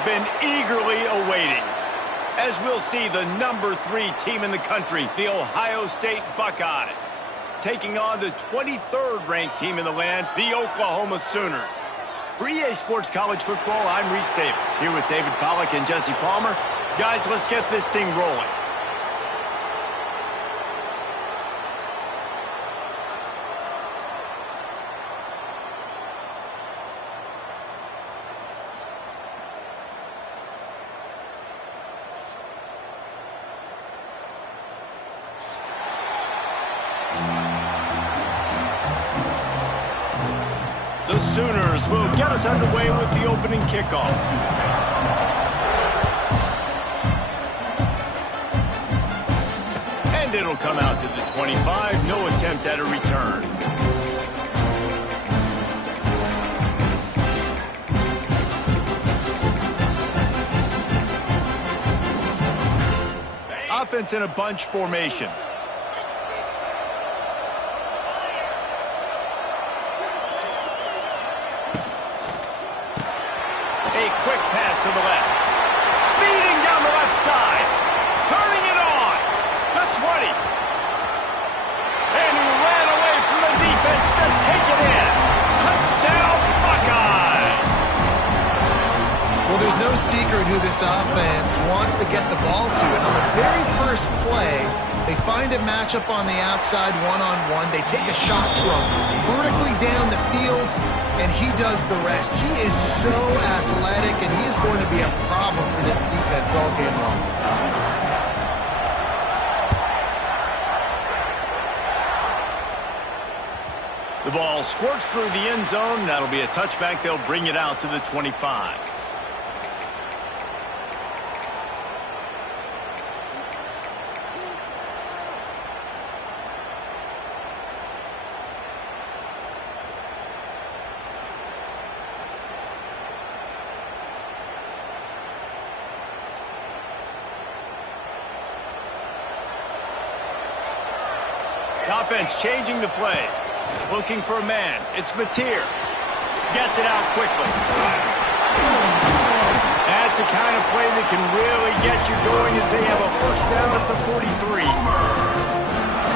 you've been eagerly awaiting. As we'll see, the number 3 team in the country, the Ohio State Buckeyes, taking on the 23rd ranked team in the land, the Oklahoma Sooners. For EA Sports College Football, I'm Reese Davis, here with David Pollack and Jesse Palmer. Guys, let's get this thing rolling. The Sooners will get us underway with the opening kickoff. And it'll come out to the 25. No attempt at a return. Offense in a bunch formation. Quick pass to the left. Speeding down the left side. Turning it on. The 20. And he ran away from the defense to take it in. Touchdown, Buckeyes. Well, there's no secret who this offense wants to get the ball to. And on the very first play, they find a matchup on the outside one-on-one. They take a shot to him vertically down the field, and he does the rest. He is so athletic, and he is going to be a problem for this defense all game long. The ball squirts through the end zone. That'll be a touchback. They'll bring it out to the 25. Offense changing the play. Looking for a man. It's Mateer. Gets it out quickly. That's the kind of play that can really get you going as they have a first down at the 43.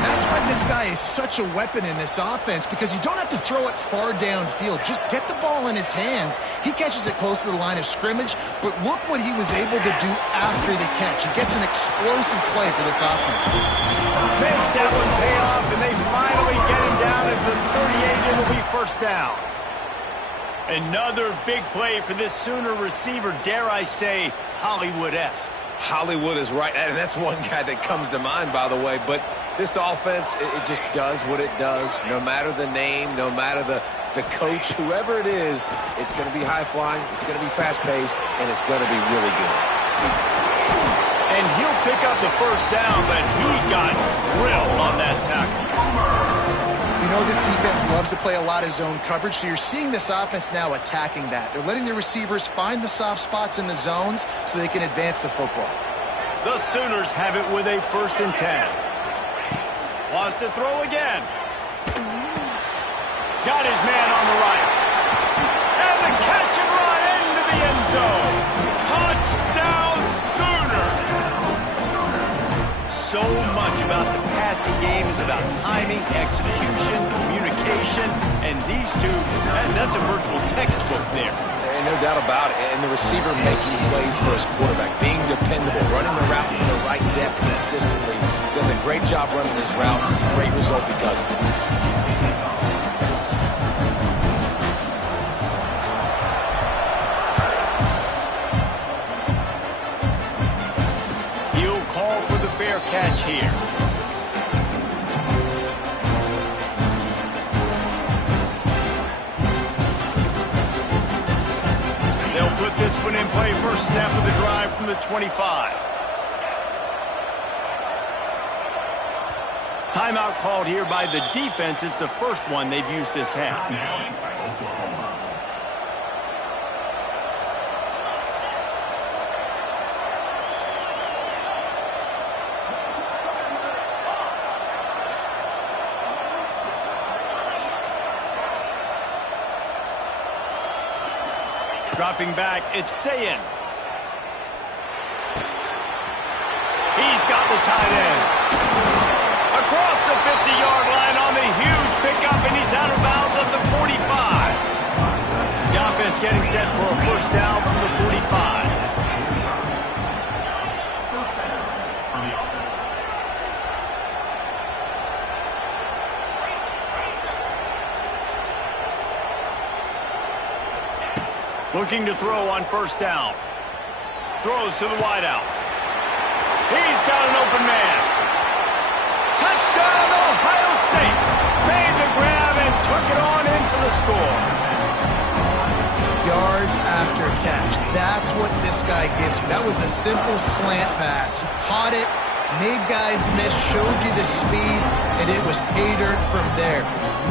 That's why this guy is such a weapon in this offense, because you don't have to throw it far downfield. Just get the ball in his hands. He catches it close to the line of scrimmage, but look what he was able to do after the catch. He gets an explosive play for this offense. Makes that one pay off, and they finally get him down at the 38. It'll be first down. Another big play for this Sooner receiver, dare I say, Hollywood-esque. Hollywood is right, and that's one guy that comes to mind, by the way. But this offense, it just does what it does. No matter the name, no matter the coach, whoever it is, it's going to be high-flying, it's going to be fast-paced, and it's going to be really good. And he'll pick up the first down, but he got drilled on that tackle. You know, this defense loves to play a lot of zone coverage, so you're seeing this offense now attacking that. They're letting the receivers find the soft spots in the zones so they can advance the football. The Sooners have it with a 1st and 10. Wants to throw again. Got his man on the right. And the catch and run into the end zone. Touchdown, Sooners. So much about the passing game is about timing, execution, communication, and these two, that's a virtual textbook there. And no doubt about it. And the receiver making plays for his quarterback, being dependable, running the route to the right depth consistently. Does a great job running his route. Great result because of it. He'll call for the fair catch here. They'll put this one in play. First snap of the drive from the 25. Timeout called here by the defense. It's the first one they've used this half. Dropping back, it's Sayin. He's got the tight end. Across the 50-yard line on the huge pickup, and he's out of bounds at the 45. The offense getting set for a first down from the 45. Looking to throw on first down. Throws to the wideout. He's got an open man. Touchdown, Ohio State. Made the grab and took it on in for the score. Yards after catch. That's what this guy gives you. That was a simple slant pass. He caught it, made guys miss, showed you the speed, and it was pay dirt from there.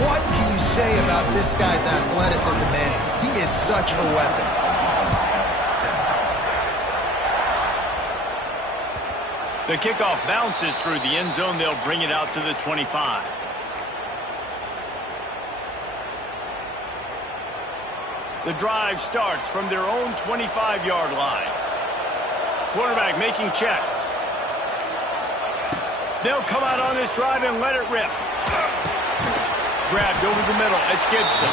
What can you say about this guy's athleticism, man? He is such a weapon. The kickoff bounces through the end zone. They'll bring it out to the 25. The drive starts from their own 25-yard line. Quarterback making checks. They'll come out on this drive and let it rip. Grabbed over the middle. It's Gibson.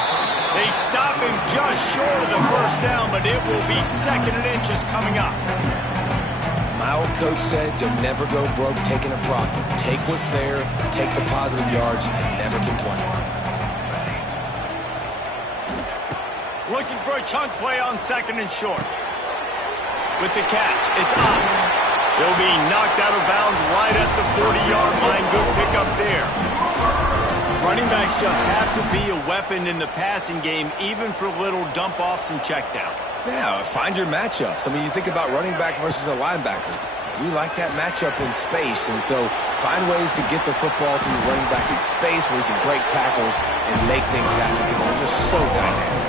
They stop him just short of the first down, but it will be second and inches coming up. My old coach said you'll never go broke taking a profit. Take what's there, take the positive yards, and never complain. Looking for a chunk play on second and short. With the catch, it's up. They'll be knocked out of bounds right at the 40-yard line. Good pickup there. Running backs just have to be a weapon in the passing game, even for little dump-offs and checkdowns. Yeah, find your matchups. I mean, you think about running back versus a linebacker. We like that matchup in space, and so find ways to get the football to your running back in space where you can break tackles and make things happen because they're just so dynamic.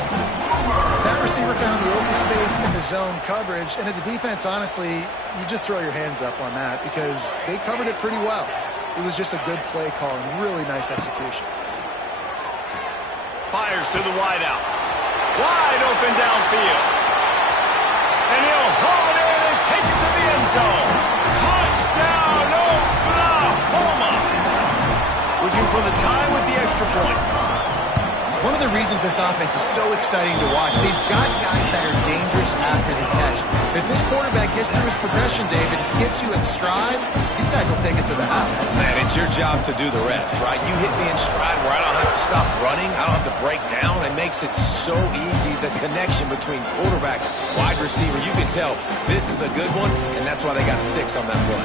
That receiver found the open space in the zone coverage, and as a defense, honestly, you just throw your hands up on that because they covered it pretty well. It was just a good play call and really nice execution. Fires to the wideout. Wide open downfield. And he'll haul it in and take it to the end zone. Touchdown, Oklahoma! Looking for the tie with the extra point. One of the reasons this offense is so exciting to watch, they've got guys that are dangerous after the catch. If this quarterback gets through his progression, David, gets you in stride, these guys will take it to the house. Man, it's your job to do the rest, right? You hit me in stride where I don't have to stop running. I don't have to break down. It makes it so easy, the connection between quarterback, wide receiver. You can tell this is a good one, and that's why they got 6 on that play.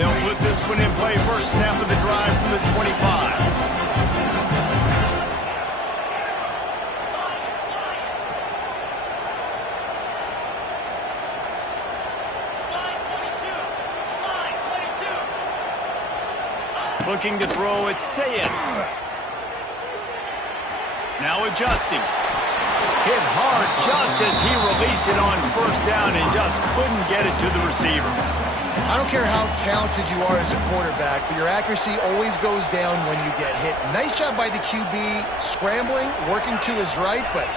They'll put this one in play. First snap of the drive from the 25. Looking to throw, it's Sayed. Now adjusting. Hit hard just as he released it on first down and just couldn't get it to the receiver. I don't care how talented you are as a quarterback, but your accuracy always goes down when you get hit. Nice job by the QB scrambling, working to his right, but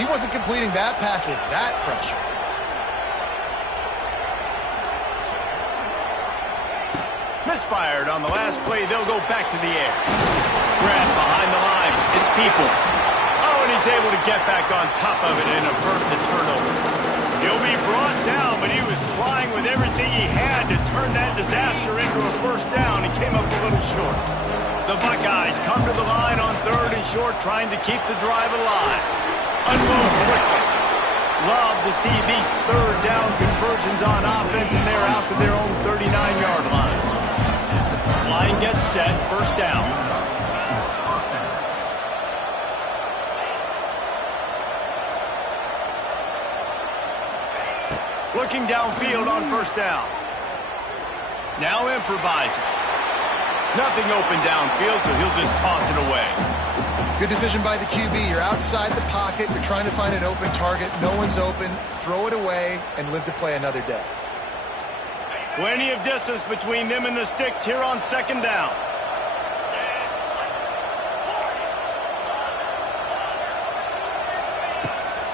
he wasn't completing that pass with that pressure. Misfired on the last play. They'll go back to the air. Grab behind the line. It's Peoples. Oh, and he's able to get back on top of it and avert the turnover. He'll be brought down, but he was trying with everything he had to turn that disaster into a first down. He came up a little short. The Buckeyes come to the line on third and short, trying to keep the drive alive. Unloads quickly. Love to see these third down conversions on offense, and they're out to their own 39-yard line. Line gets set, first down. Looking downfield on first down. Now improvising. Nothing open downfield, so he'll just toss it away. Good decision by the QB. You're outside the pocket. You're trying to find an open target. No one's open. Throw it away and live to play another day. Plenty of distance between them and the sticks here on second down.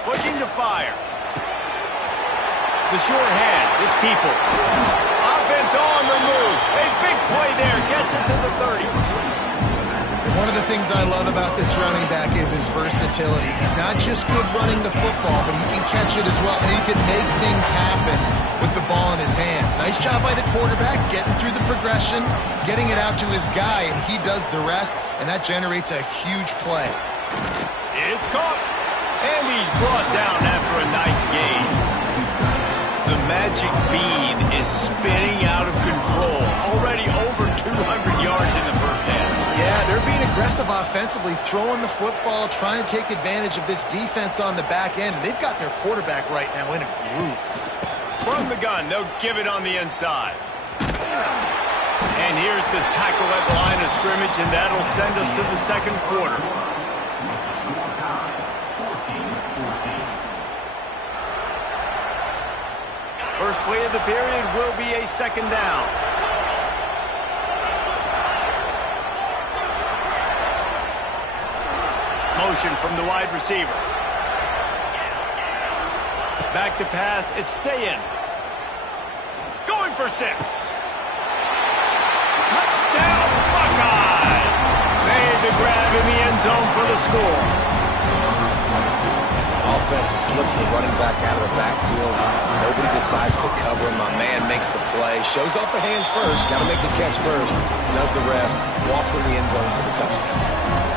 Looking to fire. The sure hands, it's Peoples. Offense on the move. A big play there, gets it to the 30. One of the things I love about this running back is his versatility. He's not just good running the football, but he can catch it as well, and he can make things happen with the ball in his hands. Nice job by the quarterback, getting through the progression, getting it out to his guy, and he does the rest, and that generates a huge play. It's caught, and he's brought down after a nice gain. The magic bean is spinning out of control. Already over 200 yards in the first half. Yeah, they're being aggressive offensively, throwing the football, trying to take advantage of this defense on the back end. They've got their quarterback right now in a groove. From the gun, they'll give it on the inside. And here's the tackle at the line of scrimmage, and that'll send us to the second quarter. First play of the period will be a second down. Motion from the wide receiver. Back to pass, it's Sayin. Going for 6. Touchdown, Buckeyes! Made the grab in the end zone for the score. Offense slips the running back out of the backfield. Nobody decides to cover him. My man makes the play. Shows off the hands first. Got to make the catch first. Does the rest. Walks in the end zone for the touchdown.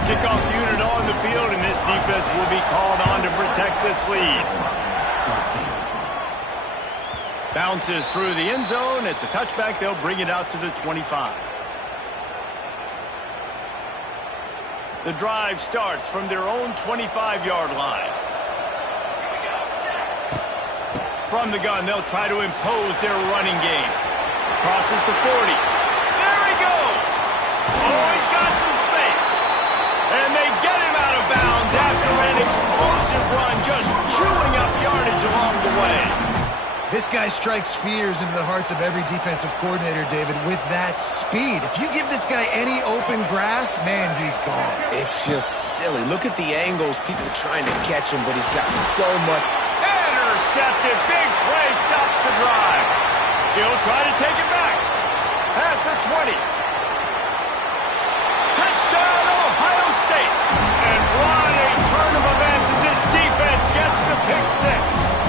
Kickoff unit on the field, and this defense will be called on to protect this lead. Bounces through the end zone. It's a touchback. They'll bring it out to the 25. The drive starts from their own 25-yard line. From the gun, they'll try to impose their running game. Crosses the 40. There he goes! Oh, he's got some space. And they get him out of bounds after an explosive run, just chewing up yardage along the way. This guy strikes fears into the hearts of every defensive coordinator, David, with that speed. If you give this guy any open grass, man, he's gone. It's just silly. Look at the angles, people trying to catch him, but he's got so much. Intercepted. Big play stops the drive. He'll try to take it back. Past the 20. Touchdown, Ohio State. And what a turn of events as this defense gets the pick 6.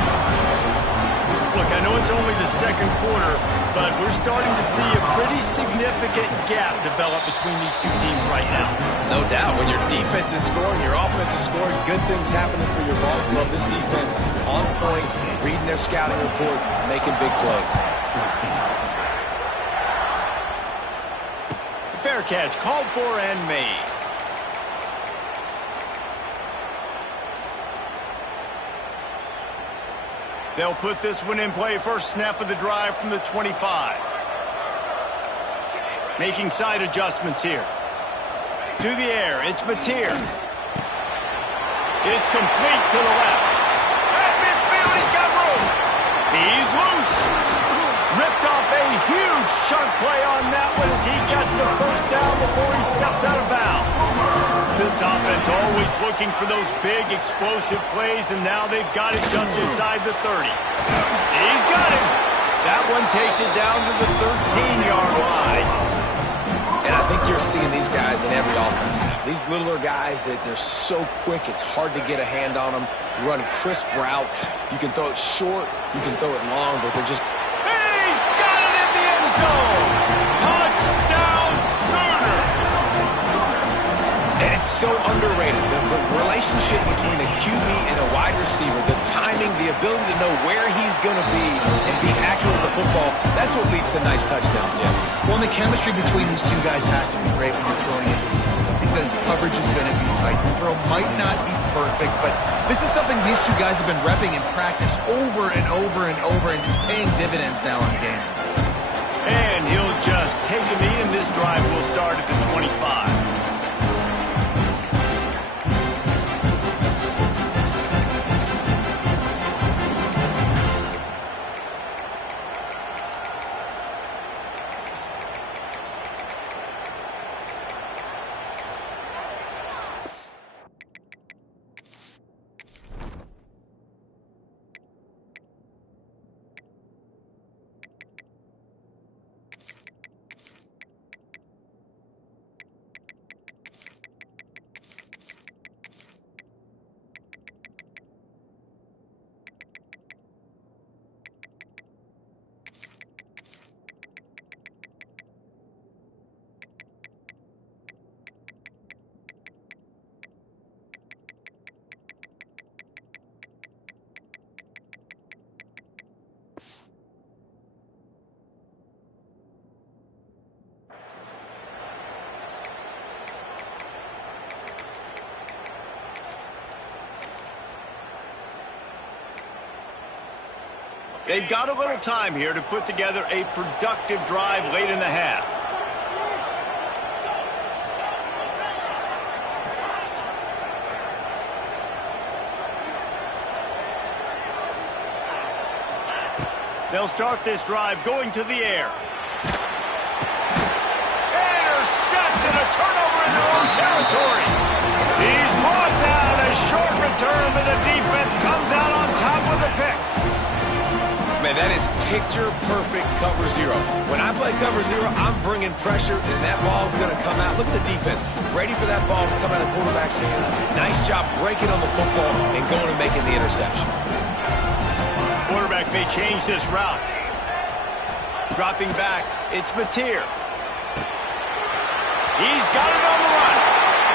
Look, I know it's only the second quarter, but we're starting to see a pretty significant gap develop between these two teams right now. No doubt. When your defense is scoring, your offense is scoring, good things happening for your ball club. This defense on point, reading their scouting report, making big plays. Fair catch, called for and made. They'll put this one in play. First snap of the drive from the 25. Making side adjustments here. To the air, it's Mateer. It's complete to the left. At midfield, he's got room. He's loose. Ripped off a huge chunk play on that one as he gets the first down before he steps out of bounds. This offense always looking for those big, explosive plays, and now they've got it just inside the 30. He's got it. That one takes it down to the 13-yard line. And I think you're seeing these guys in every offense now. These littler guys, that they're so quick, it's hard to get a hand on them. Run crisp routes. You can throw it short, you can throw it long, but they're just... He's got it in the end zone. Touchdown, Sooner. And it's so underrated. The relationship between a QB and a wide receiver, the timing, the ability to know where he's going to be and be accurate with the football, that's what leads to nice touchdowns, Jesse. Well, and the chemistry between these two guys has to be great when you're throwing into the end zone because coverage is going to be tight. The throw might not be perfect, but this is something these two guys have been repping in practice over and over and over, and it's paying dividends now in game. And he'll just take a knee, and this drive will start at the 25. They've got a little time here to put together a productive drive late in the half. They'll start this drive going to the air. Intercepted, a turnover in their own territory. He's brought down, a short return, but the defense comes out on top with a pick. Man, that is picture-perfect cover zero. When I play cover zero, I'm bringing pressure, and that ball's going to come out. Look at the defense, ready for that ball to come out of the quarterback's hand. Nice job breaking on the football and going and making the interception. Quarterback may change this route. Dropping back, it's Mateer. He's got it on the run.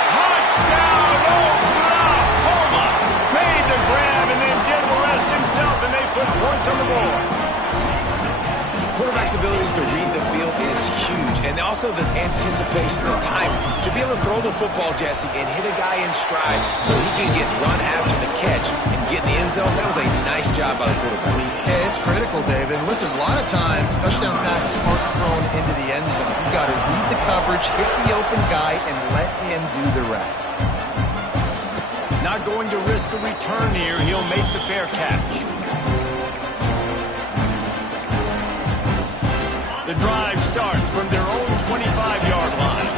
Touchdown, Oklahoma! Made the grab and then did the rest himself, and they put points on the board. Quarterback's abilities to read the field is huge, and also the anticipation, the time to be able to throw the football, Jesse, and hit a guy in stride so he can get run after the catch and get in the end zone. That was a nice job by the quarterback. Yeah, it's critical, David. Listen, a lot of times touchdown passes aren't thrown into the end zone. You've got to read the coverage, hit the open guy, and let him do the rest. Not going to risk a return here. He'll make the fair catch. The drive starts from their own 25-yard line.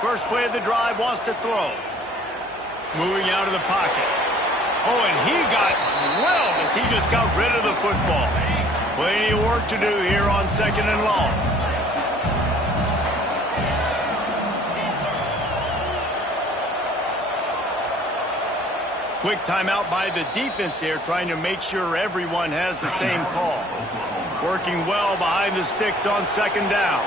First play of the drive, wants to throw. Moving out of the pocket. Oh, and he got drilled as he just got rid of the football. Plenty of work to do here on 2nd and long. Quick timeout by the defense there, trying to make sure everyone has the same call. Working well behind the sticks on 2nd down.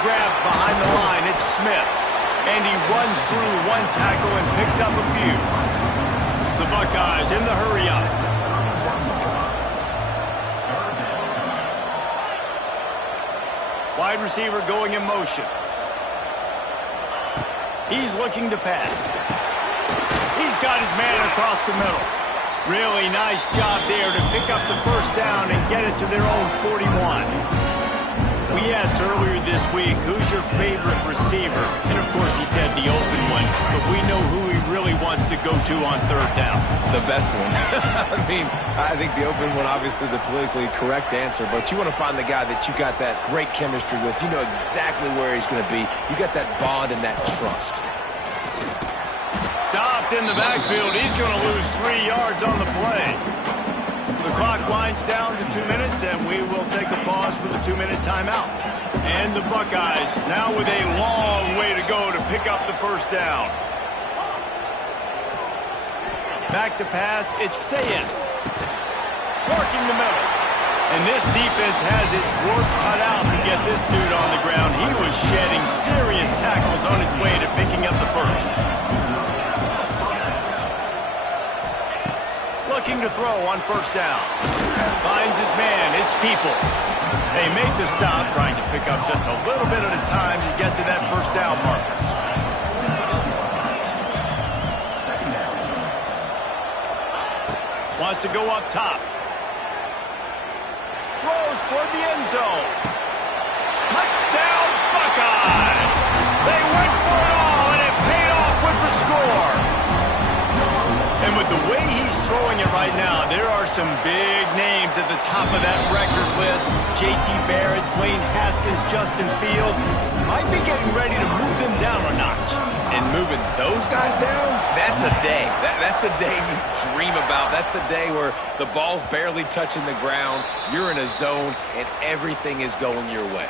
Grab behind the line, it's Smith. And he runs through one tackle and picks up a few. The Buckeyes in the hurry-up. Wide receiver going in motion. He's looking to pass. He's got his man across the middle. Really nice job there to pick up the first down and get it to their own 41. We asked earlier this week, who's your favorite receiver? And of course he said the open one, but we know who he really wants to go to on 3rd down. The best one. I think the open one, obviously the politically correct answer, but you want to find the guy that you got that great chemistry with. You know exactly where he's going to be. You got that bond and that trust. Stopped in the backfield. He's going to lose 3 yards on the play. The clock winds down to 2 minutes, and we will take a pause for the 2-minute timeout. And the Buckeyes now with a long way to go to pick up the first down. Back to pass, it's Sayin. Working the middle. And this defense has its work cut out to get this dude on the ground. He was shedding serious tackles on his way to picking up the first. Looking to throw on 1st down. Finds his man, it's Peoples. They make the stop, trying to pick up just a little bit at a time to get to that 1st down marker. Wants to go up top. Throws toward the end zone. Touchdown, Buckeyes! They went for it all, and it paid off with the score. And with the way he's throwing it right now, there are some big names at the top of that record list. J.T. Barrett, Dwayne Haskins, Justin Fields. Might be getting ready to move them down a notch. And moving those guys down, that's a day. That's the day you dream about. That's the day where the ball's barely touching the ground, you're in a zone, and everything is going your way.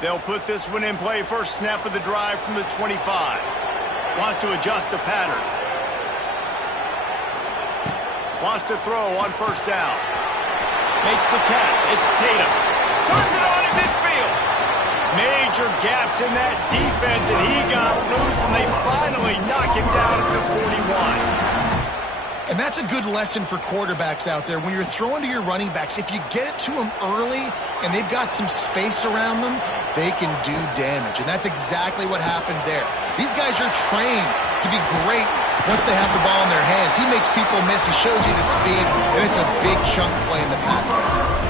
They'll put this one in play. First snap of the drive from the 25. Wants to adjust the pattern. Wants to throw on 1st down. Makes the catch. It's Tatum. Turns it on in midfield. Major gaps in that defense, and he got loose, and they finally knock him down at the 41. And that's a good lesson for quarterbacks out there. When you're throwing to your running backs, if you get it to them early and they've got some space around them, they can do damage. And that's exactly what happened there. These guys are trained to be great once they have the ball in their hands. He makes people miss. He shows you the speed, and it's a big chunk play in the pass game.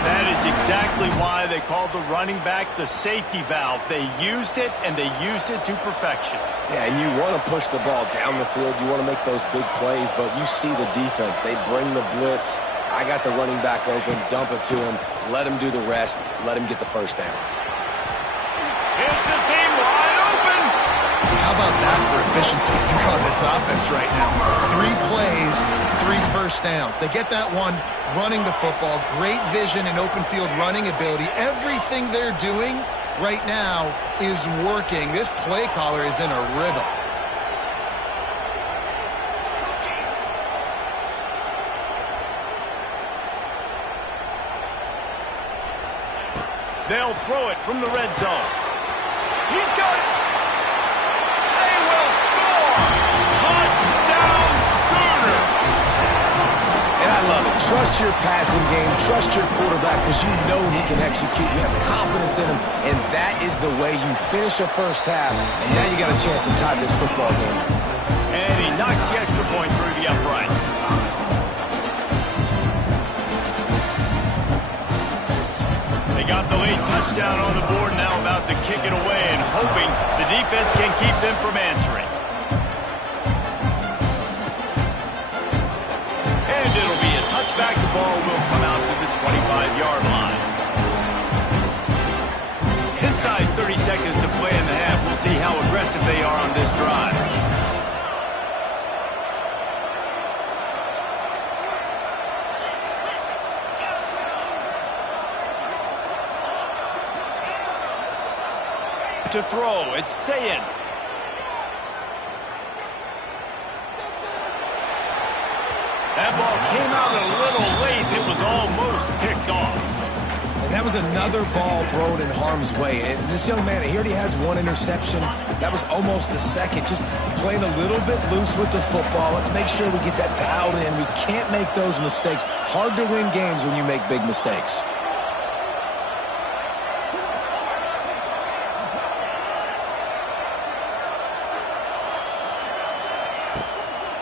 That is exactly why they called the running back the safety valve. They used it, and they used it to perfection. Yeah, and you want to push the ball down the field. You want to make those big plays, but you see the defense. They bring the blitz. I got the running back open, dump it to him, let him do the rest, let him get the first down. It's a seam wide open. How about that for efficiency on this offense right now? 3 plays, 3 first downs. They get that one running the football, great vision and open field running ability. Everything they're doing right now is working. This play caller is in a rhythm. They'll throw it from the red zone. He's got it. They will score. Touchdown Sooners. And I love it. Trust your passing game. Trust your quarterback because you know he can execute. You have confidence in him, and that is the way you finish a first half. And now you got a chance to tie this football game. And he knocks the extra point through the uprights. They got the late touchdown on the board, now about to kick it away and hoping the defense can keep them from answering. And it'll be a touchback. The ball will come out to the 25-yard line. Inside 30 seconds to play in the half. We'll see how aggressive they are on this drive. To throw, it's Sayin. That ball came out a little late. It was almost picked off. And that was another ball thrown in harm's way. And this young man, he already has 1 interception. That was almost the second. Just playing a little bit loose with the football. Let's make sure we get that dialed in. We can't make those mistakes. Hard to win games when you make big mistakes.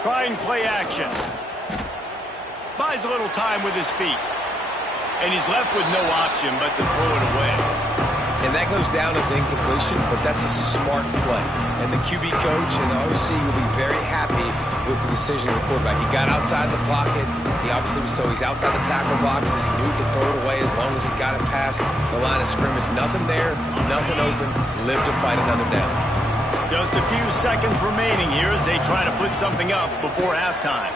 Trying play action. Buys a little time with his feet. And he's left with no option but to throw it away. And that goes down as incompletion, but that's a smart play. And the QB coach and the OC will be very happy with the decision of the quarterback. He got outside the pocket. He obviously was so he's outside the tackle boxes. He knew he could throw it away as long as he got it past the line of scrimmage. Nothing there, nothing open. Live to fight another down. Just a few seconds remaining here as they try to put something up before halftime.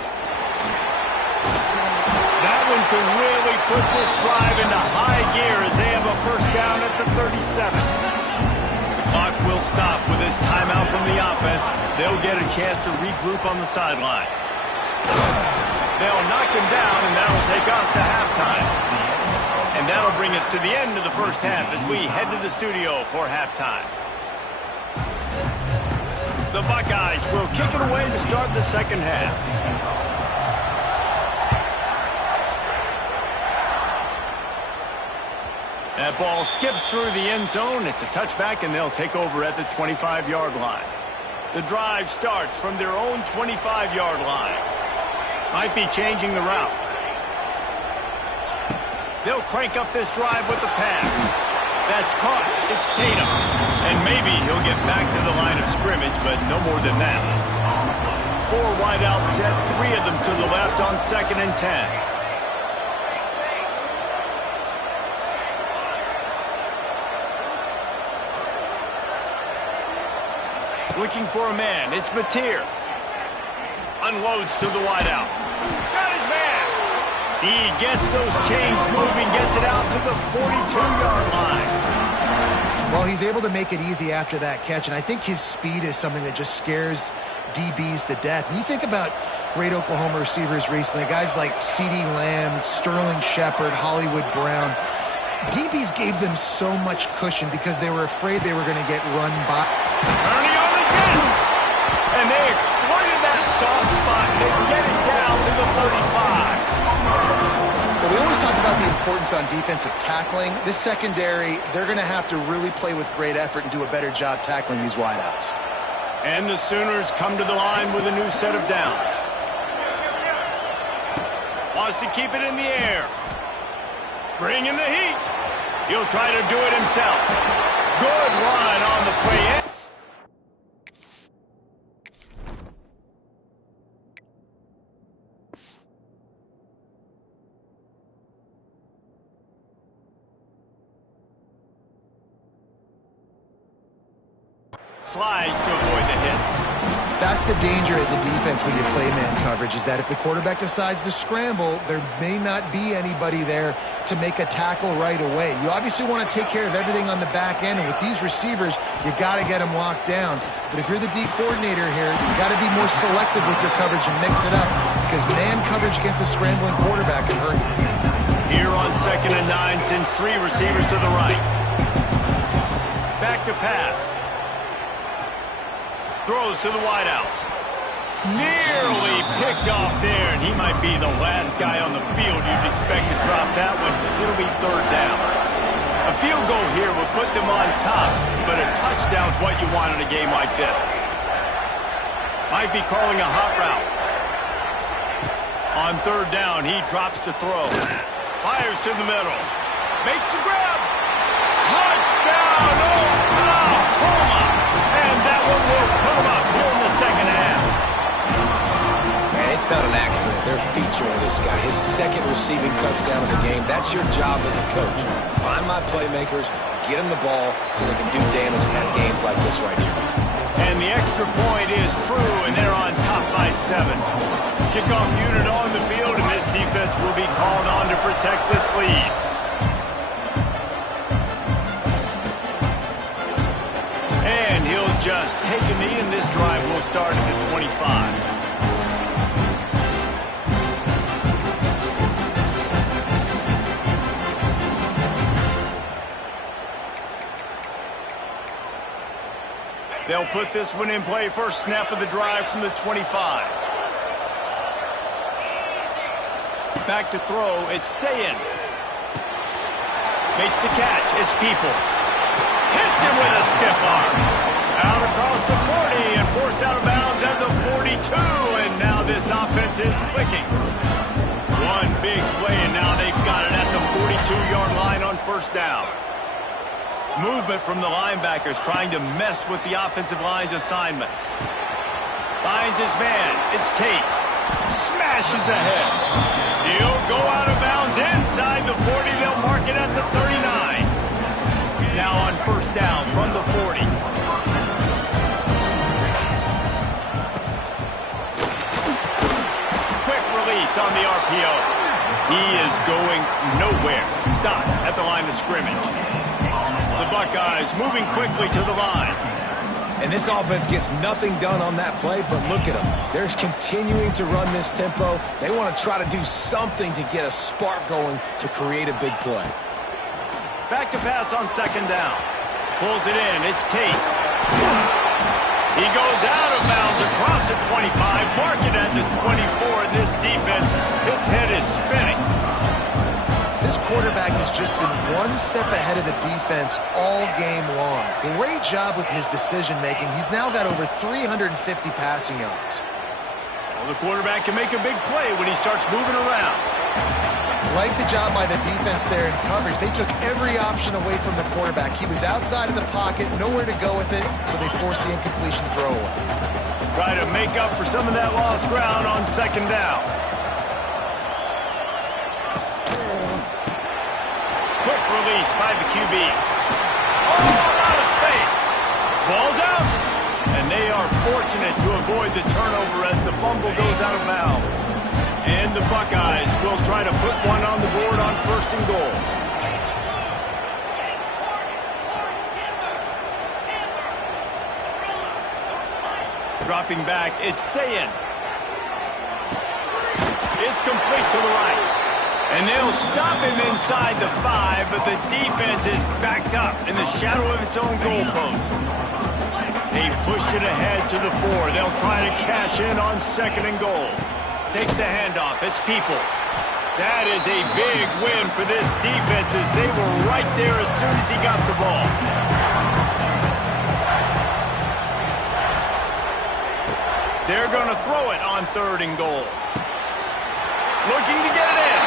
That one could really put this drive into high gear as they have a first down at the 37. The clock will stop with this timeout from the offense. They'll get a chance to regroup on the sideline. They'll knock him down, and that'll take us to halftime. And that'll bring us to the end of the first half as we head to the studio for halftime. The Buckeyes will kick it away to start the second half. That ball skips through the end zone. It's a touchback, and they'll take over at the 25-yard line. The drive starts from their own 25-yard line. Might be changing the route. They'll crank up this drive with the pass. That's caught. It's Tatum. And maybe he'll get back to the line of scrimmage, but no more than that. 4 wide out set, 3 of them to the left on 2nd and 10. Looking for a man. It's Mateer. Unloads to the wide out. Got his man. He gets those chains moving, gets it out to the 42-yard line. Well, he's able to make it easy after that catch, and I think his speed is something that just scares DBs to death. And you think about great Oklahoma receivers recently, guys like CeeDee Lamb, Sterling Shepard, Hollywood Brown. DBs gave them so much cushion because they were afraid they were going to get run by. Turning on the Jets, and they exploited that soft spot. They get it down importance on defensive tackling. This secondary, they're going to have to really play with great effort and do a better job tackling these wideouts. And the Sooners come to the line with a new set of downs. Wants to keep it in the air. Bring in the heat. He'll try to do it himself. Good run on the play. Slides to avoid the hit. That's the danger as a defense when you play man coverage, is that if the quarterback decides to scramble, there may not be anybody there to make a tackle right away. You obviously want to take care of everything on the back end, and with these receivers, you got to get them locked down. But if you're the D coordinator here, you got to be more selective with your coverage and mix it up, because man coverage against a scrambling quarterback can hurt you. Here on 2nd and 9, sends 3 receivers to the right. Back to pass. Throws to the wideout. Nearly picked off there, and he might be the last guy on the field you'd expect to drop that one. It'll be 3rd down. A field goal here would put them on top, but a touchdown's what you want in a game like this. Might be calling a hot route. On 3rd down, he drops to throw. Fires to the middle. Makes the grab. Touchdown, Oklahoma! And that one will come up here in the 2nd half. Man, it's not an accident. They're featuring this guy. His 2nd receiving touchdown of the game. That's your job as a coach. Find my playmakers, get them the ball so they can do damage and have games like this right here. And the extra point is true, and they're on top by 7. Kickoff unit on the field, and this defense will be called on to protect this lead. And he'll just take a knee, and this drive will start at the 25. They'll put this one in play. First snap of the drive from the 25. Back to throw. It's Sayin. Makes the catch. It's Peoples. Hits him with a stiff arm. Out across the 40 and forced out of bounds at the 42. And now this offense is clicking. One big play, and now they've got it at the 42-yard line on 1st down. Movement from the linebackers trying to mess with the offensive line's assignments. Finds his man. It's Tate. Smashes ahead. He'll go out of bounds inside the 40. They'll mark it at the 39. Now on 1st down from the 40. Quick release on the RPO. He is going nowhere. Stop at the line of scrimmage. The Buckeyes moving quickly to the line. And this offense gets nothing done on that play, but look at them. They're continuing to run this tempo. They want to try to do something to get a spark going to create a big play. Back to pass on 2nd down. Pulls it in. It's Tate. He goes out of bounds across the 25. Mark it at the 24. And this defense, its head is spinning. This quarterback has just been one step ahead of the defense all game long. Great job with his decision-making. He's now got over 350 passing yards. Well, the quarterback can make a big play when he starts moving around. Like the job by the defense there in coverage. They took every option away from the quarterback. He was outside of the pocket, nowhere to go with it, so they forced the incompletion throwaway. Try to make up for some of that lost ground on 2nd down. Quick release by the QB. Oh, out of space. Ball's out. And they are fortunate to avoid the turnover as the fumble goes out of bounds. And the Buckeyes will try to put one on the board on 1st and goal. Dropping back, it's Sayin. It's complete to the right. And they'll stop him inside the 5, but the defense is backed up in the shadow of its own goalpost. They pushed it ahead to the 4. They'll try to cash in on 2nd and goal. Takes the handoff. It's Peoples. That is a big win for this defense as they were right there as soon as he got the ball. They're going to throw it on 3rd and goal. Looking to get it in.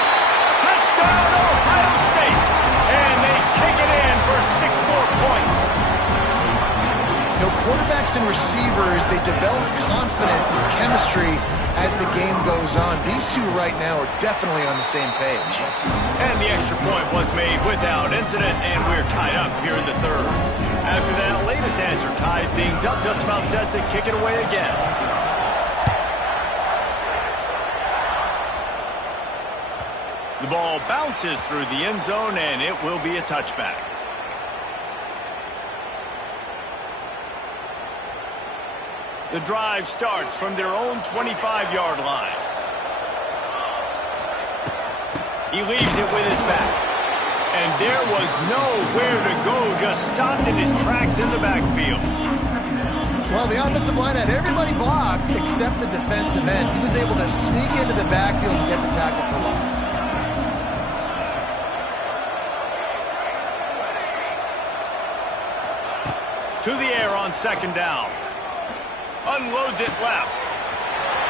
Touchdown, Ohio State. And they take it in for 6 more points. You know, quarterbacks and receivers, they develop confidence and chemistry as the game goes on. These two right now are definitely on the same page. And the extra point was made without incident, and we're tied up here in the 3rd. After that latest answer tied things up, just about set to kick it away again. The ball bounces through the end zone, and it will be a touchback. The drive starts from their own 25-yard line. He leaves it with his back. And there was nowhere to go, just stopped in his tracks in the backfield. Well, the offensive line had everybody blocked except the defensive end. He was able to sneak into the backfield and get the tackle for loss. To the air on 2nd down. Unloads it left.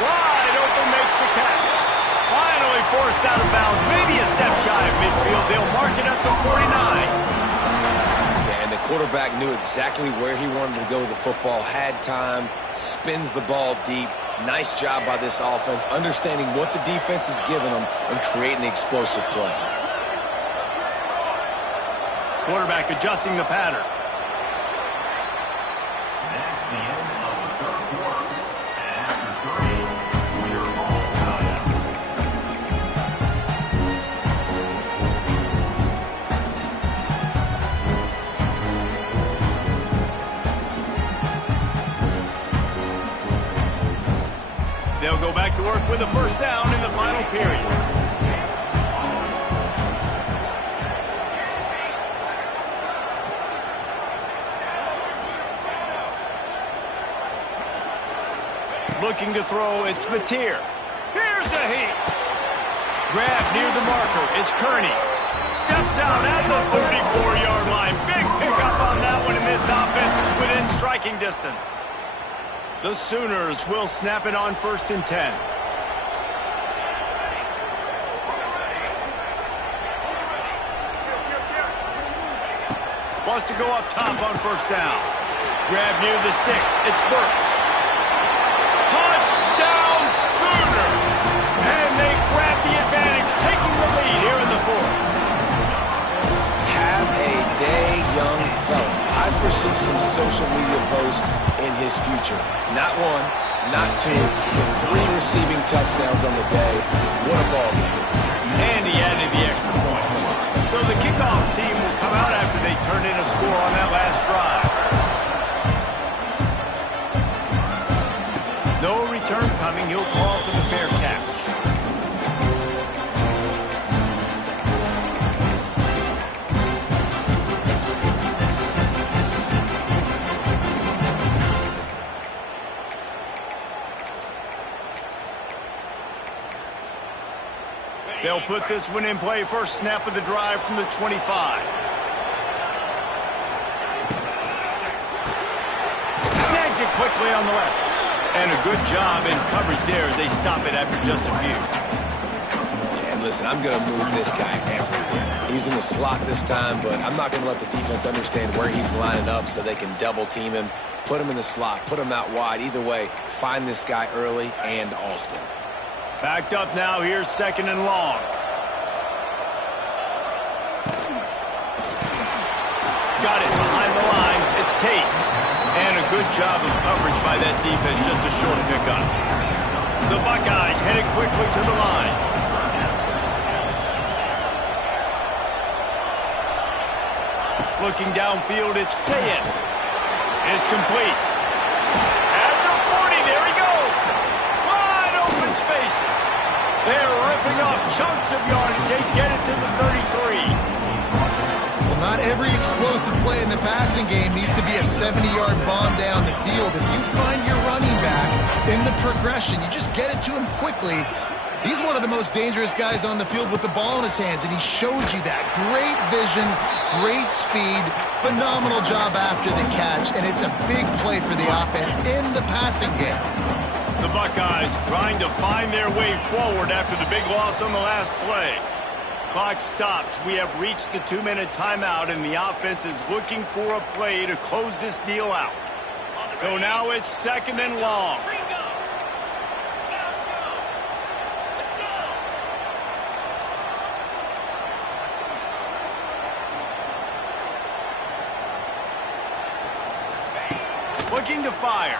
Wide open, makes the catch. Finally forced out of bounds. Maybe a step shy of midfield. They'll mark it at the 49. Yeah, and the quarterback knew exactly where he wanted to go with the football. Had time. Spins the ball deep. Nice job by this offense, understanding what the defense is giving them and creating the explosive play. Quarterback adjusting the pattern. They'll go back to work with a 1st down in the final period. Looking to throw, it's Mateer. Here's a heat. Grab near the marker, it's Kearney. Steps out at the 34-yard line. Big pickup on that one in this offense within striking distance. The Sooners will snap it on 1st and 10. Wants to go up top on 1st down. Grab near the sticks. It's Burks. Touchdown Sooners! And they grab the advantage, taking the lead here in the 4th. Have a day, young fella. I foresee some social media posts in his future. Not 1, not 2, but 3 receiving touchdowns on the day. What a ball game. And he added the extra point. So the kickoff team will come out after they turn in a score on that last drive. No return coming. He'll call for the fair catch. They'll put this one in play. First snap of the drive from the 25. Snags it quickly on the left. And a good job in coverage there as they stop it after just a few. Yeah, and listen, I'm going to move this guy everywhere. He's in the slot this time, but I'm not going to let the defense understand where he's lining up so they can double team him, put him in the slot, put him out wide. Either way, find this guy early and often. Backed up now. Here's 2nd and long. Got it behind the line. It's Tate. And a good job of coverage by that defense. Just a short pickup. The Buckeyes headed quickly to the line. Looking downfield, it's Sayed. It's complete. At the 40, there he goes. Wide open spaces. They're ripping off chunks of yardage. They get it to the 33. Well, not every explosive play in the passing game needs to be a 70-yard bomb down the field. If you find your running back in the progression, you just get it to him quickly, He's one of the most dangerous guys on the field with the ball in his hands, and he showed you that. Great vision, great speed, phenomenal job after the catch, and it's a big play for the offense in the passing game. The Buckeyes trying to find their way forward after the big loss on the last play. Clock stops. We have reached the 2-minute timeout, and the offense is looking for a play to close this deal out. So now it's 2nd and long. Looking to fire.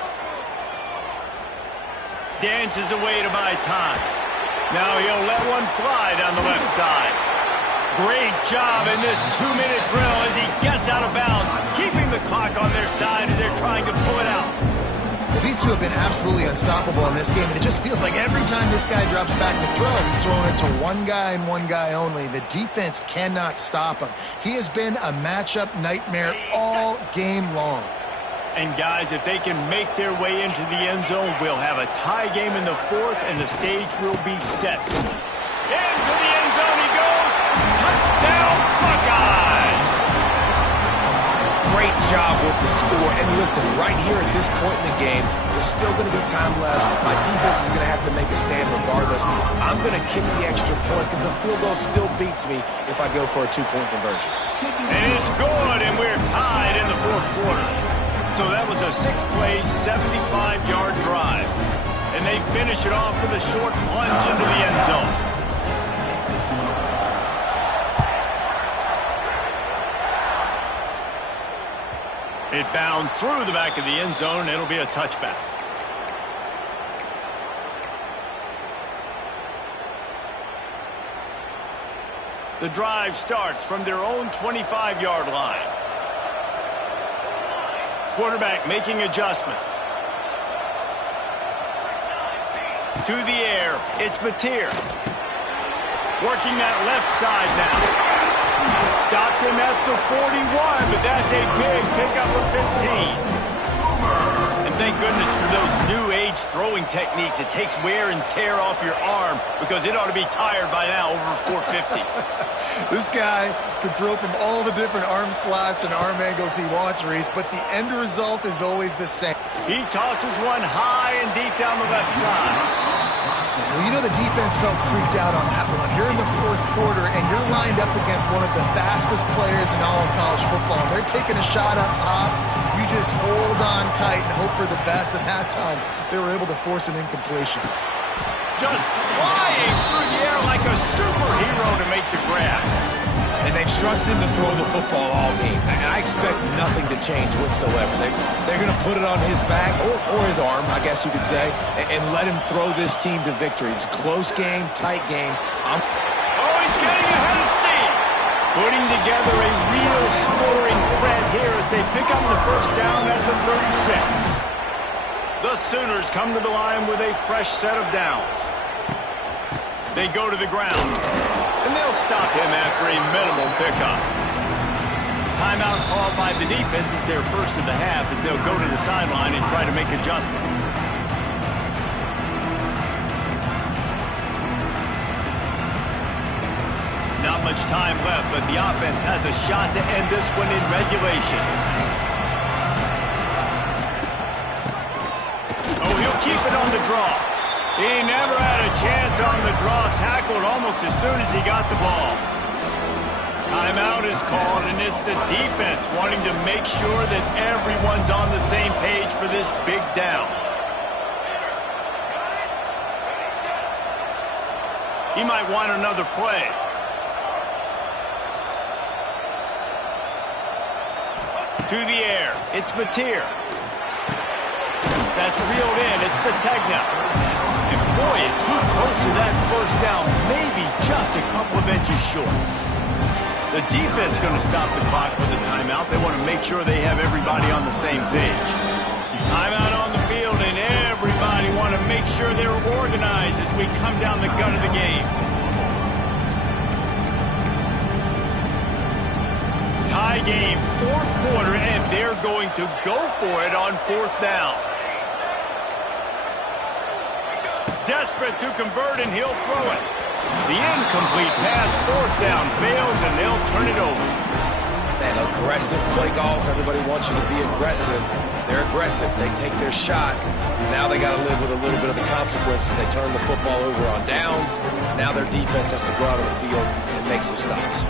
Dances away to buy time. Now he'll let one fly down the left side. Great job in this 2-minute drill as he gets out of bounds, keeping the clock on their side as they're trying to pull it out. Well, these two have been absolutely unstoppable in this game, and it just feels like every time this guy drops back to throw, he's throwing it to one guy and one guy only. The defense cannot stop him. He has been a matchup nightmare all game long. And guys, if they can make their way into the end zone, we'll have a tie game in the 4th, and the stage will be set. Into the end zone he goes. Touchdown, Buckeyes! Great job with the score. And listen, right here at this point in the game, there's still going to be time left. My defense is going to have to make a stand regardless. I'm going to kick the extra point because the field goal still beats me if I go for a 2-point conversion. And it's good, and we're tied in the 4th quarter. So that was a 6-play, 75-yard drive. And they finish it off with a short plunge into the end zone. It bounds through the back of the end zone, and it'll be a touchback. The drive starts from their own 25-yard line. Quarterback making adjustments. To the air, it's Mateer. Working that left side now. Stopped him at the 41, but that's a big pickup of 15. And thank goodness for those new age throwing techniques. It takes wear and tear off your arm because it ought to be tired by now over 450. This guy can throw from all the different arm slots and arm angles he wants, Reese, but the end result is always the same. He tosses one high and deep down the left side. Well, you know the defense felt freaked out on that one. You're in the 4th quarter, and you're lined up against one of the fastest players in all of college football. They're taking a shot up top. You just hold on tight and hope for the best, and that time they were able to force an incompletion. Just flying through the air like a superhero to make the grab. And they've trusted him to throw the football all game. And I expect nothing to change whatsoever. They're going to put it on his back, or his arm, I guess you could say, and let him throw this team to victory. It's a close game, tight game. Oh, he's getting ahead of steam. Putting together a real scoring threat here as they pick up the first down at the 36. The Sooners come to the line with a fresh set of downs. They go to the ground, and they'll stop him after a minimal pickup. Timeout called by the defense is their first of the half as they'll go to the sideline and try to make adjustments. Not much time left, but the offense has a shot to end this one in regulation. Oh, he'll keep it on the draw. He never had a chance on the draw, tackled almost as soon as he got the ball. Timeout is called, and it's the defense wanting to make sure that everyone's on the same page for this big down. He might want another play. To the air, it's Mateer. That's reeled in, it's Sategna. And boy, is he close to that first down, maybe just a couple of inches short. The defense going to stop the clock with a timeout. They want to make sure they have everybody on the same page. Timeout on the field, and everybody want to make sure they're organized as we come down the gun of the game. Tie game, 4th quarter, and they're going to go for it on 4th down. desperate to convert, and he'll throw it. The incomplete pass, fourth down, fails, and they'll turn it over. Man, aggressive play calls. Everybody wants you to be aggressive. They're aggressive. They take their shot. Now they got to live with a little bit of the consequences. They turn the football over on downs. Now their defense has to go out on the field and make some stops.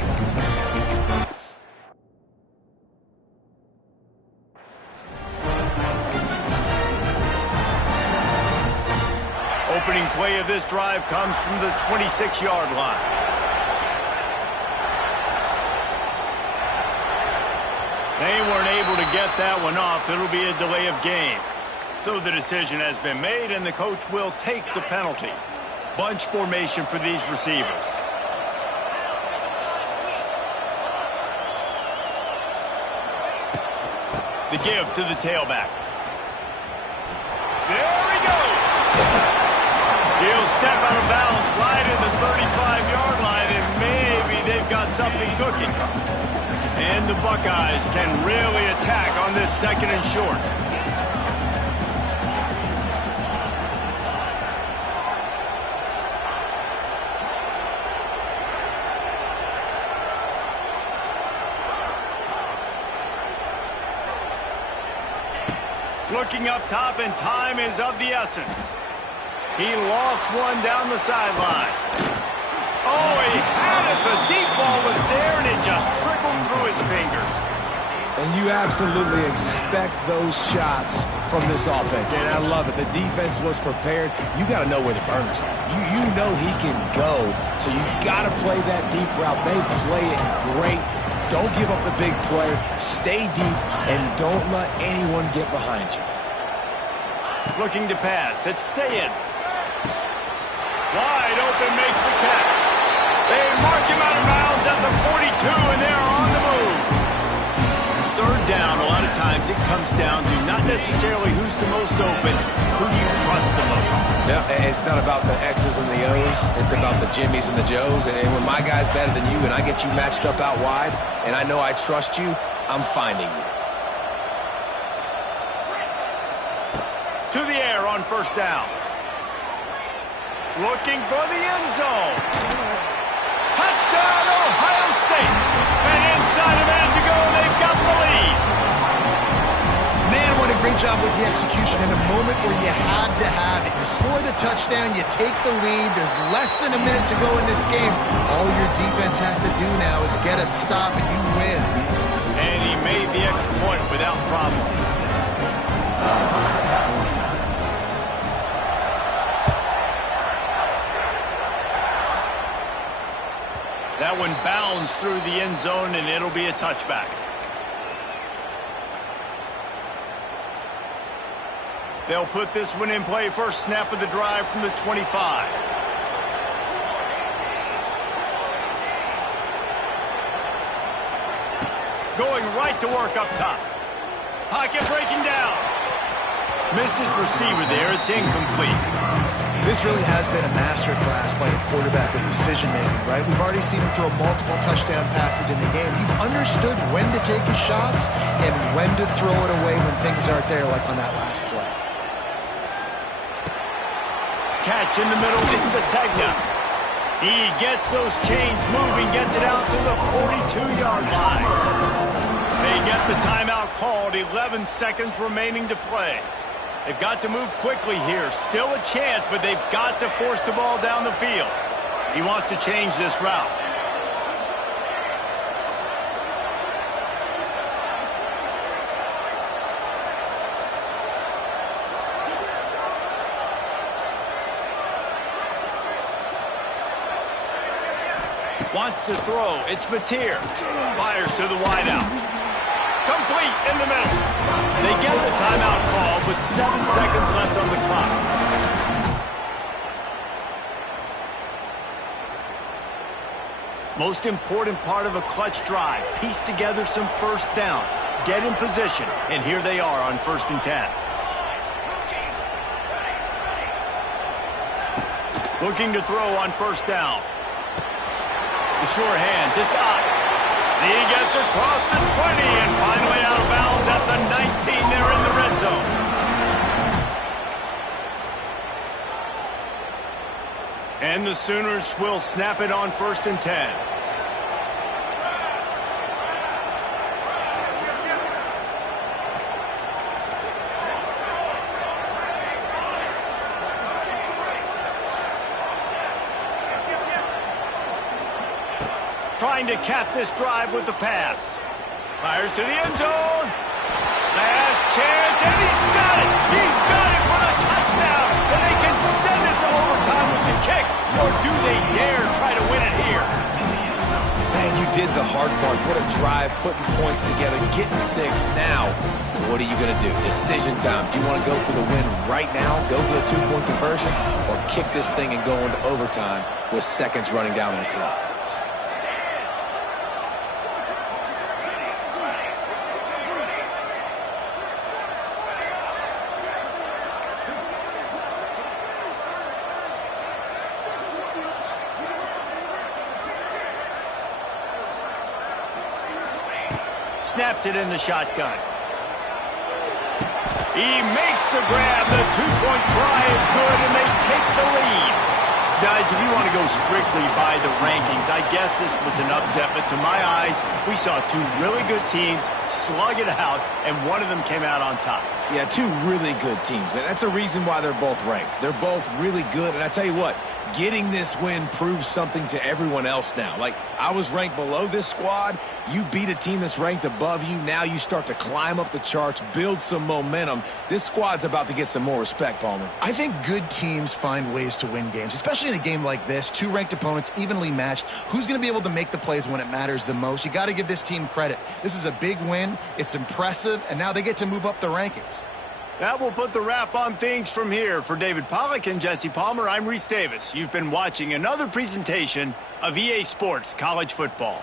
Opening play of this drive comes from the 26-yard line. They weren't able to get that one off. It'll be a delay of game. So the decision has been made, and the coach will take the penalty. Bunch formation for these receivers. The give to the tailback. There he goes. He'll step out of bounds right at the 35-yard line, and maybe they've got something cooking. And the Buckeyes can really attack on this second and short. Looking up top, and time is of the essence. He lost one down the sideline. Oh, he had it. The deep ball was there, and it just trickled through his fingers. And you absolutely expect those shots from this offense, and I love it. The defense was prepared. You got to know where the burners are. You know he can go, so you got to play that deep route. They play it great. Don't give up the big play. Stay deep, and don't let anyone get behind you. Looking to pass. It's Sayed. Wide open, makes the catch. They mark him out of bounds at the 42, and they're on the move. Third down, a lot of times it comes down to not necessarily who's the most open, who do you trust the most. No, it's not about the X's and the O's. It's about the Jimmys and the Joes. And when my guy's better than you and I get you matched up out wide, and I know I trust you, I'm finding you. To the air on first down. Looking for the end zone. Touchdown, Ohio State. And inside a minute to go, they've got the lead. Man, what a great job with the execution in a moment where you had to have it. You score the touchdown, you take the lead. There's less than a minute to go in this game. All your defense has to do now is get a stop and you win. And he made the extra point without problem. That one bounds through the end zone, and it'll be a touchback. They'll put this one in play. First snap of the drive from the 25. Going right to work up top. Pocket breaking down. Missed his receiver there. It's incomplete. This really has been a masterclass by a quarterback with decision-making, right? We've already seen him throw multiple touchdown passes in the game. He's understood when to take his shots and when to throw it away when things aren't there, like on that last play. Catch in the middle. It's Sategna. He gets those chains moving, gets it out to the 42-yard line. They get the timeout called. 11 seconds remaining to play. They've got to move quickly here. Still a chance, but they've got to force the ball down the field. He wants to change this route. Wants to throw. It's Mateer. Fires to the wideout. Complete in the middle. They get the timeout call with 7 seconds left on the clock. Most important part of a clutch drive. Piece together some first downs. Get in position. And here they are on 1st and 10. Looking to throw on first down. The sure hands. It's up. He gets across the 20 and finally out of bounds at the 19. They're in the red zone. And the Sooners will snap it on 1st and 10. Trying to cap this drive with the pass. Fires to the end zone. Last chance, and he's got it. He's got it for the touchdown. And they can send it to overtime with the kick. Or do they dare try to win it here? Man, you did the hard part. What a drive, putting points together, getting 6. Now, what are you going to do? Decision time. Do you want to go for the win right now, go for the 2-point conversion, or kick this thing and go into overtime with seconds running down on the clock? Snaps it in the shotgun. He makes the grab. The 2-point try is good, and they take the lead. Guys, if you want to go strictly by the rankings, I guess this was an upset, but to my eyes, we saw 2 really good teams slug it out, and one of them came out on top. Yeah, 2 really good teams, man. That's a reason why they're both ranked. They're both really good, and I tell you what, getting this win proves something to everyone else now. Like, I was ranked below this squad. You beat a team that's ranked above you. Now you start to climb up the charts, build some momentum. This squad's about to get some more respect, Palmer. I think good teams find ways to win games, especially in a game like this. 2 ranked opponents, evenly matched. Who's going to be able to make the plays when it matters the most? You got to give this team credit. This is a big win. It's impressive, and now they get to move up the rankings. That will put the wrap on things from here. For David Pollack and Jesse Palmer, I'm Reese Davis. You've been watching another presentation of EA Sports College Football.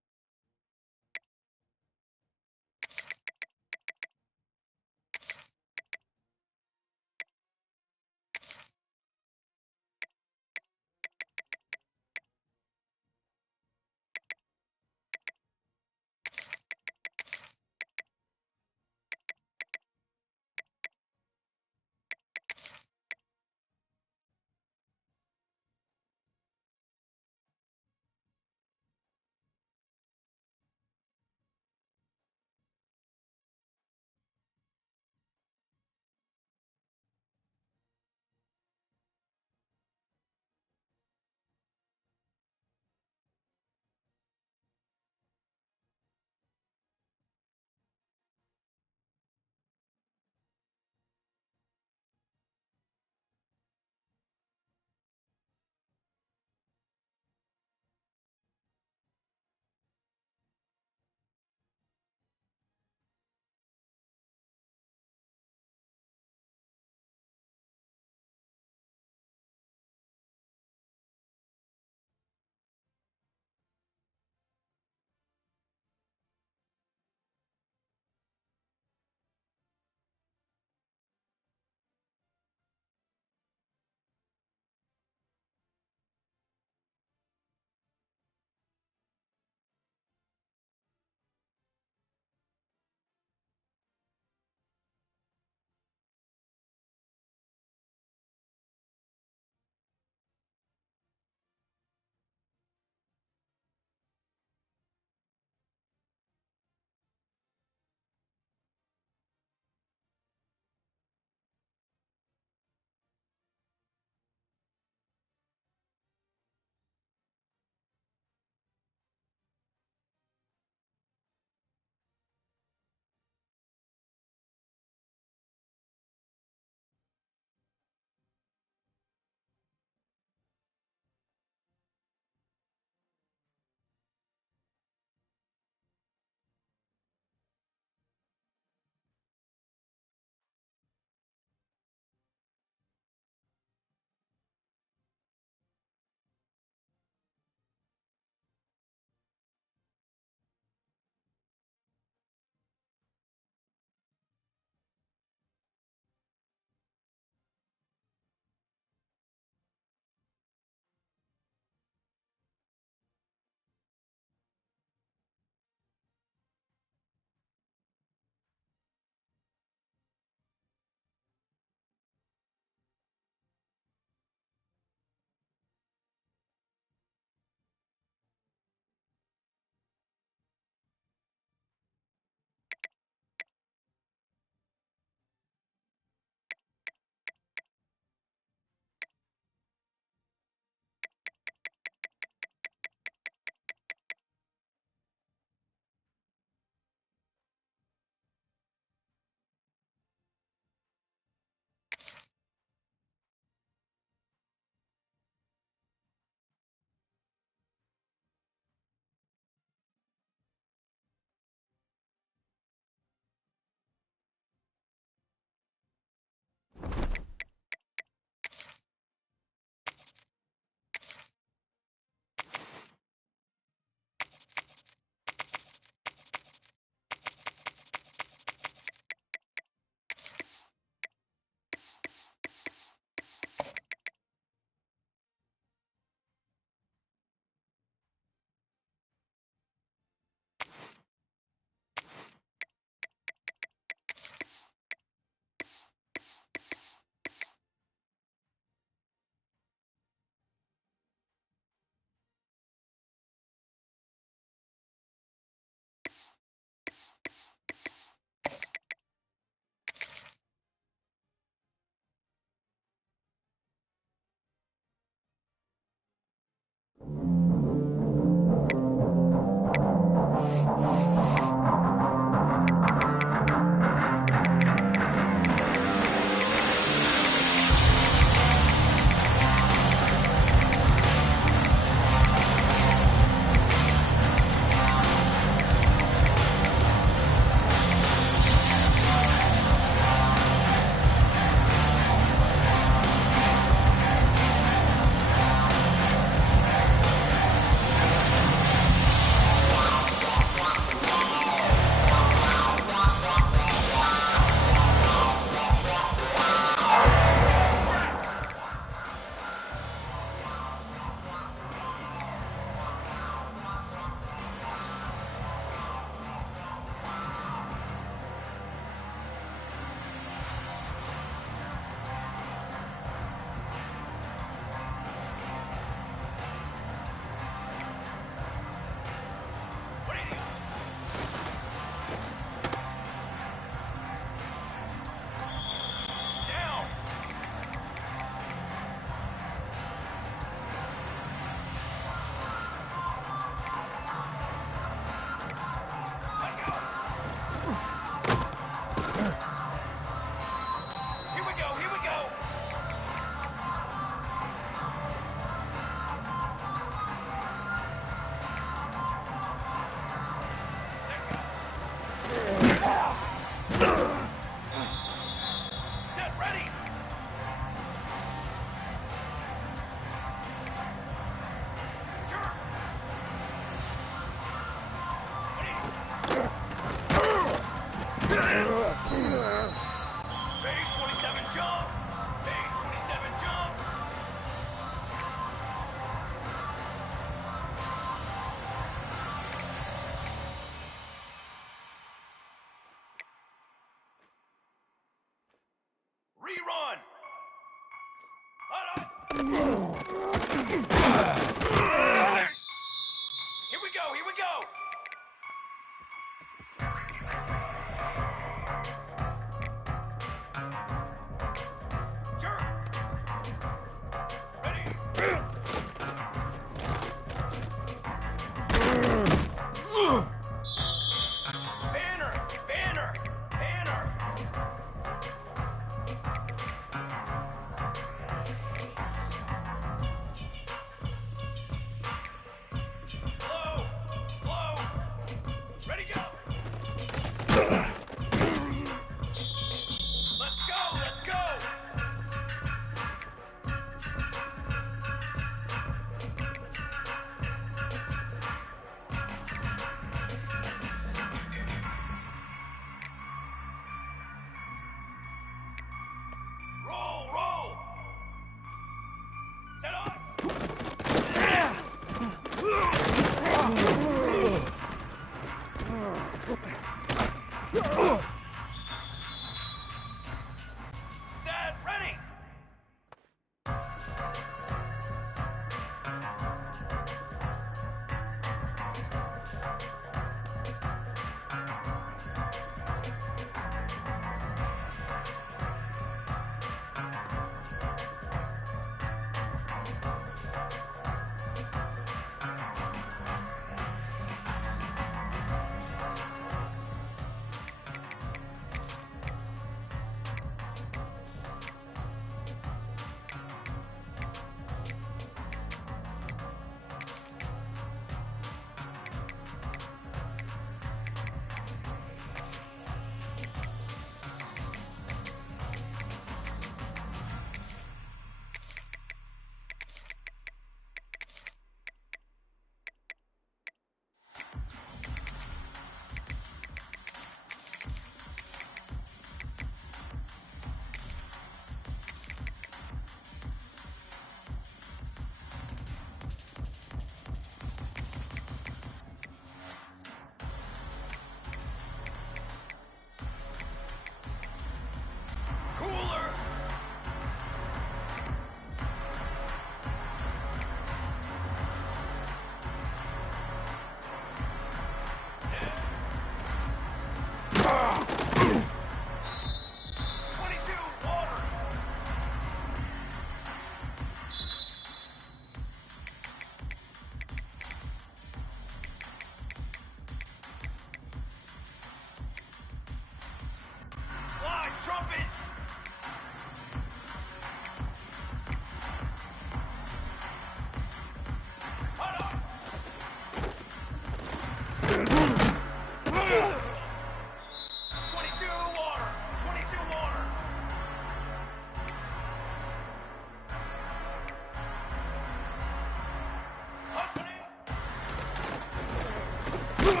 Military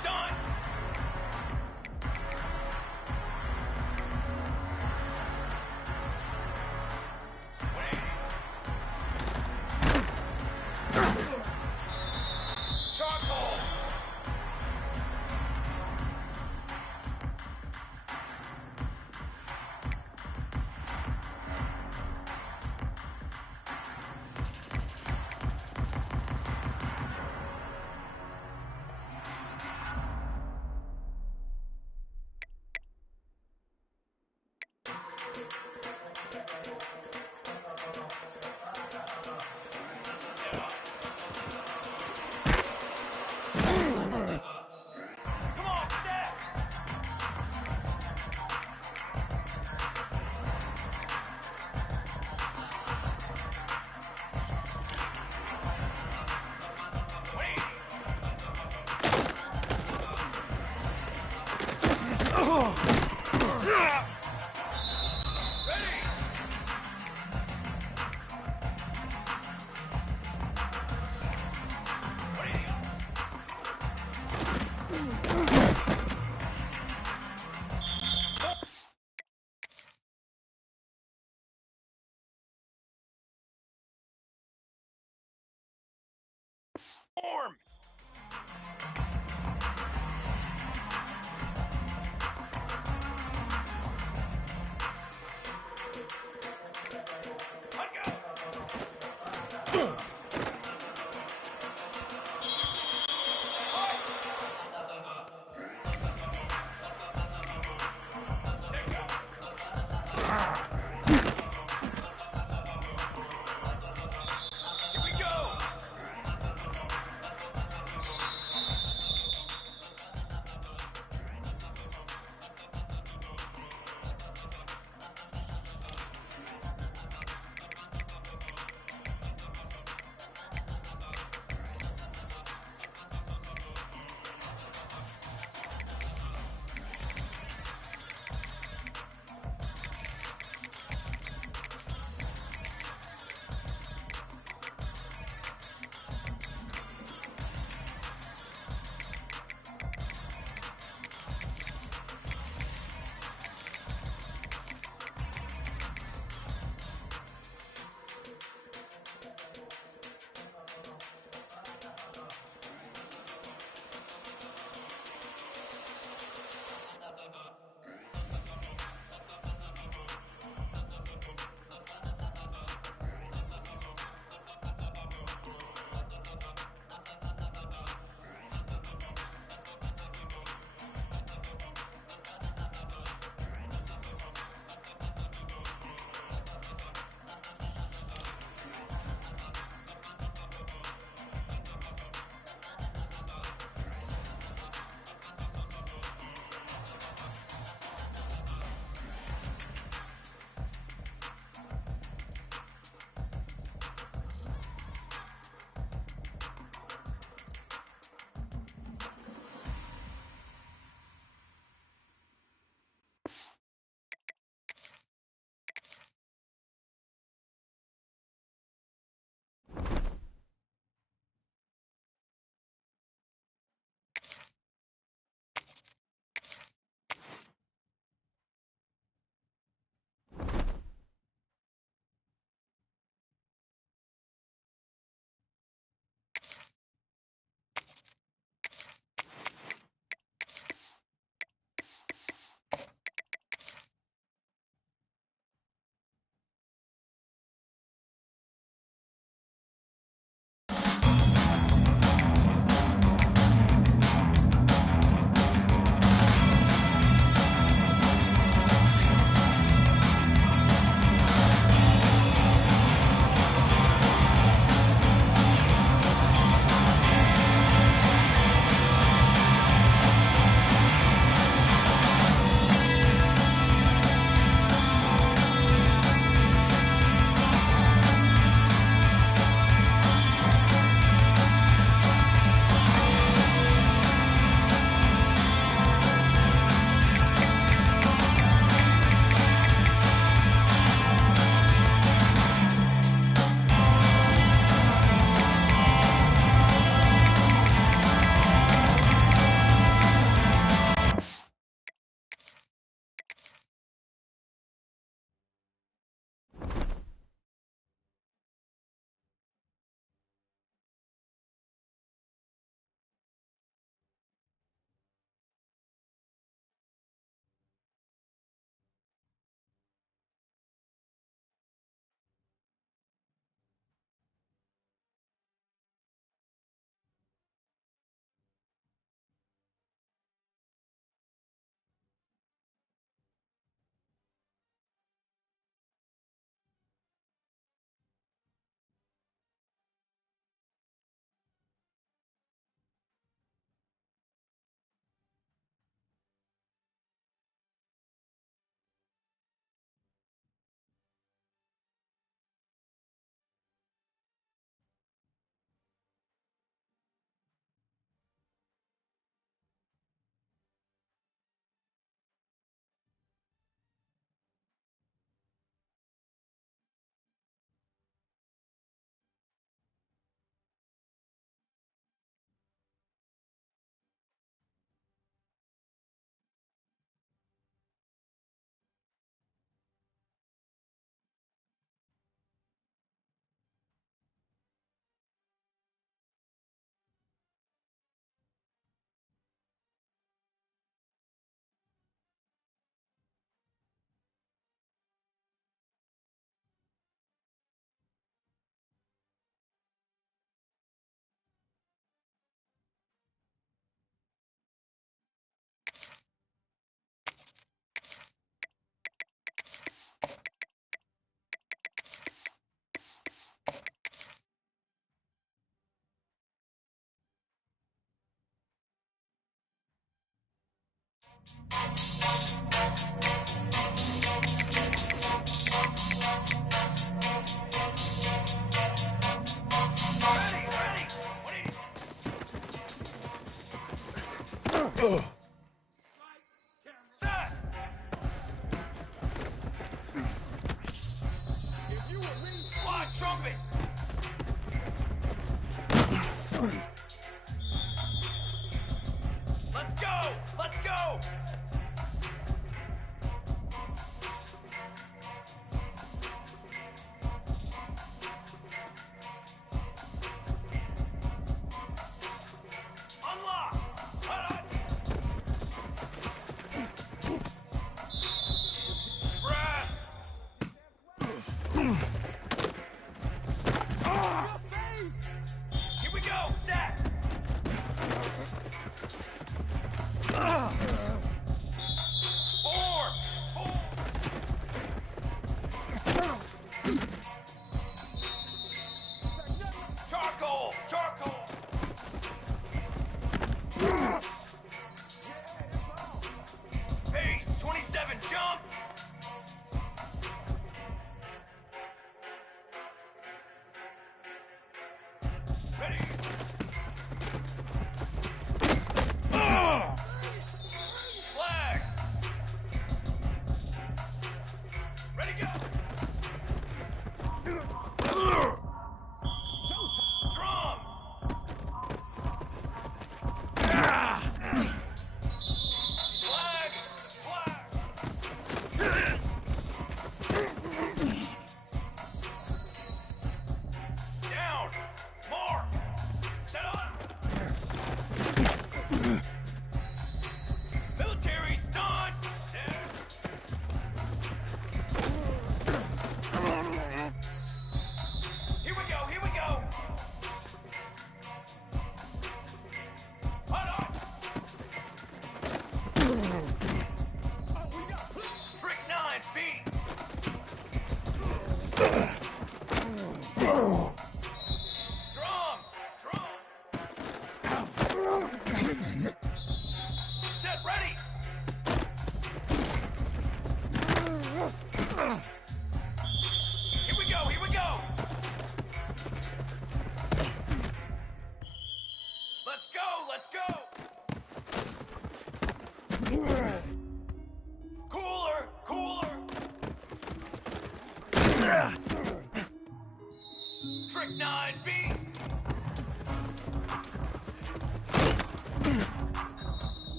stunt. Charcoal. Come on, step. Wait. Ready. Form. Let go. Here we go.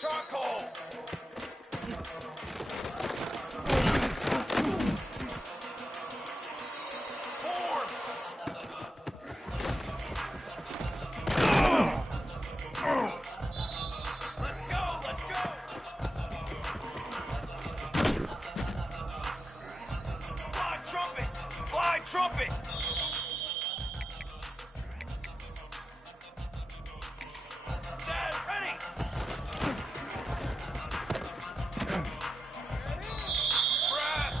Charcoal. Form. Let's go, let's go. Fly trumpet, fly trumpet. Set, ready. Brass.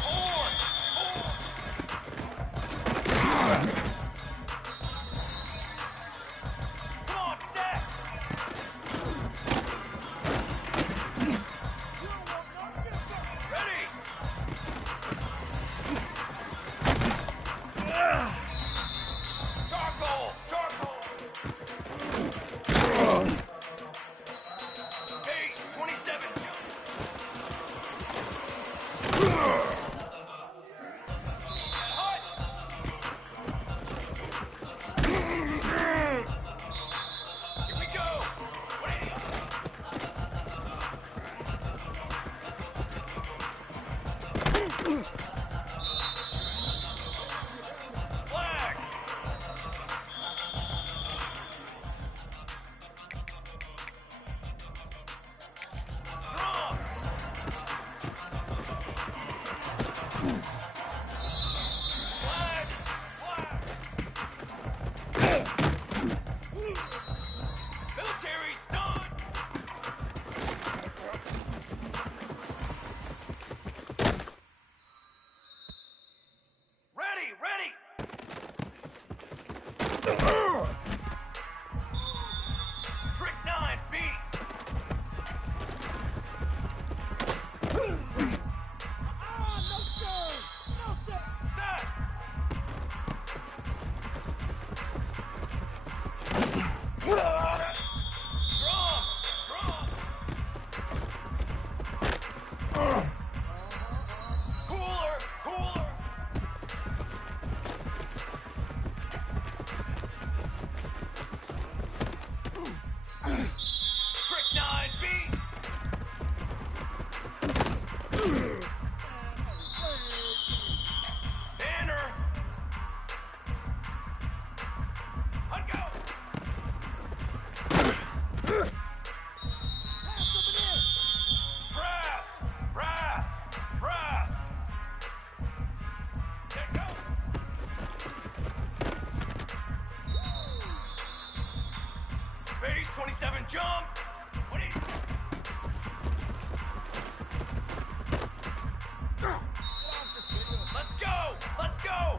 Horn, horn. Come on, set. Ready. Charcoal, charcoal. Base 27 jump. Hut. Here we go. 180. Flag. Drum. Flag. Flag. Military stun. Ready, ready. Trick 9B. No, sir! No, sir! Set. Drum, drum. Cooler, cooler. Trick 9B. Banner. I'd go. Brass, brass, brass. Let go. Base 27 jump. What is? Let's go, let's go.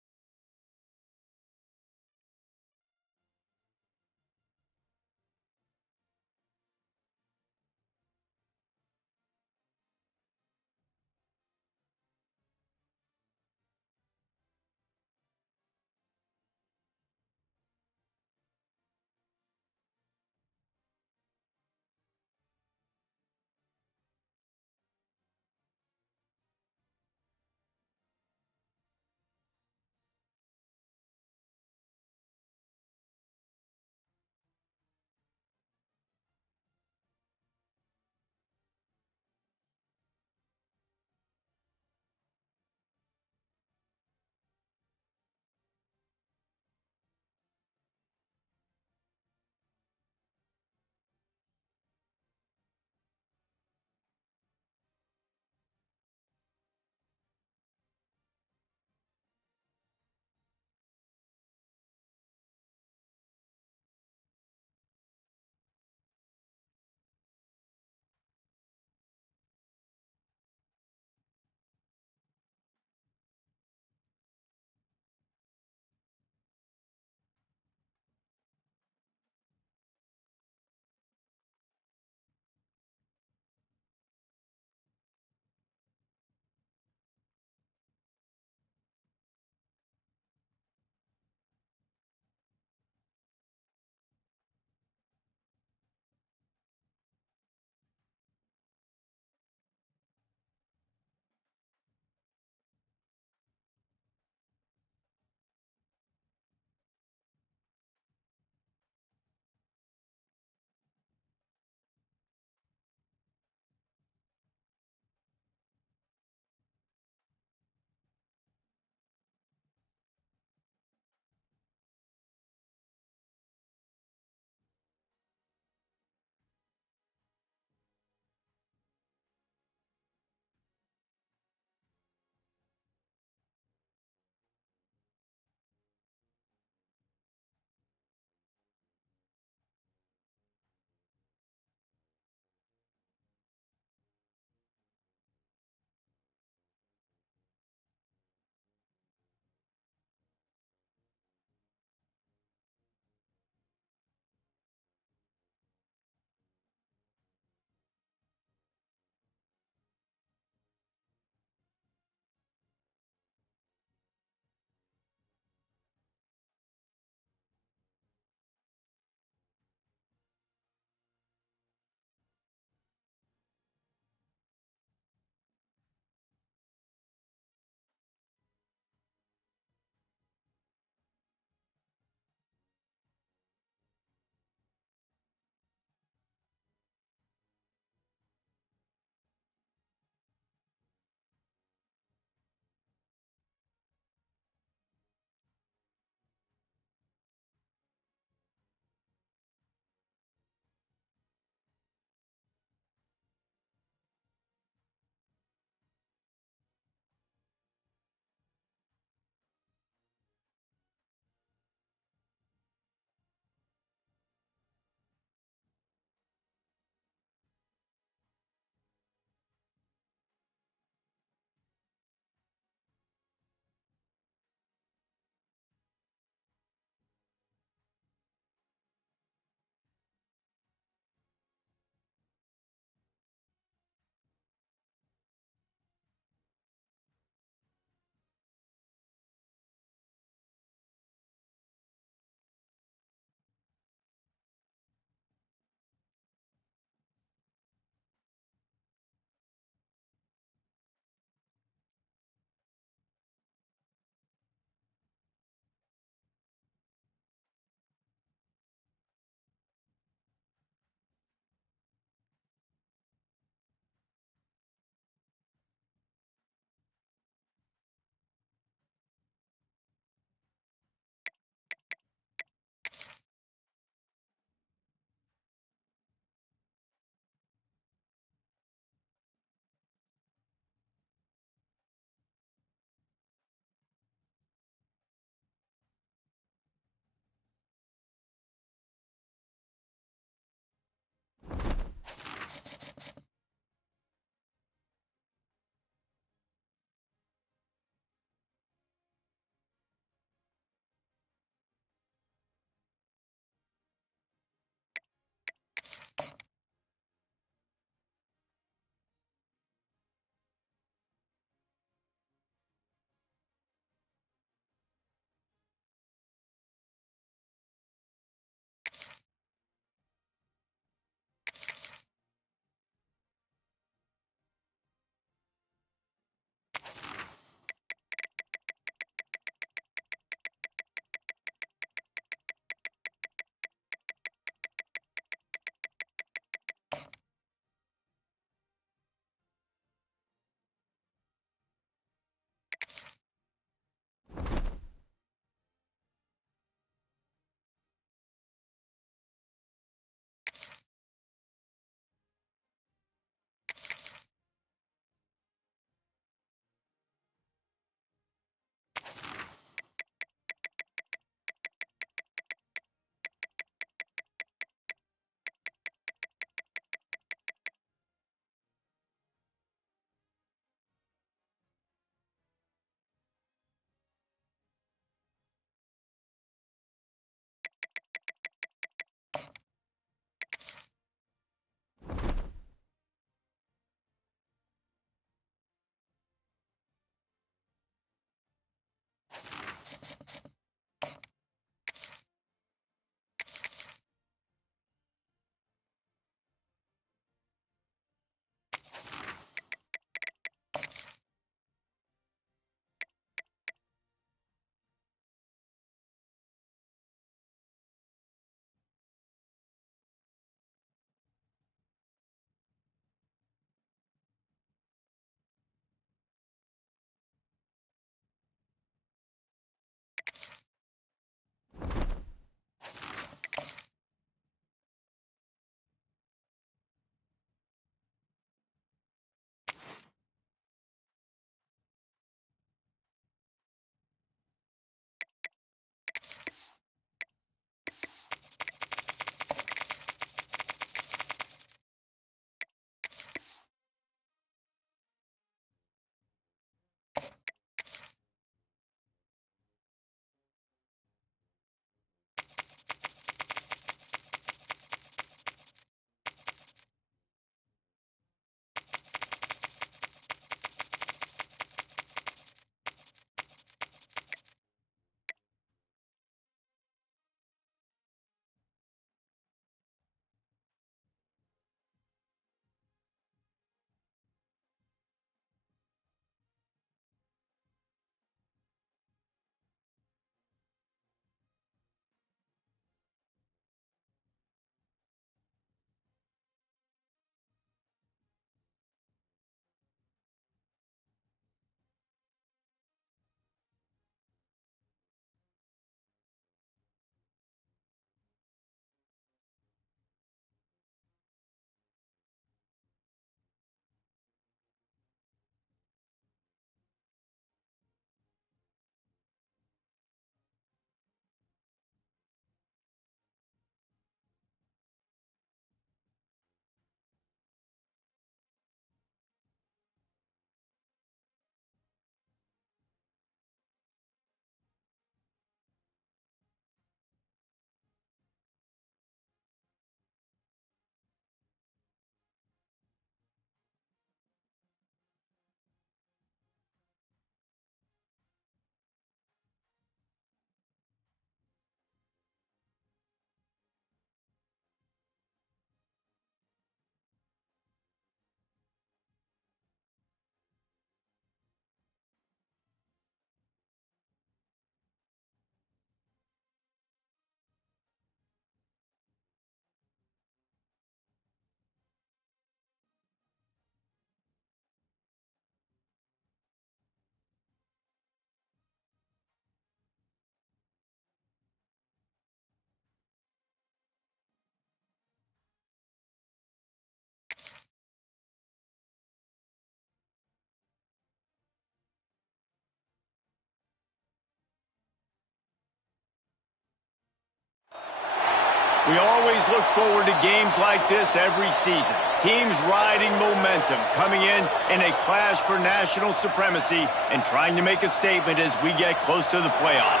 We always look forward to games like this every season. Teams riding momentum, coming in a clash for national supremacy and trying to make a statement as we get close to the playoff.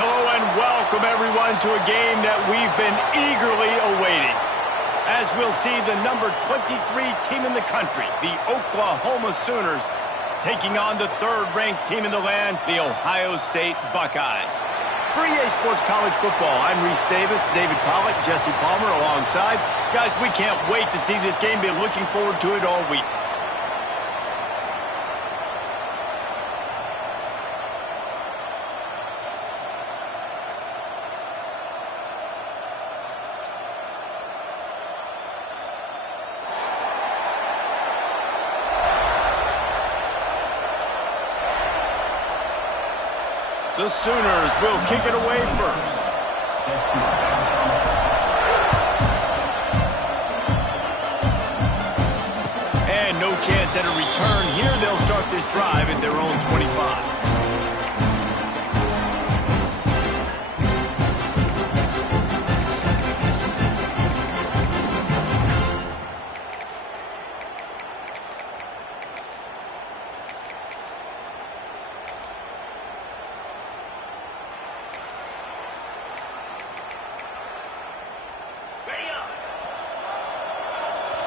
Hello and welcome everyone to a game that we've been eagerly awaiting. As we'll see the number 23 team in the country, the Oklahoma Sooners, taking on the third-ranked team in the land, the Ohio State Buckeyes. For EA Sports College Football, I'm Reese Davis, David Pollack, Jesse Palmer alongside. Guys, we can't wait to see this game. Been looking forward to it all week. The Sooners will kick it away first. And no chance at a return here. They'll start this drive at their own 25.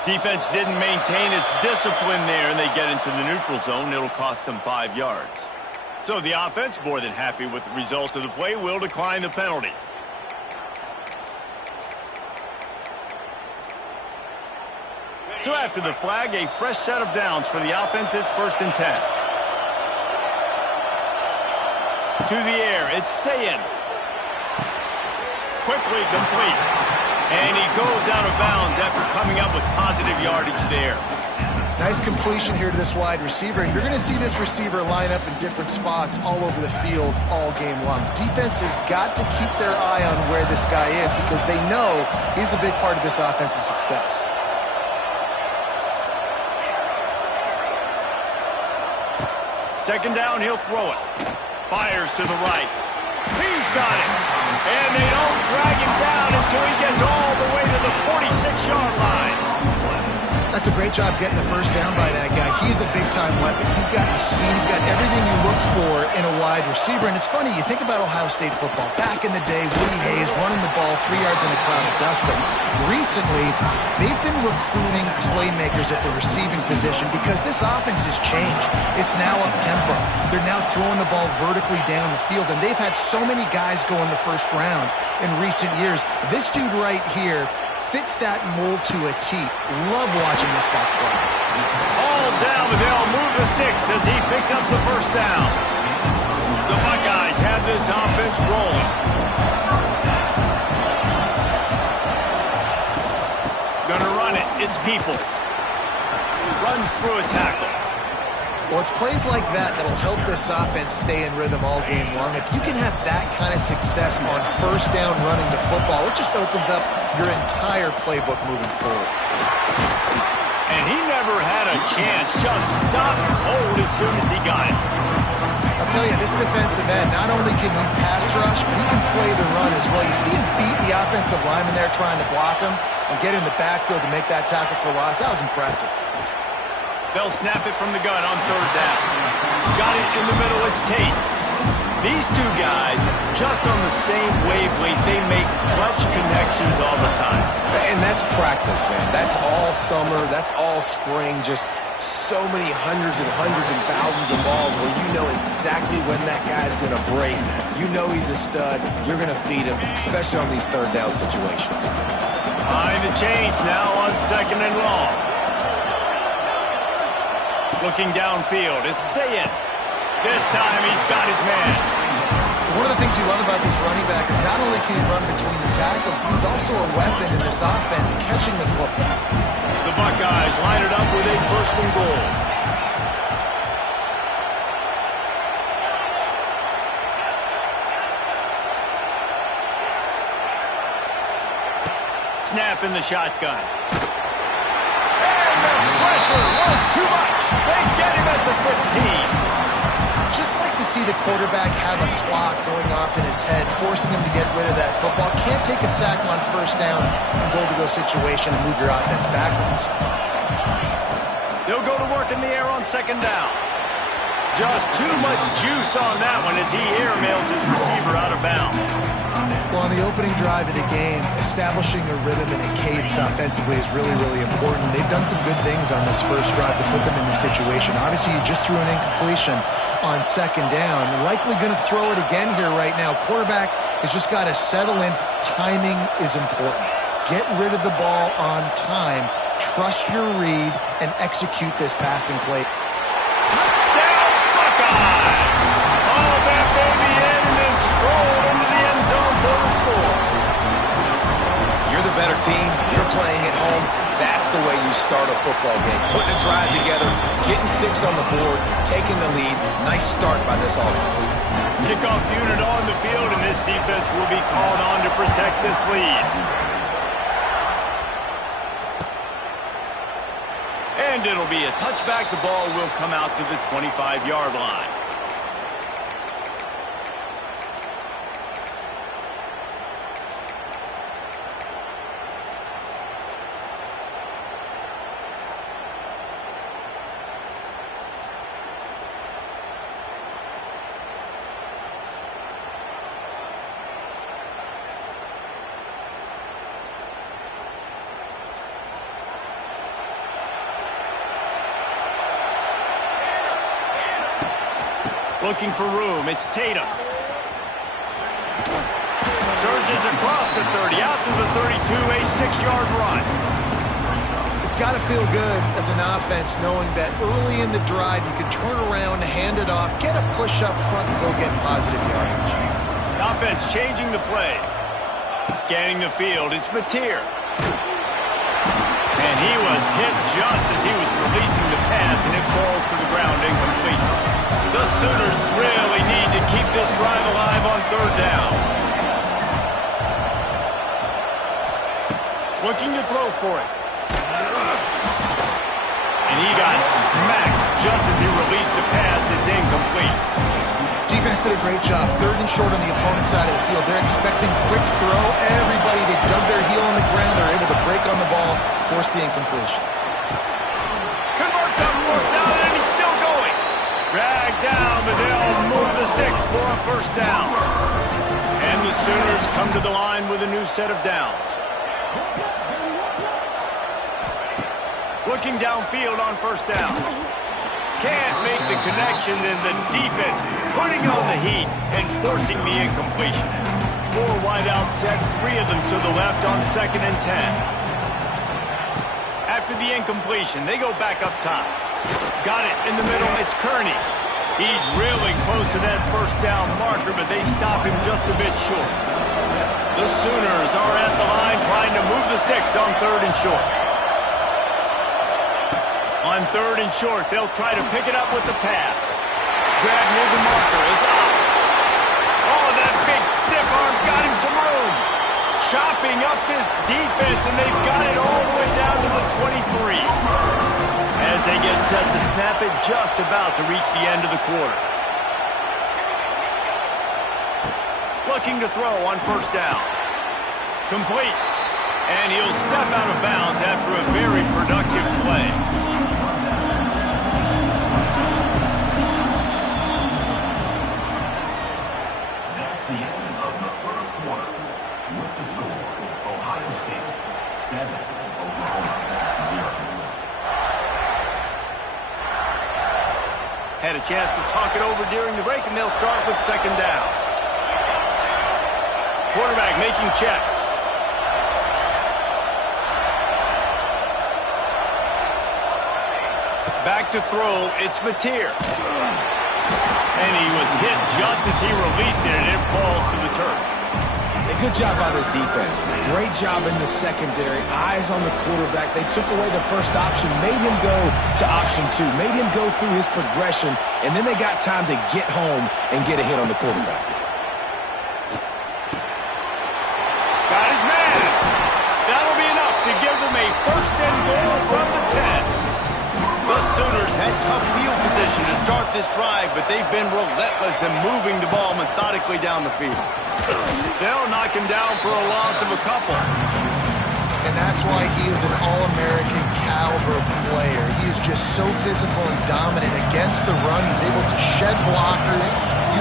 Defense didn't maintain its discipline there, and they get into the neutral zone. It'll cost them 5 yards. So the offense, more than happy with the result of the play, will decline the penalty. So after the flag, a fresh set of downs for the offense. It's 1st and 10. To the air, it's Sayin. Quickly complete. And he goes out of bounds after coming up with positive yardage there. Nice completion here to this wide receiver. And you're going to see this receiver line up in different spots all over the field all game long. Defense has got to keep their eye on where this guy is because they know he's a big part of this offense's success. Second down, he'll throw it. Fires to the right. He's got it. And they don't drag him down until he gets all the way to the 46-yard line. That's a great job getting the first down by that guy. He's a big-time weapon. He's got the speed. He's got everything you look for in a wide receiver. And it's funny, you think about Ohio State football. Back in the day, Woody Hayes running the ball 3 yards in a cloud of dust. But recently, they've been recruiting playmakers at the receiving position because this offense has changed. It's now up-tempo. They're now throwing the ball vertically down the field. And they've had so many guys go in the first round in recent years. This dude right here fits that mold to a T. Love watching this guy play. All down, but they'll move the sticks as he picks up the first down. The Buckeyes have this offense rolling. Gonna run it. It's Peoples. Runs through a tackle. Well, it's plays like that that'll help this offense stay in rhythm all game long. If you can have that kind of success on first down running the football, it just opens up your entire playbook moving forward. And he never had a chance. Just stopped cold as soon as he got it. I'll tell you, this defensive end, not only can he pass rush, but he can play the run as well. You see him beat the offensive lineman there trying to block him and get in the backfield to make that tackle for loss. That was impressive. They'll snap it from the gun on third down. Got it in the middle, it's Tate. These two guys, just on the same wavelength, they make clutch connections all the time. And that's practice, man. That's all summer. That's all spring. Just so many hundreds and thousands of balls where you know exactly when that guy's going to break. You know he's a stud. You're going to feed him, especially on these third down situations. Behind the chains now on 2nd and long. Looking downfield, it's Sayin. This time he's got his man. One of the things you love about this running back is not only can he run between the tackles, but he's also a weapon in this offense catching the football. The Buckeyes line it up with a 1st and goal. Snap in the shotgun. And the pressure was too much. They get him at the 15. Just like to see see the quarterback have a clock going off in his head, forcing him to get rid of that football. Can't take a sack on first down in goal-to-go situation and move your offense backwards. They'll go to work in the air on second down. Just too much juice on that one as he airmails his receiver out of bounds. Well, on the opening drive of the game, establishing a rhythm and a cadence offensively is really, really important. They've done some good things on this first drive to put them in this situation. Obviously, you just threw an incompletion on second down. Likely going to throw it again here right now. Quarterback has just got to settle in. Timing is important. Get rid of the ball on time. Trust your read and execute this passing play. Touchdown, Buckeyes! Hauled that baby in and then strolled into the end zone for the score. You're the better team. You're playing at home. That's the way you start a football game. Putting a drive together, getting 6 on the board, taking the lead. Nice start by this offense. Kickoff unit on the field, and this defense will be called on to protect this lead. And it'll be a touchback. The ball will come out to the 25-yard line. Looking for room. It's Tatum. Surges across the 30, out to the 32, a 6-yard run. It's got to feel good as an offense knowing that early in the drive you can turn around, hand it off, get a push up front, and go get positive yardage. Offense changing the play. Scanning the field, it's Mateer. And he was hit just as he was releasing the pass, and it falls to the ground incomplete. The Sooners really need to keep this drive alive on third down. Looking to throw for it. And he got smacked just as he released the pass. It's incomplete. Defense did a great job. Third and short on the opponent's side of the field. They're expecting quick throw. Everybody, they dug their heel on the ground. They're able to break on the ball, force the incompletion. Converts on fourth down, and he's still going. Dragged down, but they'll move the sticks for a first down. And the Sooners come to the line with a new set of downs. Looking downfield on first down. Can't make the connection, and the defense putting on the heat and forcing the incompletion. 4 wide out set, 3 of them to the left on 2nd and 10. After the incompletion, they go back up top. Got it in the middle, it's Kearney. He's really close to that first down marker, but they stop him just a bit short. The Sooners are at the line trying to move the sticks on 3rd and short. On 3rd and short, they'll try to pick it up with the pass. Grab near the marker, it's up. Oh, that big stiff arm got him some room. Chopping up this defense, and they've got it all the way down to the 23. As they get set to snap it, just about to reach the end of the quarter. Looking to throw on first down. Complete. And he'll step out of bounds after a very productive play. That's the end of the first quarter. With the score, Ohio State 7, Oklahoma 0. Had a chance to talk it over during the break, and they'll start with second down. Quarterback making checks. Back to throw, it's Mateer. And he was hit just as he released it, and it falls to the turf. A good job by this defense. Great job in the secondary. Eyes on the quarterback. They took away the first option, made him go to option 2, made him go through his progression, and then they got time to get home and get a hit on the quarterback. Got his man. That'll be enough to give them a first and goal from the 10. The Sooners had tough field position to start out this drive, but they've been relentless in moving the ball methodically down the field. They'll knock him down for a loss of a couple. And that's why he is an All-American caliber player. He is just so physical and dominant against the run. He's able to shed blockers,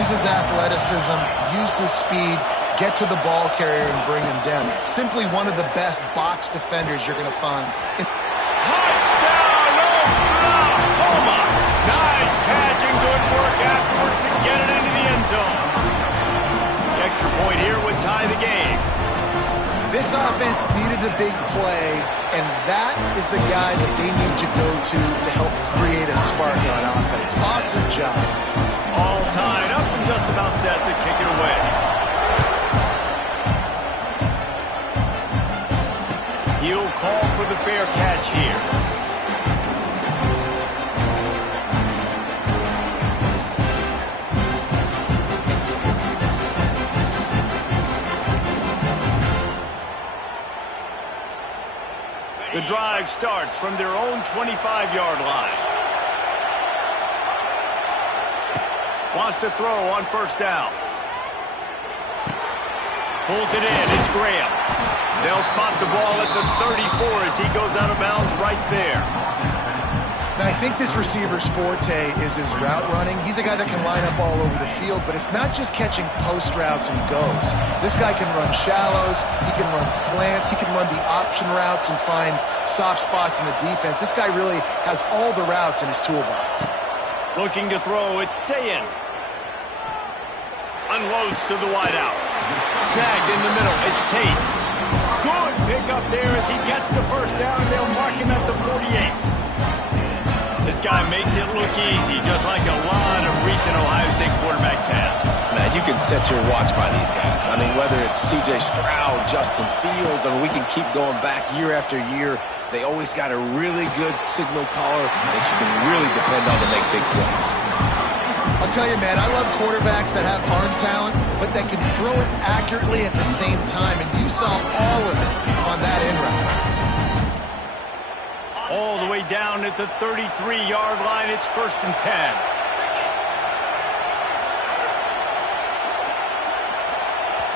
use his athleticism, use his speed, get to the ball carrier and bring him down. Simply one of the best box defenders you're going to find. Touchdown, Oklahoma! Nice catch and good work afterwards to get it into the end zone. The extra point here would tie the game. This offense needed a big play, and that is the guy that they need to go to help create a spark on offense. Awesome job. All tied up and just about set to kick it away. He'll call for the fair catch here. The drive starts from their own 25-yard line. Wants to throw on first down. Pulls it in. It's Graham. They'll spot the ball at the 34 as he goes out of bounds right there. Now, I think this receiver's forte is his route running. He's a guy that can line up all over the field, but it's not just catching post routes and goes. This guy can run shallows, he can run slants, he can run the option routes and find soft spots in the defense. This guy really has all the routes in his toolbox. Looking to throw, it's Sayin. Unloads to the wideout. Snagged in the middle, it's Tate. Good pick up there as he gets the first down. They'll mark him at the 48. This guy makes it look easy, just like a lot of recent Ohio State quarterbacks have. Man, you can set your watch by these guys. I mean, whether it's C.J. Stroud, Justin Fields, I mean, we can keep going back year after year. They always got a really good signal caller that you can really depend on to make big plays. I'll tell you, man, I love quarterbacks that have arm talent, but that can throw it accurately at the same time, and you saw all of it on that in route. All the way down at the 33-yard line, it's 1st and 10.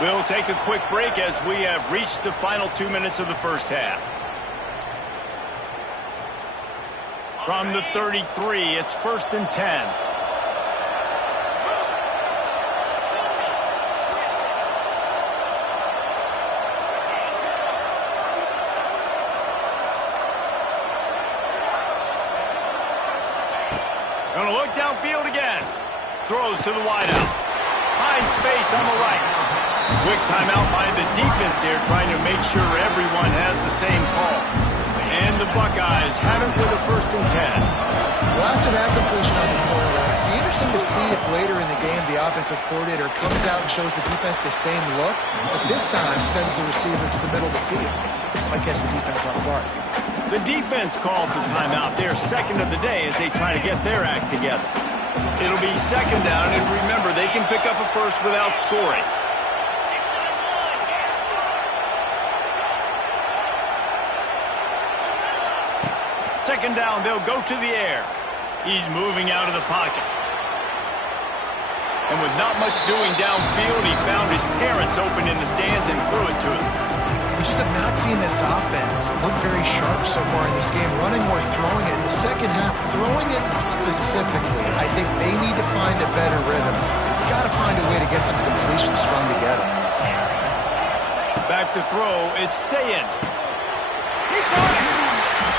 We'll take a quick break as we have reached the final 2 minutes of the first half. From the 33, it's 1st and 10. Gonna look downfield again. Throws to the wideout. Finds space on the right. Quick timeout by the defense there, trying to make sure everyone has the same call. And the Buckeyes have it with a 1st and 10. Well, after that completion on the corner route, it'd be interesting to see if later in the game the offensive coordinator comes out and shows the defense the same look, but this time sends the receiver to the middle of the field. Might catch the defense off guard. The defense calls the timeout, their second of the day, as they try to get their act together. It'll be 2nd down, and remember, they can pick up a first without scoring. Second down, they'll go to the air. He's moving out of the pocket. And with not much doing downfield, he found his parents open in the stands and threw it to him. We just have not seen this offense look very sharp so far in this game, running or throwing it. In the second half, throwing it specifically, I think they need to find a better rhythm. You've got to find a way to get some completions strung together. Back to throw, it's Sayin. He caught it!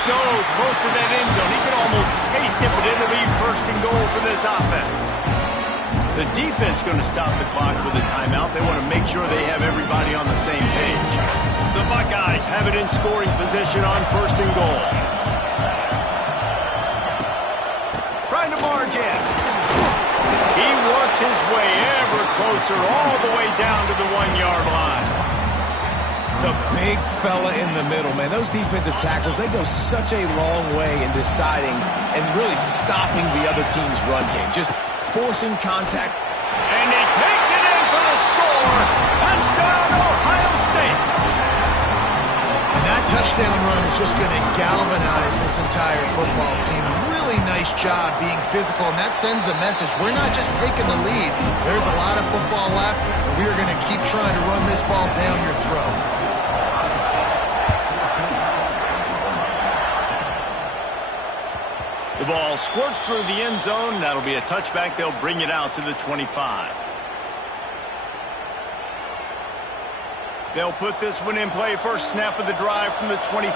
So close to that end zone, he can almost taste it, but it'll be 1st and goal for this offense. The defense going to stop the clock with a timeout. They want to make sure they have everybody on the same page. The Buckeyes have it in scoring position on 1st and goal. Trying to barge in. He works his way ever closer all the way down to the 1-yard line. The big fella in the middle, man. Those defensive tackles, they go such a long way in deciding and really stopping the other team's run game. Just forcing contact. And he takes it in for the score. Touchdown, Ohio State. And that touchdown touchdown run is just going to galvanize this entire football team. Really nice job being physical, and that sends a message. We're not just taking the lead. There's a lot of football left, and we are going to keep trying to run this ball down your throat. The ball squirts through the end zone. That'll be a touchback. They'll bring it out to the 25. They'll put this one in play. First snap of the drive from the 25.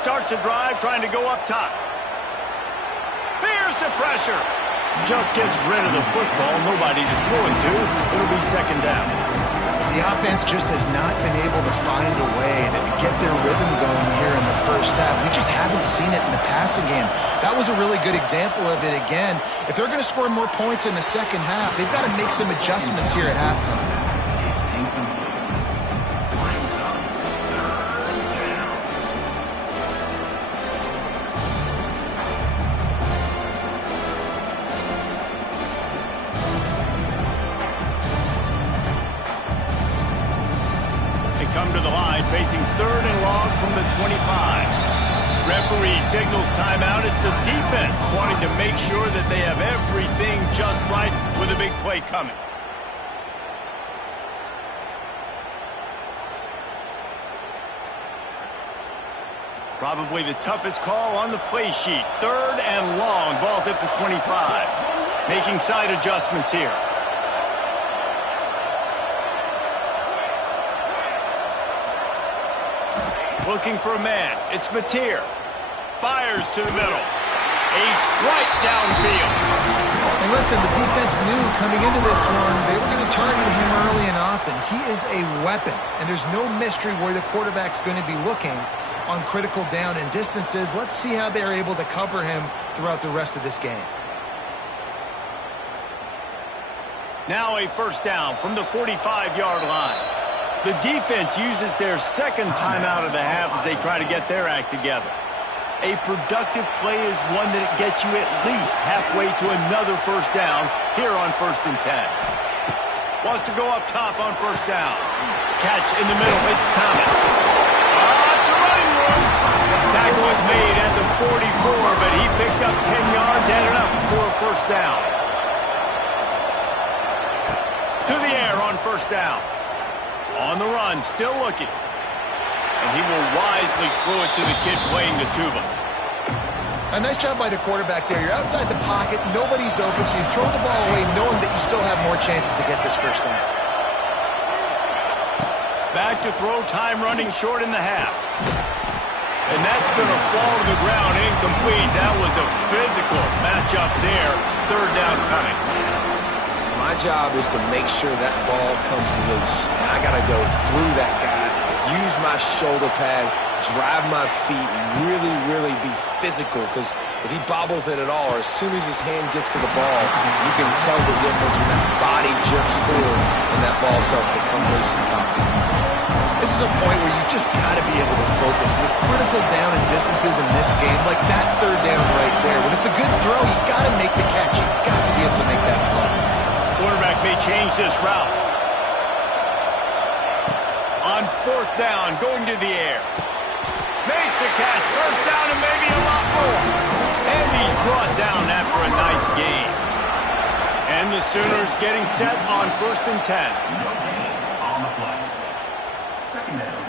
Starts a drive trying to go up top. Here's the pressure. Just gets rid of the football. Nobody to throw it to. It'll be second down. The offense just has not been able to find a way to get their rhythm going here in the first half. We just haven't seen it in the passing game. That was a really good example of it again. If they're going to score more points in the second half, they've got to make some adjustments here at halftime. Come to the line, facing third and long from the 25. Referee signals timeout. It's the defense wanting to make sure that they have everything just right with a big play coming. Probably the toughest call on the play sheet. Third and long. Ball's at the 25. Making side adjustments here. Looking for a man. It's Mateer. Fires to the middle. A strike downfield. And listen, the defense knew coming into this one they were going to target him early and often. He is a weapon, and there's no mystery where the quarterback's going to be looking on critical down and distances. Let's see how they're able to cover him throughout the rest of this game. Now a first down from the 45-yard line. The defense uses their second timeout of the half as they try to get their act together. A productive play is one that gets you at least halfway to another first down here on 1st and 10. Wants to go up top on first down. Catch in the middle. It's Thomas. It's a running room. Tackle was made at the 44, but he picked up 10 yards, added up for a first down. To the air on first down. On the run, still looking. And he will wisely throw it to the kid playing the tuba. A nice job by the quarterback there. You're outside the pocket, nobody's open, so you throw the ball away knowing that you still have more chances to get this first down. Back to throw, time running short in the half. And that's going to fall to the ground, incomplete. That was a physical matchup there. Third down coming. My job is to make sure that ball comes loose. And I got to go through that guy, use my shoulder pad, drive my feet, really, really be physical. Because if he bobbles it at all, or as soon as his hand gets to the ball, you can tell the difference when that body jerks forward and that ball starts to come loose and pop. This is a point where you just got to be able to focus. The critical down and distances in this game, like that third down right there. When it's a good throw, you got to make the catch. You got to be able to make that play. Quarterback may change this route. On fourth down, going to the air. Makes the catch. First down and maybe a lot more. And he's brought down after a nice gain. And the Sooners getting set on 1st and 10. No gain on the play. Second down.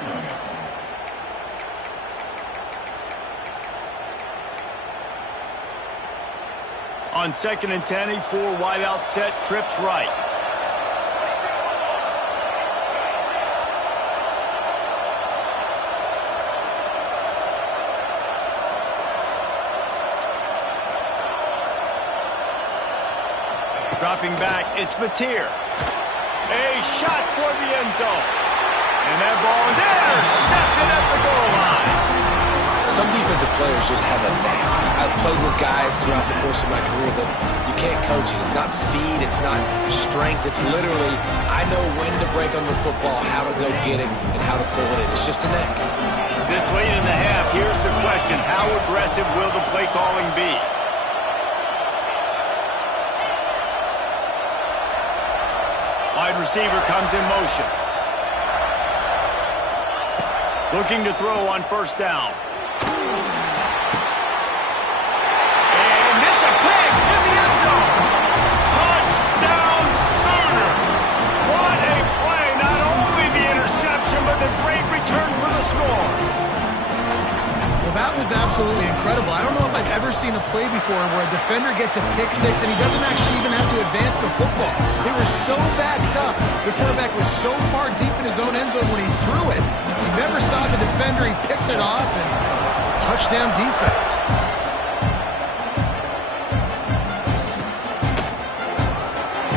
On 2nd and 10, a 4 wide out set, trips right. Dropping back, it's Mateer. A shot toward the end zone. And that ball is intercepted at the goal line. Some defensive players just have a knack. I've played with guys throughout the course of my career that you can't coach it. It's not speed, it's not strength. It's literally, I know when to break on the football, how to go get it, and how to pull it in. It's just a knack. This late in the half, here's the question. How aggressive will the play calling be? Wide receiver comes in motion. Looking to throw on first down. And it's a pick in the end zone. Touchdown Sooners. What a play. Not only the interception, but the great return for the score. Well, that was absolutely incredible. I don't know if I've ever seen a play before where a defender gets a pick six and he doesn't actually even have to advance the football. They were so backed up. The quarterback was so far deep in his own end zone when he threw it. He never saw the defender. He picked it off and touchdown defense.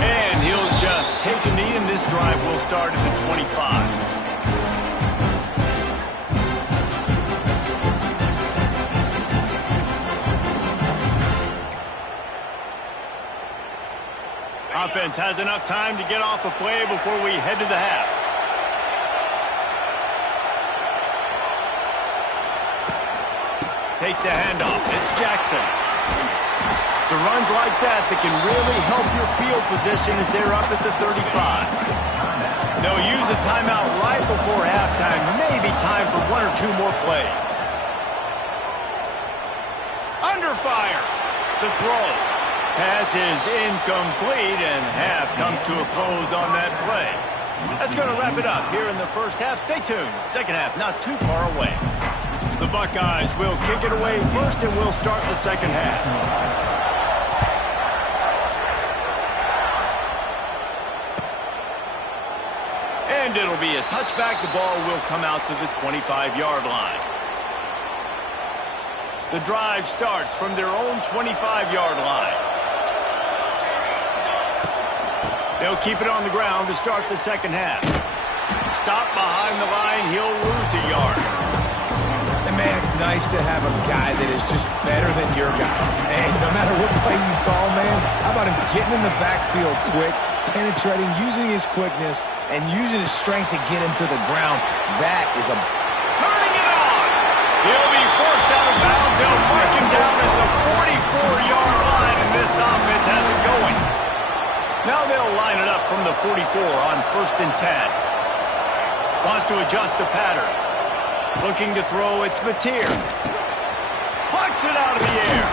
And he'll just take a knee, and this drive will start at the 25. Offense has enough time to get off a play before we head to the half. Takes the handoff. It's Jackson. So runs like that can really help your field position as they're up at the 35. They'll use a timeout right before halftime. Maybe time for one or two more plays. Under fire. The throw. Pass is incomplete, and half comes to a close on that play. That's going to wrap it up here in the first half. Stay tuned. Second half not too far away. The Buckeyes will kick it away first, and we'll start the second half. And it'll be a touchback. The ball will come out to the 25-yard line. The drive starts from their own 25-yard line. They'll keep it on the ground to start the second half. Stop behind the line. He'll lose a yard. And, man, it's nice to have a guy that is just better than your guys. And no matter what play you call, man, how about him getting in the backfield quick, penetrating, using his quickness, and using his strength to get him to the ground. That is a... Turning it on! He'll be forced out of bounds. They'll mark him down at the 44-yard line, and this offense has it going. Now they'll line it up from the 44 on 1st and 10. Wants to adjust the pattern. Looking to throw, it's Mateer. Plucks it out of the air.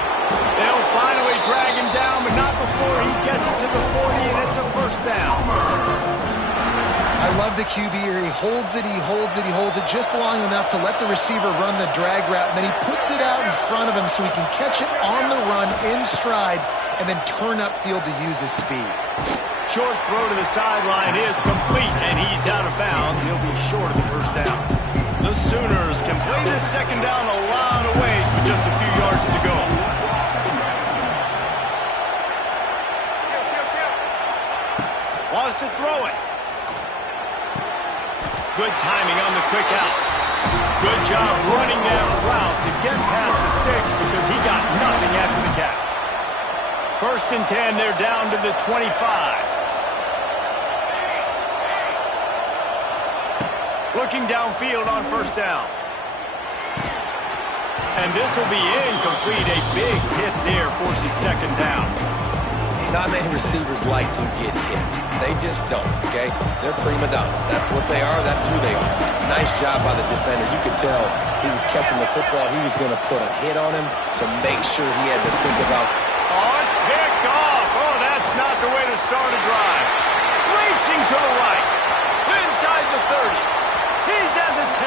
They'll finally drag him down, but not before he gets it to the 40, and it's a first down. I love the QB here. He holds it, he holds it, he holds it just long enough to let the receiver run the drag route, and then he puts it out in front of him so he can catch it on the run in stride and then turn upfield to use his speed. Short throw to the sideline is complete, and he's out of bounds. He'll be short of the first down. The Sooners can play this second down a lot of ways with just a few yards to go. Wants to throw it. Good timing on the quick out. Good job running that route to get past the sticks because he got nothing after the catch. 1st and 10, they're down to the 25. Looking downfield on first down. And this will be incomplete. A big hit there forces second down. Not many receivers like to get hit. They just don't, okay? They're prima donnas. That's what they are. That's who they are. Nice job by the defender. You could tell he was catching the football. He was going to put a hit on him to make sure he had to think about... Oh, it's picked off. Oh, that's not the way to start a drive. Racing to the right. Inside the 30. He's at the 10.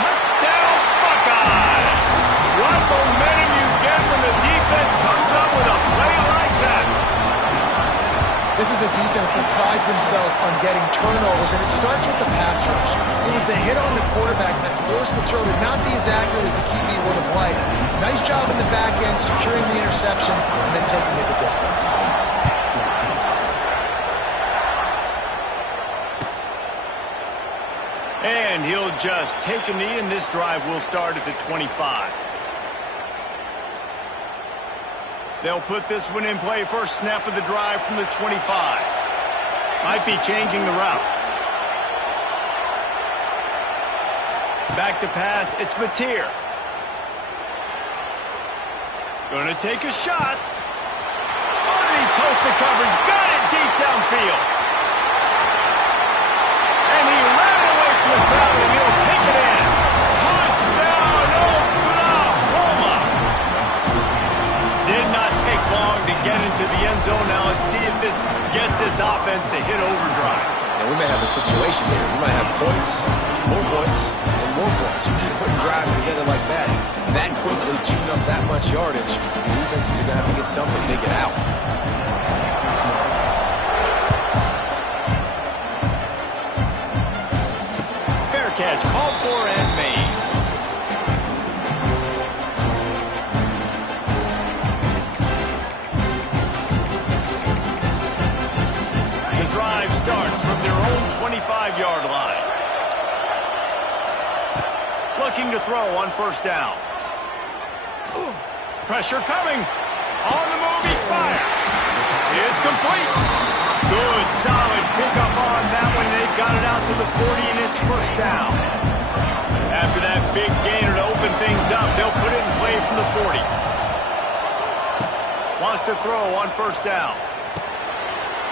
Touchdown, Buckeyes. What momentum you get when the defense comes up with a play like that. This is a defense that prides themselves on getting turnovers, and it starts with the pass rush. It was the hit on the quarterback that forced the throw to not be as accurate as the QB would have liked. Nice job in the back end, securing the interception, and then taking it the distance. And he'll just take a knee, and this drive will start at the 25. They'll put this one in play. First snap of the drive from the 25. Might be changing the route. Back to pass. It's Mateer. Going to take a shot. Underneath toasted coverage. Got it deep downfield. end zone now. Let's see if this gets this offense to hit overdrive. And we may have a situation here. We might have points, and more points. You keep putting drives together like that quickly, chewing up that much yardage, defenses are going to have to get something figured out. Fair catch, called for and made. The drive starts from their own 25-yard line. Looking to throw on first down. Pressure coming. On the move, he fires. It's complete. Good, solid pickup on that one. They've got it out to the 40, and it's first down. After that big gainer to open things up, they'll put it in play from the 40. Wants to throw on first down.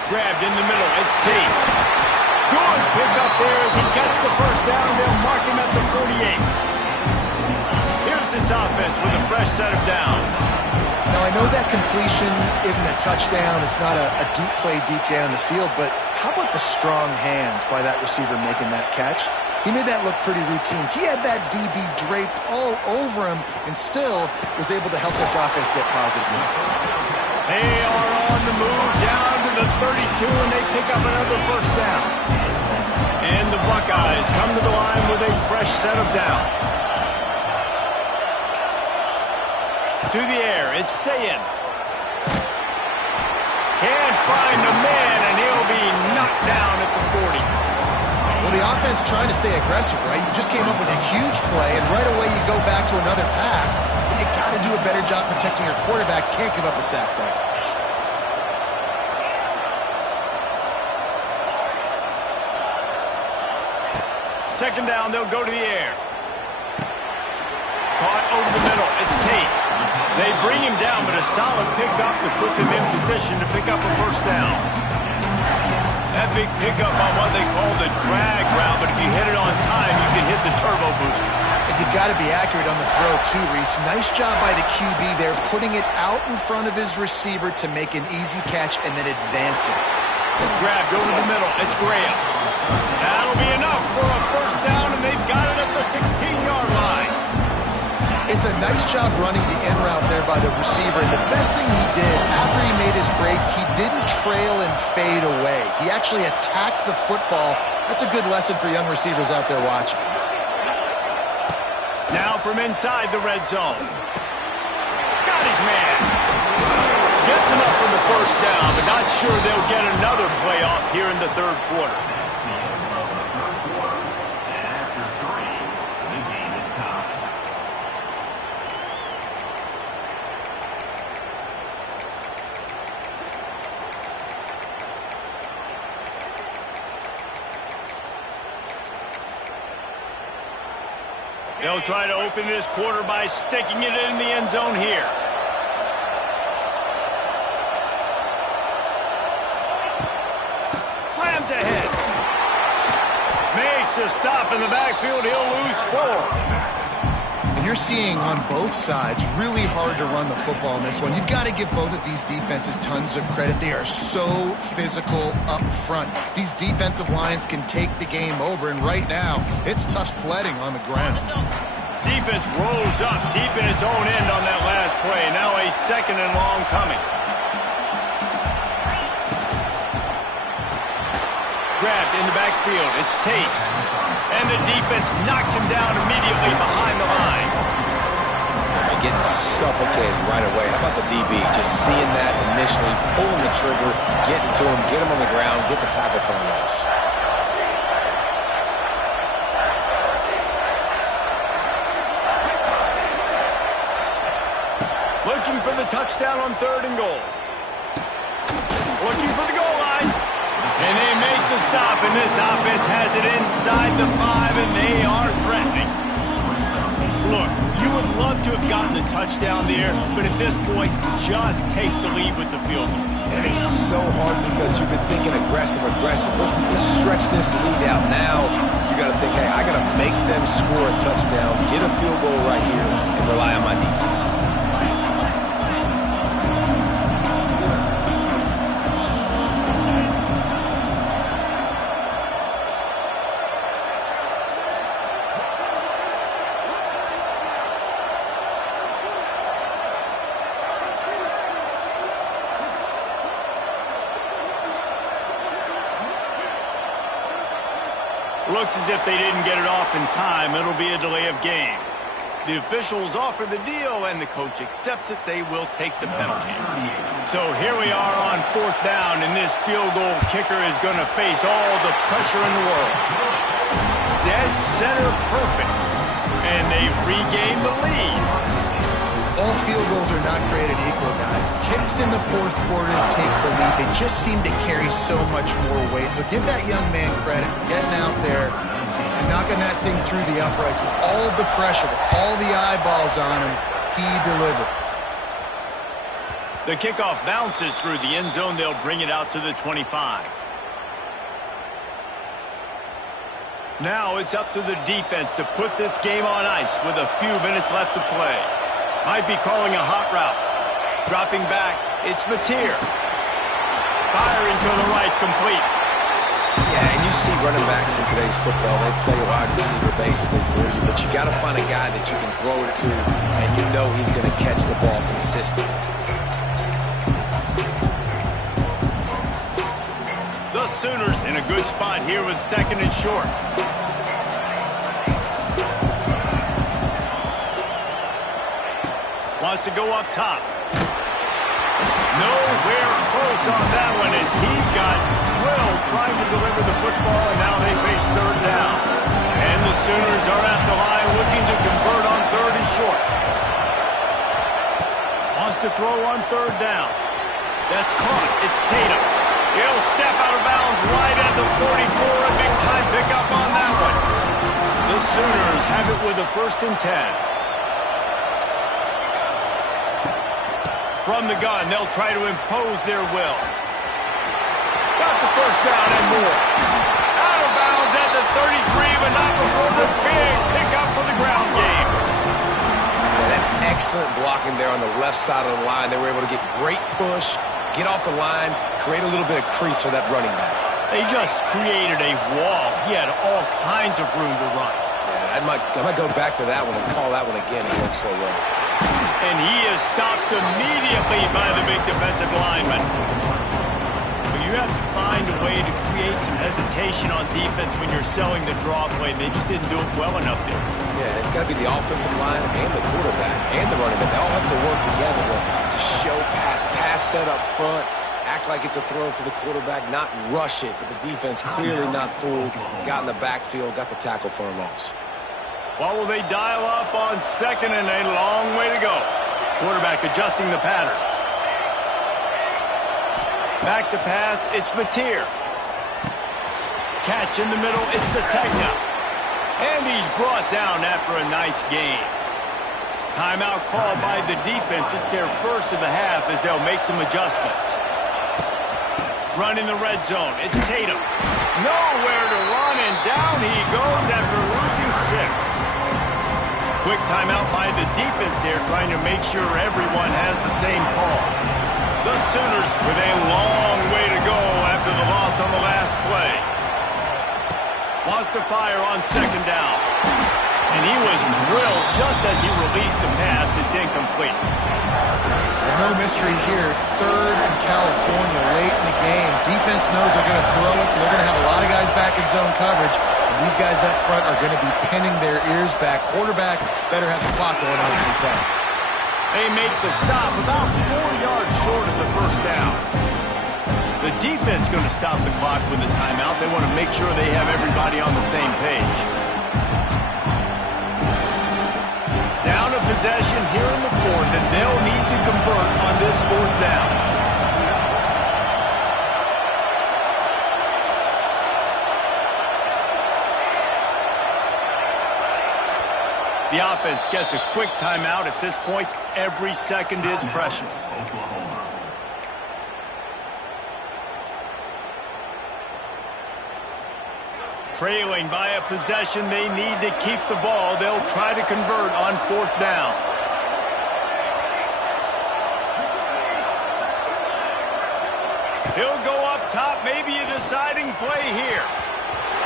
Grabbed in the middle. It's Tate. Good pickup there as he gets the first down. They'll mark him at the 48. Here's this offense with a fresh set of downs. Now, I know that completion isn't a touchdown. It's not a deep play deep down the field, but how about the strong hands by that receiver making that catch? He made that look pretty routine. He had that DB draped all over him and still was able to help this offense get positive yards. They are on the move down to the 32, and they pick up another first down. And the Buckeyes come to the line with a fresh set of downs. To the air, it's Sayin. Can't find the man, and he'll be knocked down at the 40. Well, the offense trying to stay aggressive, right? You just came up with a huge play, and right away you go back to another pass. But you got to do a better job protecting your quarterback. Can't give up a sack there. Second down, they'll go to the air. Caught over the middle. It's Tate. They bring him down, but a solid pickup to put them in position to pick up a first down. That big pickup on what they call the drag route, but if you hit it on time, you can hit the turbo booster. And you've got to be accurate on the throw, too, Reese. Nice job by the QB there, putting it out in front of his receiver to make an easy catch and then advance it. Grabbed over the middle. It's Graham. That'll be enough for a first down, and they've got it at the 16-yard line. It's a nice job running the in route there by the receiver. And the best thing he did after he made his break, he didn't trail and fade away. He actually attacked the football. That's a good lesson for young receivers out there watching. Now from inside the red zone. Got his man. Gets enough for the first down, but not sure they'll get another playoff here in the third quarter. They'll try to open this quarter by sticking it in the end zone here. Slams ahead. Makes a stop in the backfield. He'll lose 4. And you're seeing on both sides really hard to run the football in this one. You've got to give both of these defenses tons of credit. They are so physical up front. These defensive lines can take the game over, and right now, it's tough sledding on the ground. Defense rolls up deep in its own end on that last play. Now a second and long coming. Grabbed in the backfield. It's Tate. And the defense knocks him down immediately behind the line. They're getting suffocated right away. How about the DB? Just seeing that initially, pulling the trigger, getting to him, get him on the ground, get the tackle for a loss. Looking for the touchdown on 3rd and goal. Looking for the goal line. And they make the stop, and this offense has it inside the 5, and they are threatening. Look, you would love to have gotten the touchdown there, but at this point, just take the lead with the field goal. And it's so hard because you've been thinking aggressive. Let's stretch this lead out. Now you got to think, hey, I got to make them score a touchdown, get a field goal right here, and rely on my defense. Looks as if they didn't get it off in time. It'll be a delay of game. The officials offer the deal, and the coach accepts it. They will take the penalty. So here we are on 4th down, and this field goal kicker is going to face all the pressure in the world. Dead center perfect, and they've regained the lead. All field goals are not created equal, guys. Kicks in the 4th quarter to take the lead. They just seem to carry so much more weight. So give that young man credit for getting out there and knocking that thing through the uprights with all of the pressure, with all the eyeballs on him. He delivered. The kickoff bounces through the end zone. They'll bring it out to the 25. Now it's up to the defense to put this game on ice with a few minutes left to play. Might be calling a hot route. Dropping back, it's Mateer. Firing to the right, complete. Yeah, and you see running backs in today's football, they play a wide receiver basically for you, but you got to find a guy that you can throw it to, and you know he's going to catch the ball consistently. The Sooners in a good spot here with 2nd and short. Wants to go up top. Nowhere close on that one as he got drilled trying to deliver the football, and now they face 3rd down. And the Sooners are at the line looking to convert on 3rd and short. Wants to throw on 3rd down. That's caught. It's Tatum. He'll step out of bounds right at the 44. A big-time pickup on that one. The Sooners have it with a 1st and 10. From the gun, they'll try to impose their will. Got the 1st down and more. Out of bounds at the 33, but not before the big pickup for the ground game. Yeah, that's excellent blocking there on the left side of the line. They were able to get great push, get off the line, create a little bit of crease for that running back. They just created a wall. He had all kinds of room to run. Yeah, I might go back to that one and call that one again. It worked so well. And he is stopped immediately by the big defensive lineman. But you have to find a way to create some hesitation on defense when you're selling the draw play. They just didn't do it well enough there. Yeah, it's got to be the offensive line and the quarterback and the running back. They all have to work together to show pass set up front, act like it's a throw for the quarterback, not rush it, but the defense clearly not fooled, got in the backfield, got the tackle for a loss. What will they dial up on 2nd and a long way to go? Quarterback adjusting the pattern. Back to pass, it's Mateer. Catch in the middle, it's Sategna. And he's brought down after a nice gain. Timeout called by the defense. It's their 1st of the half as they'll make some adjustments. Run in the red zone, it's Tatum. Nowhere to run, and down he goes after losing 6. Quick timeout by the defense there, trying to make sure everyone has the same call. The Sooners with a long way to go after the loss on the last play. Wants to fire on 2nd down. And he was drilled just as he released the pass. It's incomplete. No mystery here. 3rd and California late in the game. Defense knows they're going to throw it, so they're going to have a lot of guys back in zone coverage. And these guys up front are going to be pinning their ears back. Quarterback better have the clock going over his head. They make the stop about 4 yards short of the 1st down. The defense going to stop the clock with a timeout. They want to make sure they have everybody on the same page. Down a possession here in the 4th, and they'll need to convert on this 4th down. The offense gets a quick timeout. At this point, every second is precious. Trailing by a possession, they need to keep the ball. They'll try to convert on 4th down. He'll go up top, maybe a deciding play here.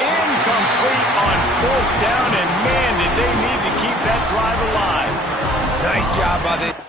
Incomplete on 4th down, and man, did they need to keep that drive alive. Nice job by the...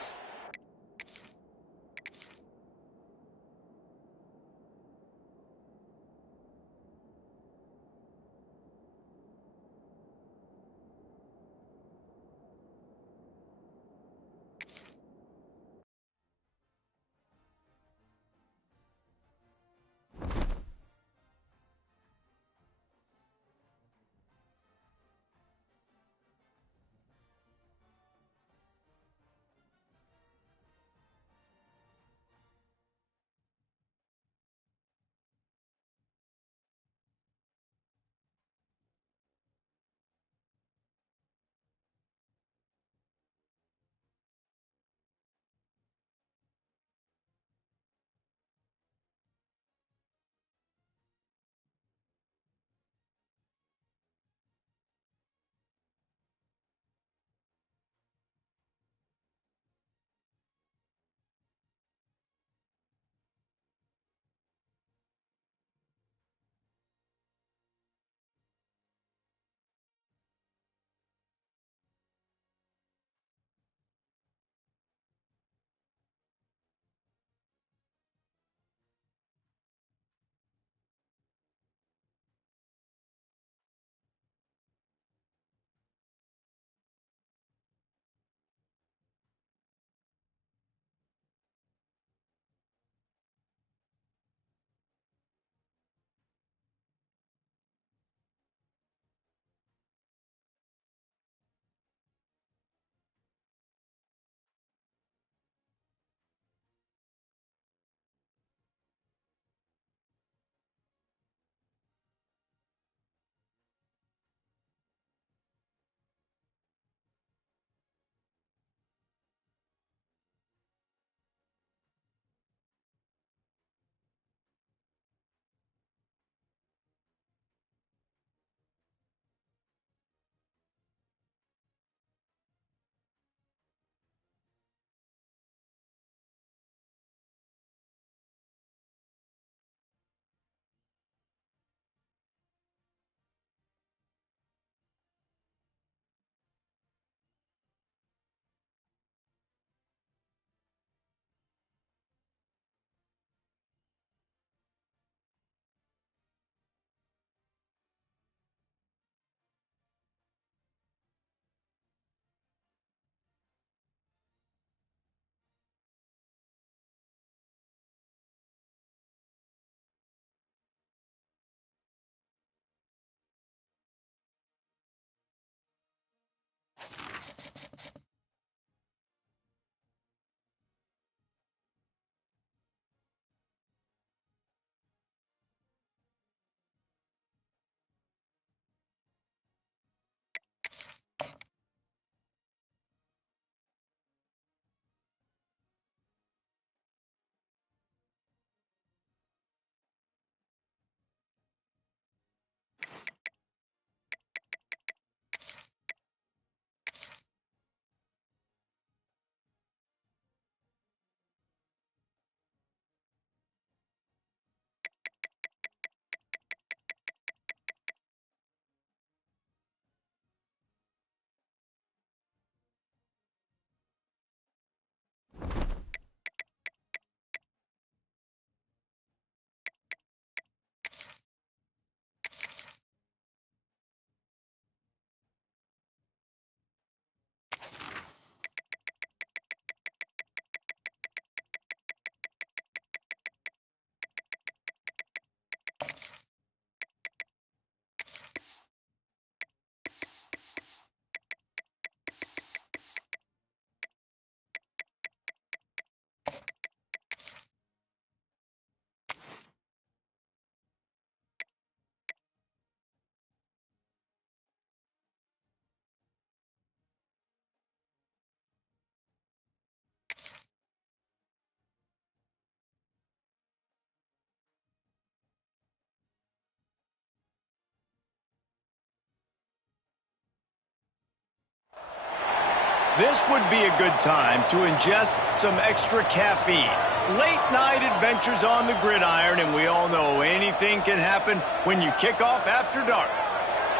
This would be a good time to ingest some extra caffeine. Late night adventures on the gridiron, and we all know anything can happen when you kick off after dark.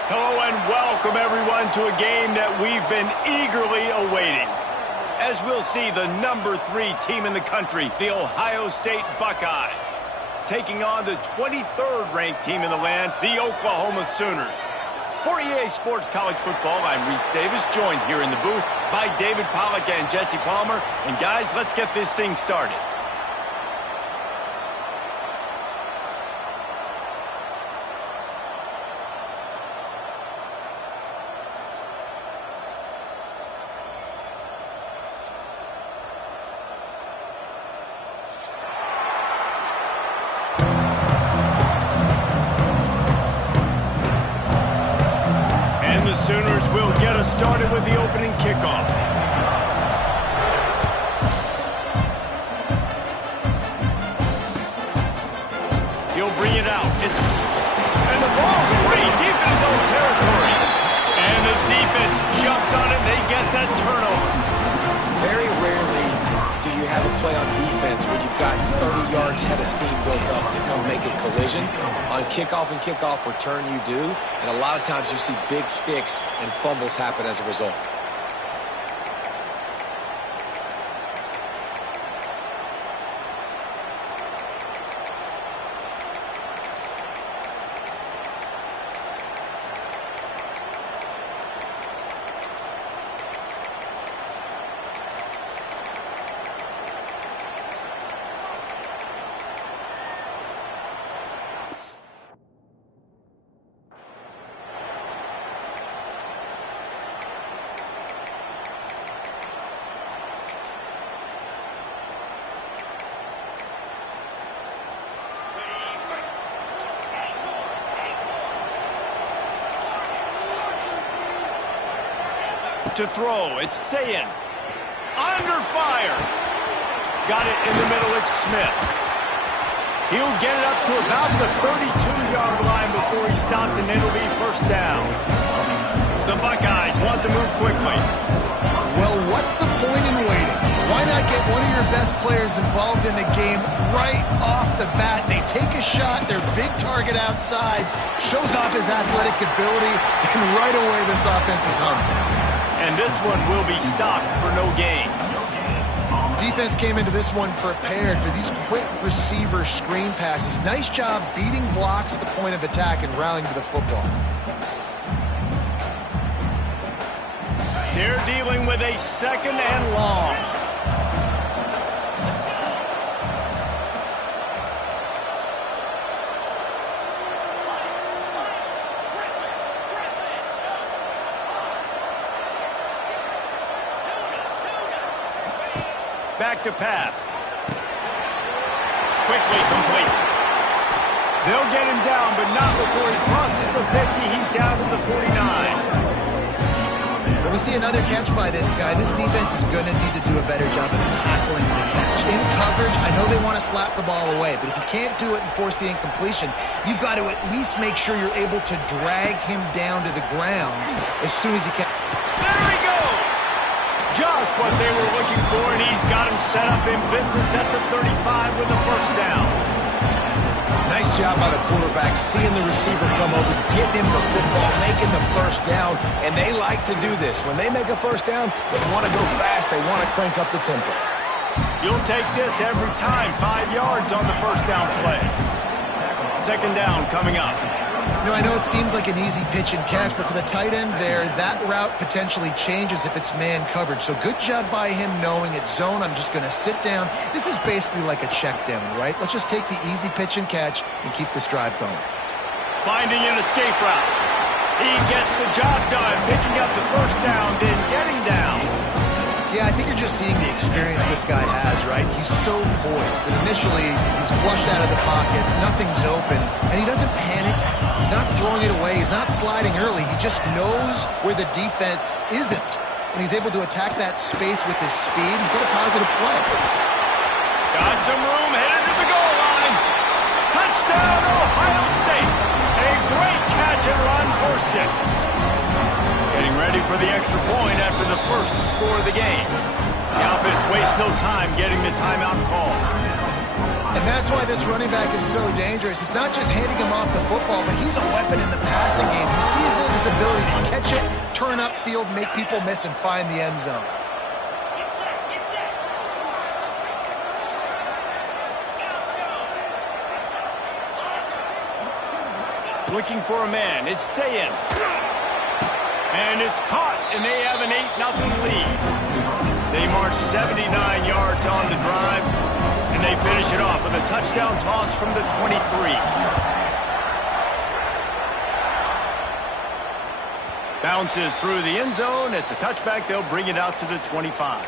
Hello and welcome everyone to a game that we've been eagerly awaiting. As we'll see the number 3 team in the country, the Ohio State Buckeyes, taking on the 23rd ranked team in the land, the Oklahoma Sooners. For EA Sports College Football, I'm Reese Davis, joined here in the booth by David Pollack and Jesse Palmer. And guys, let's get this thing started. Sooners will get us started with the opening kickoff. He'll bring it out. And the ball's free deep in his own territory. And the defense jumps on it. They get that turnover. Very rarely do you have a play on defense when you've got 30 yards head of steam built up to come make a collision. On kickoff and kickoff return, you do. And a lot of times you see big sticks and fumbles happen as a result. To throw, it's Sayin. Under fire. Got it in the middle, it's Smith. He'll get it up to about the 32-yard line before he's stopped, and it'll be first down. The Buckeyes want to move quickly. Well, what's the point in waiting? Why not get one of your best players involved in the game right off the bat? They take a shot, their big target outside, shows off his athletic ability, and right away this offense is humming. And this one will be stopped for no gain. Defense came into this one prepared for these quick receiver screen passes. Nice job beating blocks at the point of attack and rallying to the football. They're dealing with a second and long. Back to pass. Quickly complete. They'll get him down, but not before he crosses the 50. He's down to the 49. When we see another catch by this guy, this defense is going to need to do a better job of tackling the catch. In coverage, I know they want to slap the ball away, but if you can't do it and force the incompletion, you've got to at least make sure you're able to drag him down to the ground as soon as you can. There he goes! Just what they were looking for, and he's got him set up in business at the 35 with the first down. Nice job by the quarterback, seeing the receiver come over, getting him the football, making the first down, and they like to do this. When they make a first down, they want to go fast. They want to crank up the tempo. You'll take this every time. 5 yards on the first down play. Second down coming up. You know, I know it seems like an easy pitch and catch, but for the tight end there, that route potentially changes if it's man coverage. So good job by him knowing it's zone. I'm just going to sit down. This is basically like a check down, right? Let's just take the easy pitch and catch and keep this drive going. Finding an escape route. He gets the job done, picking up the first down, then getting down. Yeah, I think you're just seeing the experience this guy has, right? He's so poised. And initially, he's flushed out of the pocket. Nothing's open. And he doesn't panic. He's not throwing it away. He's not sliding early. He just knows where the defense isn't. And he's able to attack that space with his speed and put a positive play. Got some room, headed to the goal line. Touchdown, Ohio State. A great catch and run for 6. Getting Getting ready for the extra point after the first score of the game. The offense wastes no time getting the timeout call. And that's why this running back is so dangerous. It's not just handing him off the football, but he's a weapon in the passing game. He sees his ability to catch it, turn upfield, make people miss, and find the end zone. Looking for a man. It's Sayin. And it's caught, and they have an 8-0 lead. They march 79 yards on the drive, and they finish it off with a touchdown toss from the 23. Bounces through the end zone. It's a touchback. They'll bring it out to the 25.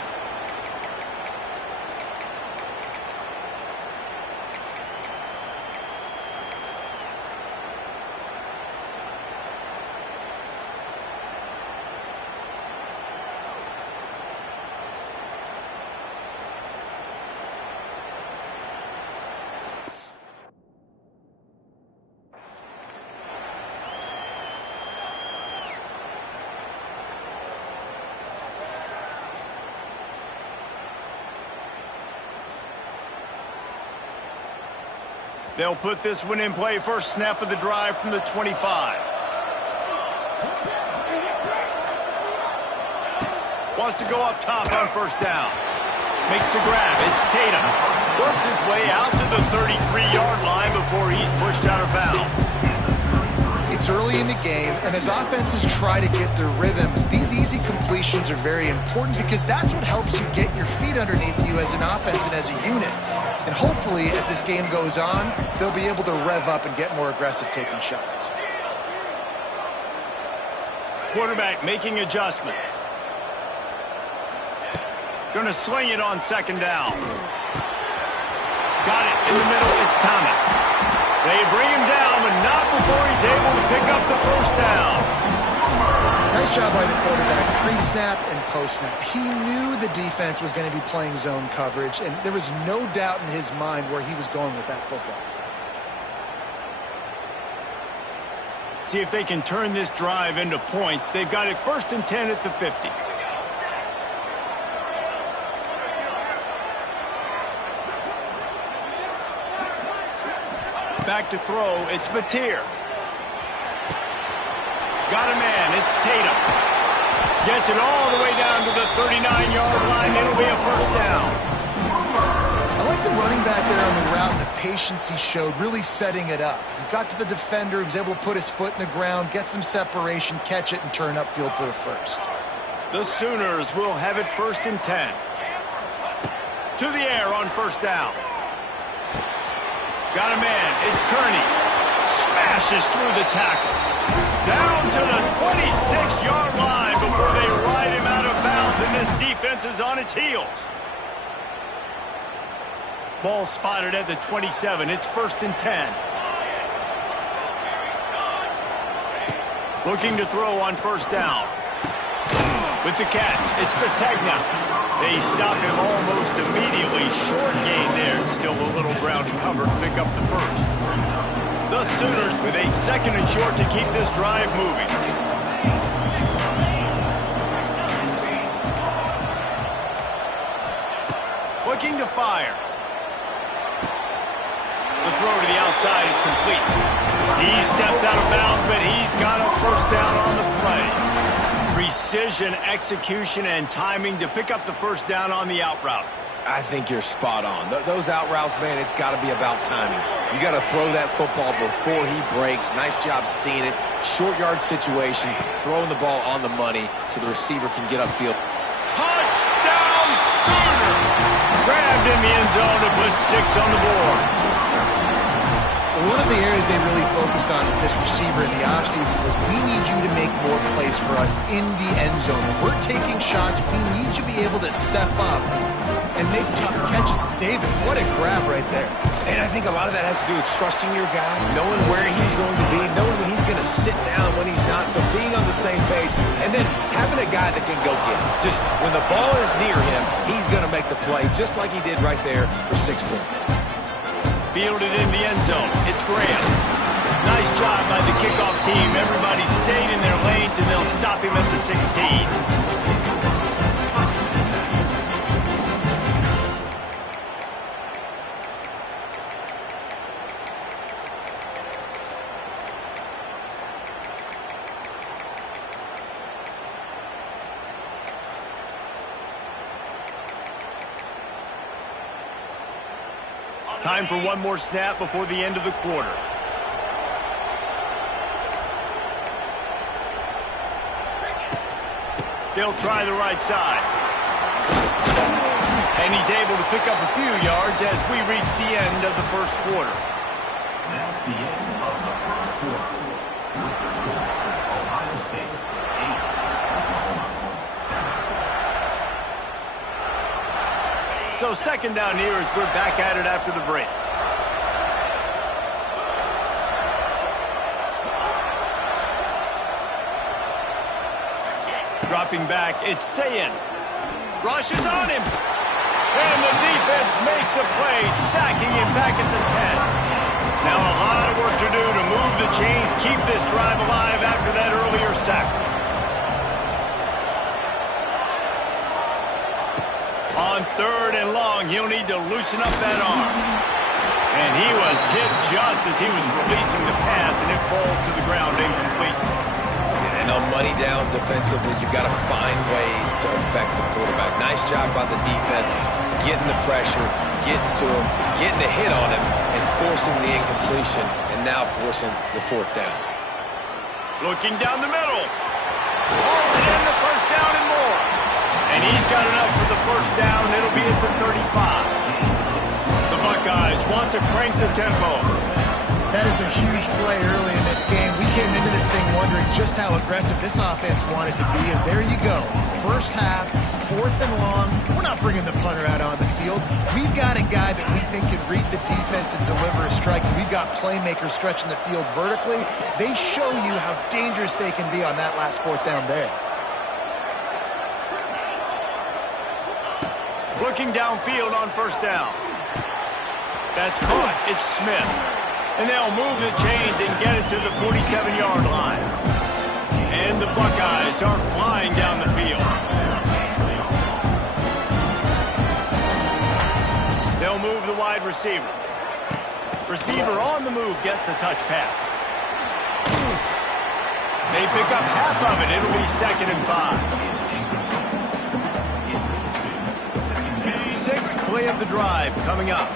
They'll put this one in play. First snap of the drive from the 25. Wants to go up top on first down. Makes the grab. It's Tatum. Works his way out to the 33-yard line before he's pushed out of bounds. It's early in the game, and as offenses try to get their rhythm, these easy completions are very important because that's what helps you get your feet underneath you as an offense and as a unit. And hopefully, as this game goes on, they'll be able to rev up and get more aggressive taking shots. Quarterback making adjustments. Going to swing it on second down. Got it in the middle. It's Thomas. They bring him down, but not before he's able to pick up the first down. Nice job by the quarterback, pre-snap and post-snap. He knew the defense was going to be playing zone coverage, and there was no doubt in his mind where he was going with that football. See if they can turn this drive into points. They've got it 1st and 10 at the 50. Back to throw, it's Mateer. Got a man, it's Tatum. Gets it all the way down to the 39-yard line. It'll be a first down. I like the running back there on the route and the patience he showed, really setting it up. He got to the defender, he was able to put his foot in the ground, get some separation, catch it, and turn upfield for the first. The Sooners will have it 1st and 10. To the air on first down. Got a man, it's Kearney. Smashes through the tackle. Down to the 26-yard line before they ride him out of bounds, and this defense is on its heels. Ball spotted at the 27. It's 1st and 10. Looking to throw on first down. With the catch, it's Sategna. They stop him almost immediately. Short gain there. Still a little ground to cover to pick up the first. The Sooners with a 2nd and short to keep this drive moving. Looking to fire. The throw to the outside is complete. He steps out of bounds, but he's got a first down on the play. Precision, execution, and timing to pick up the first down on the out route. I think you're spot on. Those out routes, man, it's got to be about timing. You got to throw that football before he breaks. Nice job seeing it. Short yard situation, throwing the ball on the money so the receiver can get upfield. Touchdown, Sooner! Grabbed in the end zone to put 6 on the board. One of the areas they really focused on with this receiver in the offseason was we need you to make more plays for us in the end zone. We're taking shots. We need you to be able to step up and make tough catches. David, what a grab right there. And I think a lot of that has to do with trusting your guy, knowing where he's going to be, knowing when he's going to sit down, when he's not. So being on the same page, and then having a guy that can go get it. Just when the ball is near him, he's going to make the play, just like he did right there for 6 points. Fielded in the end zone. It's Graham. Nice job by the kickoff team. Everybody stayed in their lanes, and they'll stop him at the 16. Time for one more snap before the end of the quarter. They'll try the right side. And he's able to pick up a few yards as we reach the end of the first quarter. That's the end of the first quarter. With the score, Ohio State 8, Oklahoma 7. So second down here as we're back at it after the break. Dropping back, it's Sayin. Rushes on him. And the defense makes a play, sacking him back at the 10. Now a lot of work to do to move the chains, keep this drive alive after that earlier sack. On third and long, he'll need to loosen up that arm. And he was hit just as he was releasing the pass, and it falls to the ground incomplete. And on money down defensively, you've got to find ways to affect the quarterback. Nice job by the defense, getting the pressure, getting to him, getting a hit on him, and forcing the incompletion, and now forcing the fourth down. Looking down the middle. Hauls it in, the first down and more. And he's got enough for the first down. It'll be at the 35. The Buckeyes want to crank the tempo. That is a huge play early in this game. We came into this thing wondering just how aggressive this offense wanted to be, and there you go. First half, fourth and long. We're not bringing the punter out on the field. We've got a guy that we think can read the defense and deliver a strike. We've got playmakers stretching the field vertically. They show you how dangerous they can be on that last fourth down there. Looking downfield on first down. That's caught. It's Smith. And they'll move the chains and get it to the 47-yard line. And the Buckeyes are flying down the field. They'll move the wide receiver. Receiver on the move gets the touch pass. They pick up half of it. It'll be 2nd and 5. Sixth play of the drive coming up.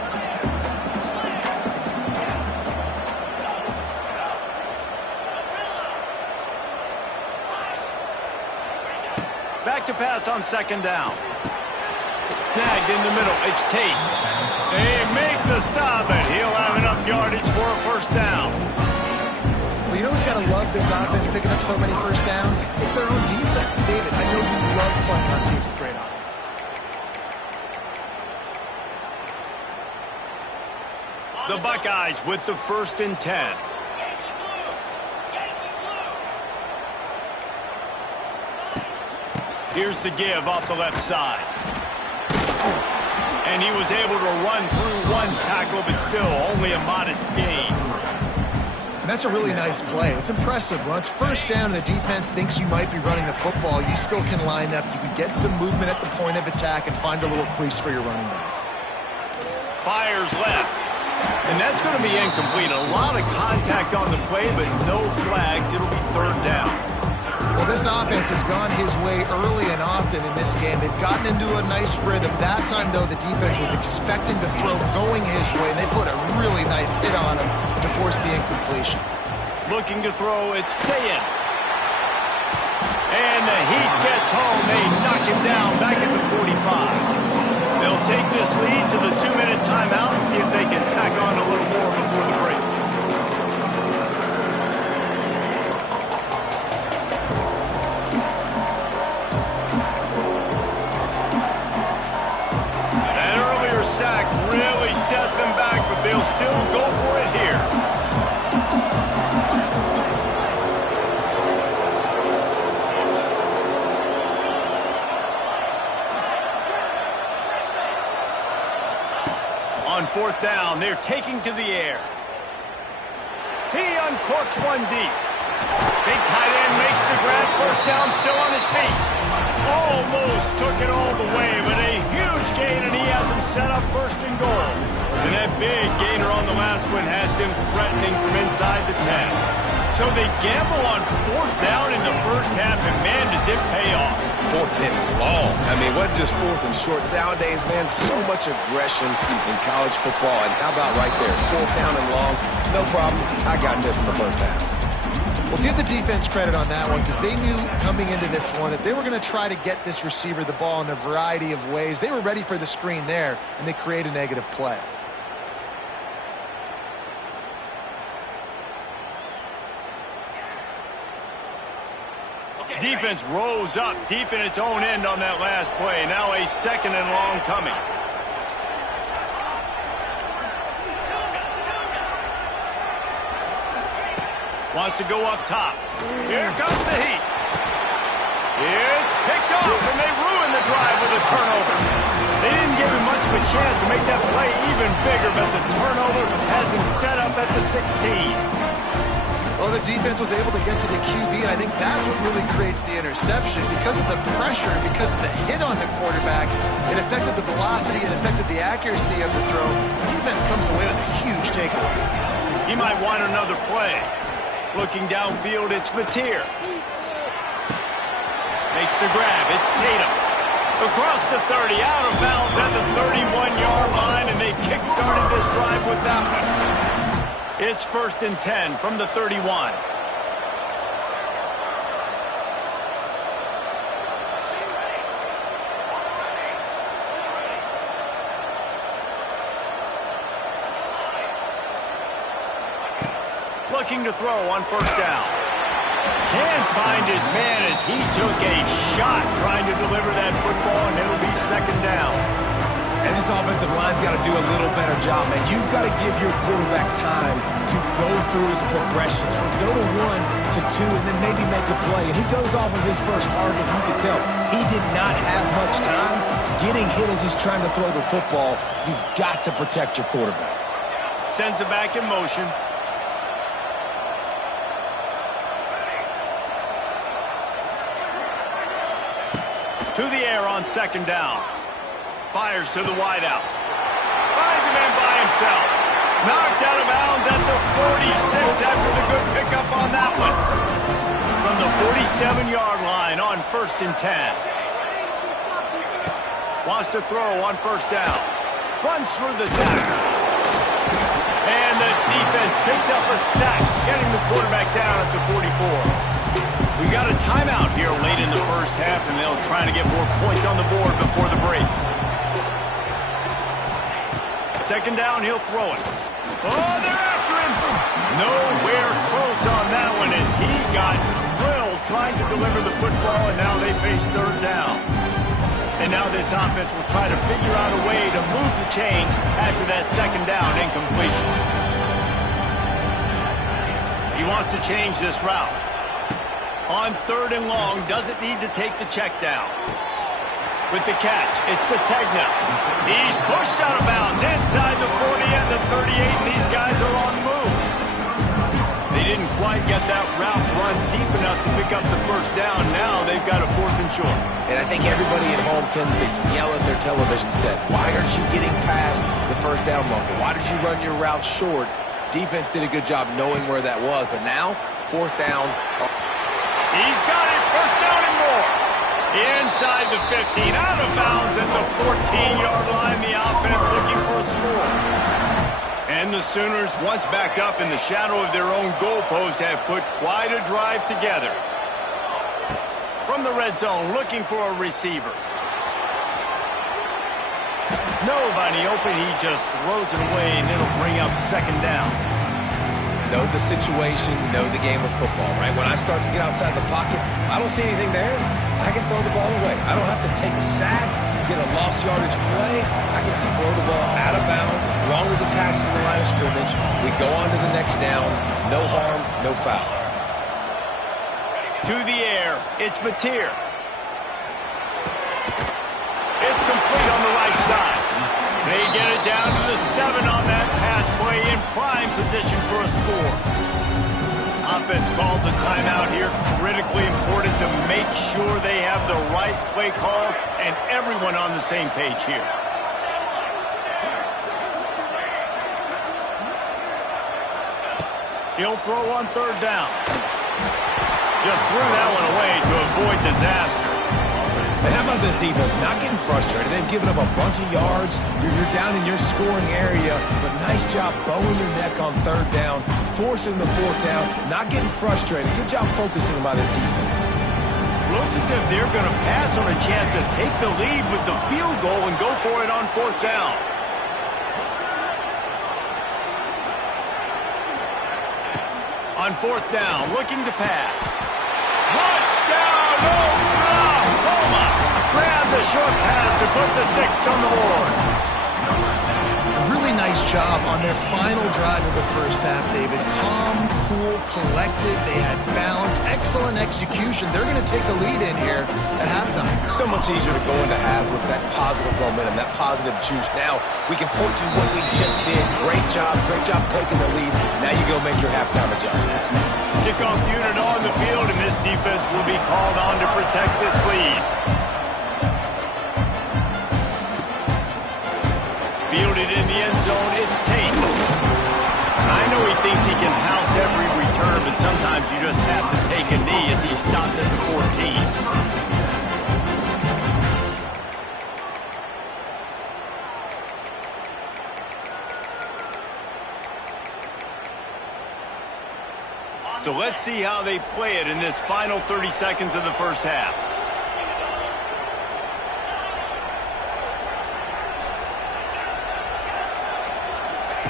Back to pass on second down. Snagged in the middle. It's Tate. They make the stop, and he'll have enough yardage for a first down. Well, you know who's got to love this offense picking up so many first downs? It's their own defense. David, I know you love playing on teams with great offenses. The Buckeyes with the 1st and 10. Here's the give off the left side. And he was able to run through one tackle, but still only a modest gain. And that's a really nice play. It's impressive. When it's first down and the defense thinks you might be running the football, you still can line up. You can get some movement at the point of attack and find a little crease for your running back. Fires left. And that's going to be incomplete. A lot of contact on the play, but no flags. It'll be 3rd down. Well, this offense has gone his way early and often in this game. They've gotten into a nice rhythm. That time, though, the defense was expecting the throw going his way, and they put a really nice hit on him to force the incompletion. Looking to throw, it's Sayin. And the heat gets home. They knock him down back at the 45. They'll take this lead to the 2-minute timeout and see if they can tack on a little more before the break. Sack really set them back, but they'll still go for it here. On 4th down, they're taking to the air. He torques one deep. Big tight end makes the grab. First down, still on his feet. Almost took it all the way, but a huge gain, and he has him set up first and goal. And that big gainer on the last one has them threatening from inside the 10. So they gamble on fourth down in the first half, and man, does it pay off. Fourth and long. I mean, what just fourth and short? Nowadays, man, so much aggression in college football. And how about right there? Fourth down and long. No problem. I got this in the first half. Well, give the defense credit on that one because they knew coming into this one that they were going to try to get this receiver the ball in a variety of ways. They were ready for the screen there, and they create a negative play. Defense rose up deep in its own end on that last play. Now a second and long coming. Wants to go up top. Here comes the heat. It's picked off, and they ruin the drive with a turnover. They didn't give him much of a chance to make that play even bigger, but the turnover has him set up at the 16. Well, the defense was able to get to the QB, and I think that's what really creates the interception. Because of the pressure, because of the hit on the quarterback, it affected the velocity, it affected the accuracy of the throw. The defense comes away with a huge takeaway. He might want another play. Looking downfield, it's Mateer. Makes the grab, it's Tatum. Across the 30, out of bounds at the 31-yard line, and they kick-started this drive with that one. It's 1st and 10 from the 31. Looking to throw on first down. Can't find his man as he took a shot trying to deliver that football, and it'll be second down. And this offensive line's got to do a little better job, man. You've got to give your quarterback time to go through his progressions from go to 1 to 2 and then maybe make a play. And he goes off of his first target. You can tell he did not have much time getting hit as he's trying to throw the football. You've got to protect your quarterback. Sends it back in motion. To the air on second down. Fires to the wideout. Finds a man by himself. Knocked out of bounds at the 46 after the good pickup on that one. From the 47-yard line on 1st and 10. Wants to throw on first down. Runs through the tackle. And the defense picks up a sack, getting the quarterback down at the 44. We got a timeout here late in the first half, and they'll try to get more points on the board before the break. Second down, he'll throw it. Oh, they're after him. Nowhere close on that one as he got drilled trying to deliver the football, and now they face third down. And now this offense will try to figure out a way to move the chains after that second down incompletion. He wants to change this route. On third and long, doesn't need to take the check down. With the catch, it's Sategna. He's pushed out of bounds inside the 40 and the 38, and these guys are on the move. They didn't quite get that route run deep enough to pick up the first down. Now they've got a 4th and short. And I think everybody at home tends to yell at their television set. Why aren't you getting past the first down marker? Why did you run your route short? Defense did a good job knowing where that was, but now, 4th down. He's got it, first down and more. Inside the 15, out of bounds at the 14-yard line. The offense looking for a score. And the Sooners, once back up in the shadow of their own goalpost, have put quite a drive together. From the red zone, looking for a receiver. Nobody open, he just throws it away, and it'll bring up second down. Know the situation, know the game of football, right? When I start to get outside the pocket, I don't see anything there. I can throw the ball away. I don't have to take a sack, get a lost yardage play. I can just throw the ball out of bounds as long as it passes the line of scrimmage. We go on to the next down. No harm, no foul. To the air, it's Mateer. It's complete on the right side. They get it down to the 7 on that pass play, in prime position for a score. offense calls a timeout here. Critically important to make sure they have the right play call and everyone on the same page here. He'll throw on third down. Just threw that one away to avoid disaster. And how about this defense? Not getting frustrated. They've given up a bunch of yards. You're down in your scoring area, but nice job bowing your neck on third down, forcing the fourth down, not getting frustrated. Good job focusing by this defense. Looks as if they're going to pass on a chance to take the lead with the field goal and go for it on fourth down. On fourth down, looking to pass. Touchdown, Oklahoma! Grab the short pass to put the 6 on the board. A really nice job on their final drive of the first half, David. Calm, cool, collected. They had balance, excellent execution. They're going to take a lead in here at halftime. It's so much easier to go into half with that positive momentum, that positive juice. Now we can point to what we just did. Great job taking the lead. Now you go make your halftime adjustments. Kickoff unit on the field, and this defense will be called on to protect this lead. Fielded in the end zone, it's Tate. I know he thinks he can house every return, but sometimes you just have to take a knee as he stopped at the 14. So let's see how they play it in this final 30 seconds of the first half.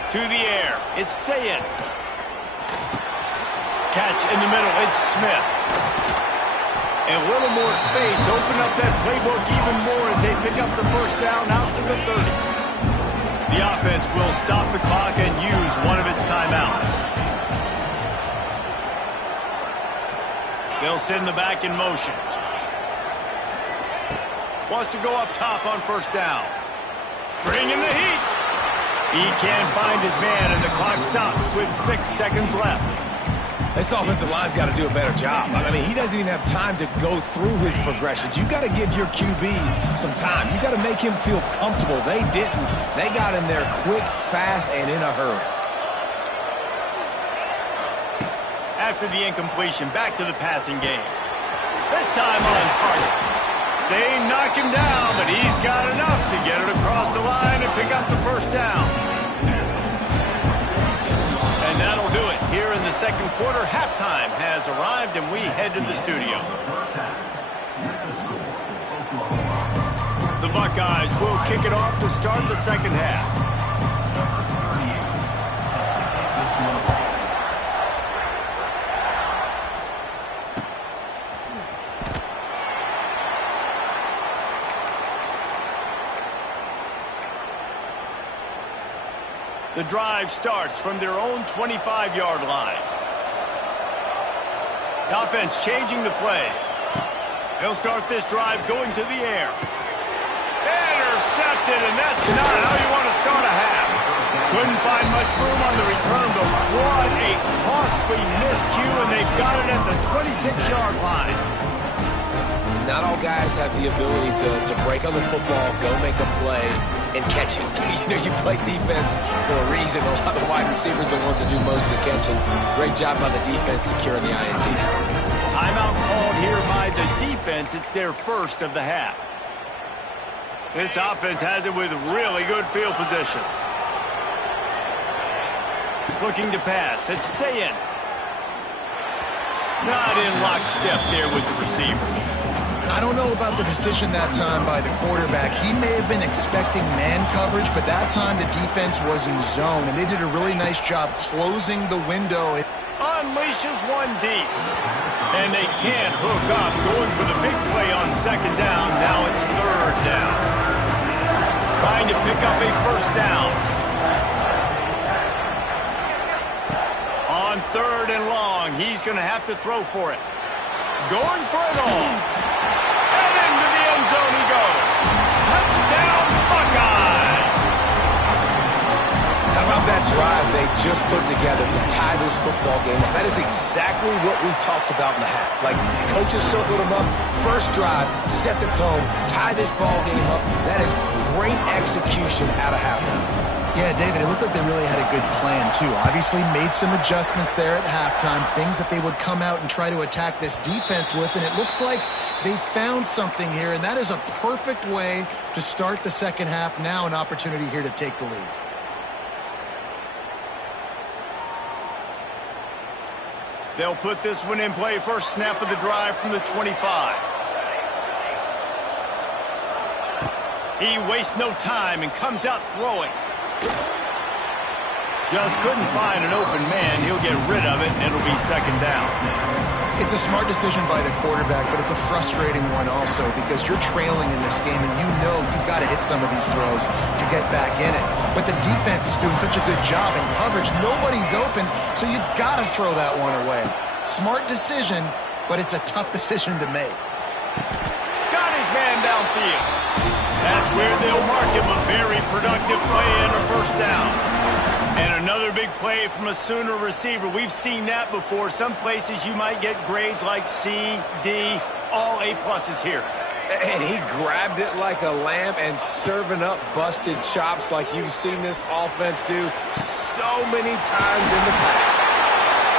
To the air, it's Sayin. Catch in the middle, it's Smith. A little more space, open up that playbook even more as they pick up the first down out to the 30. The offense will stop the clock and use one of its timeouts. They'll send the back in motion. Wants to go up top on first down. Bring in the heat. He can't find his man, and the clock stops with 6 seconds left. This offensive line's got to do a better job. I mean, he doesn't even have time to go through his progressions. You got to give your QB some time. You got to make him feel comfortable. They didn't. They got in there quick, fast, and in a hurry. After the incompletion, back to the passing game. This time on target. They knock him down, but he's got enough to get it across the line and pick up the first down. And that'll do it. Here in the second quarter, halftime has arrived, and we head to the studio. The Buckeyes will kick it off to start the second half. The drive starts from their own 25-yard line. The offense changing the play. They'll start this drive going to the air. Intercepted, and that's not how you want to start a half. Couldn't find much room on the return, but what a costly miscue, and they've got it at the 26-yard line. Not all guys have the ability to break on the football, go make a play, and catch it. You know, you play defense for a reason. A lot of the wide receivers are the ones that do most of the catching. Great job by the defense securing the INT. Timeout called here by the defense. It's their first of the half. This offense has it with really good field position. Looking to pass. It's Sayin. Not in lockstep there with the receiver. I don't know about the decision that time by the quarterback. He may have been expecting man coverage, but that time the defense was in zone, and they did a really nice job closing the window. Unleashes one deep. And they can't hook up. Going for the big play on second down. Now it's third down. Trying to pick up a first down. On third and long, he's going to have to throw for it. Going for it all. And into the end zone he goes. Touchdown, Buckeyes! How about that drive they just put together to tie this football game up. That is exactly what we talked about in the half. Like, coaches circled them up. First drive, set the tone, tie this ball game up. That is great execution out of halftime. Yeah, David, it looked like they really had a good plan, too. Obviously made some adjustments there at halftime, things that they would come out and try to attack this defense with, and it looks like they found something here, and that is a perfect way to start the second half. Now an opportunity here to take the lead. They'll put this one in play. First snap of the drive from the 25. He wastes no time and comes out throwing. Just couldn't find an open man. He'll get rid of it, and it'll be second down. It's a smart decision by the quarterback, but it's a frustrating one also because you're trailing in this game, and you know you've got to hit some of these throws to get back in it. But the defense is doing such a good job in coverage. Nobody's open, so you've got to throw that one away. Smart decision, but it's a tough decision to make. Got his man downfield. That's where they'll mark him. A very productive play and a first down. And another big play from a Sooner receiver. We've seen that before. Some places you might get grades like C, D, all A+ here. And he grabbed it like a lamb and serving up busted chops like you've seen this offense do so many times in the past.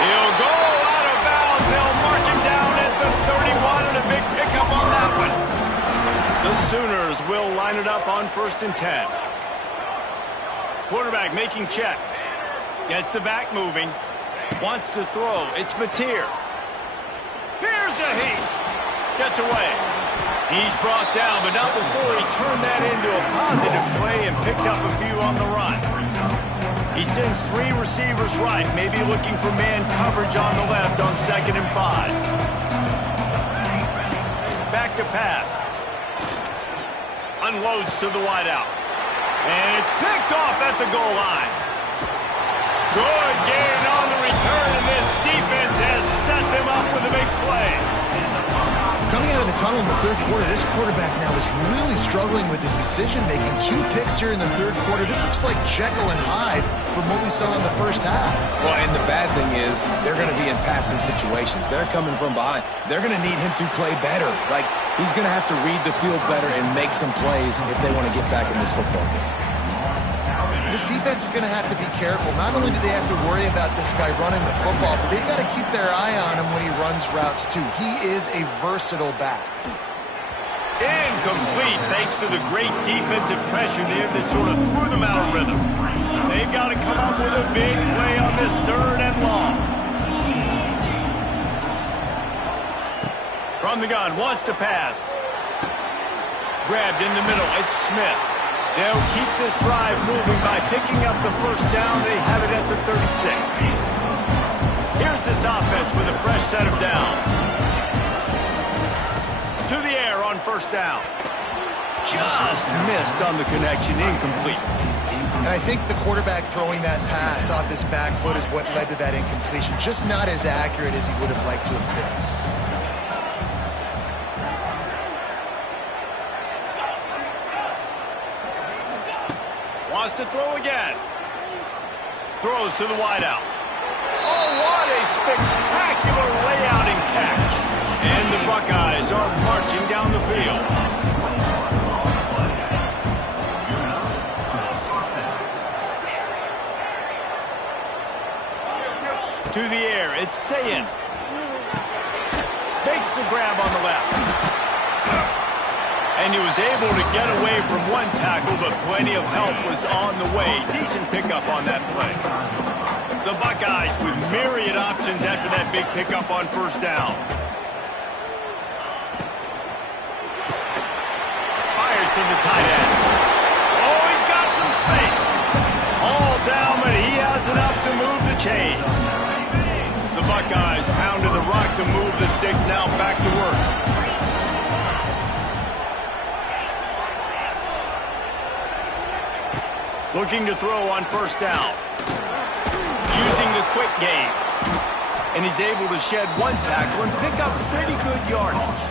He'll go out of bounds. They'll mark him down at the 31 and a big pickup on that one. The Sooners will line it up on 1st and 10. Quarterback making checks. Gets the back moving. Wants to throw. It's Mateer. Here's a heat. Gets away. He's brought down, but not before he turned that into a positive play and picked up a few on the run. He sends 3 receivers right, maybe looking for man coverage on the left on 2nd and 5. Back to pass. Unloads to the wideout. And it's picked off at the goal line. Good gain on the return, and this defense has set them up with a big play. Coming out of the tunnel in the third quarter, this quarterback now is really struggling with his decision-making. 2 picks here in the third quarter. This looks like Jekyll and Hyde from what we saw in the first half. Well, and the bad thing is they're going to be in passing situations. They're coming from behind. They're going to need him to play better. Like, he's going to have to read the field better and make some plays if they want to get back in this football game. This defense is going to have to be careful. Not only do they have to worry about this guy running the football, but they've got to keep their eye on him when he runs routes, too. He is a versatile back. Incomplete, thanks to the great defensive pressure there that sort of threw them out of rhythm. They've got to come up with a big play on this 3rd and long. From the gun, wants to pass. Grabbed in the middle, it's Smith. They'll keep this drive moving by picking up the first down. They have it at the 36. Here's this offense with a fresh set of downs. To the air on 1st down. Just missed on the connection, incomplete. And I think the quarterback throwing that pass off his back foot is what led to that incompletion. Just not as accurate as he would have liked to have been. Wants to throw again. Throws to the wideout. Oh, what a spectacular layout and catch. And the Buckeyes are marching down the field. To the air, it's Sayin. Makes the grab on the left. And he was able to get away from one tackle, but plenty of help was on the way. Decent pickup on that play. The Buckeyes with myriad options after that big pickup on 1st down. Fires to the tight end. Oh, he's got some space. All down, but he has enough to move the chains. The Buckeyes pounded the rock to move the sticks, now back to work. Looking to throw on 1st down. Using the quick game. And he's able to shed one tackle and pick up pretty good yardage.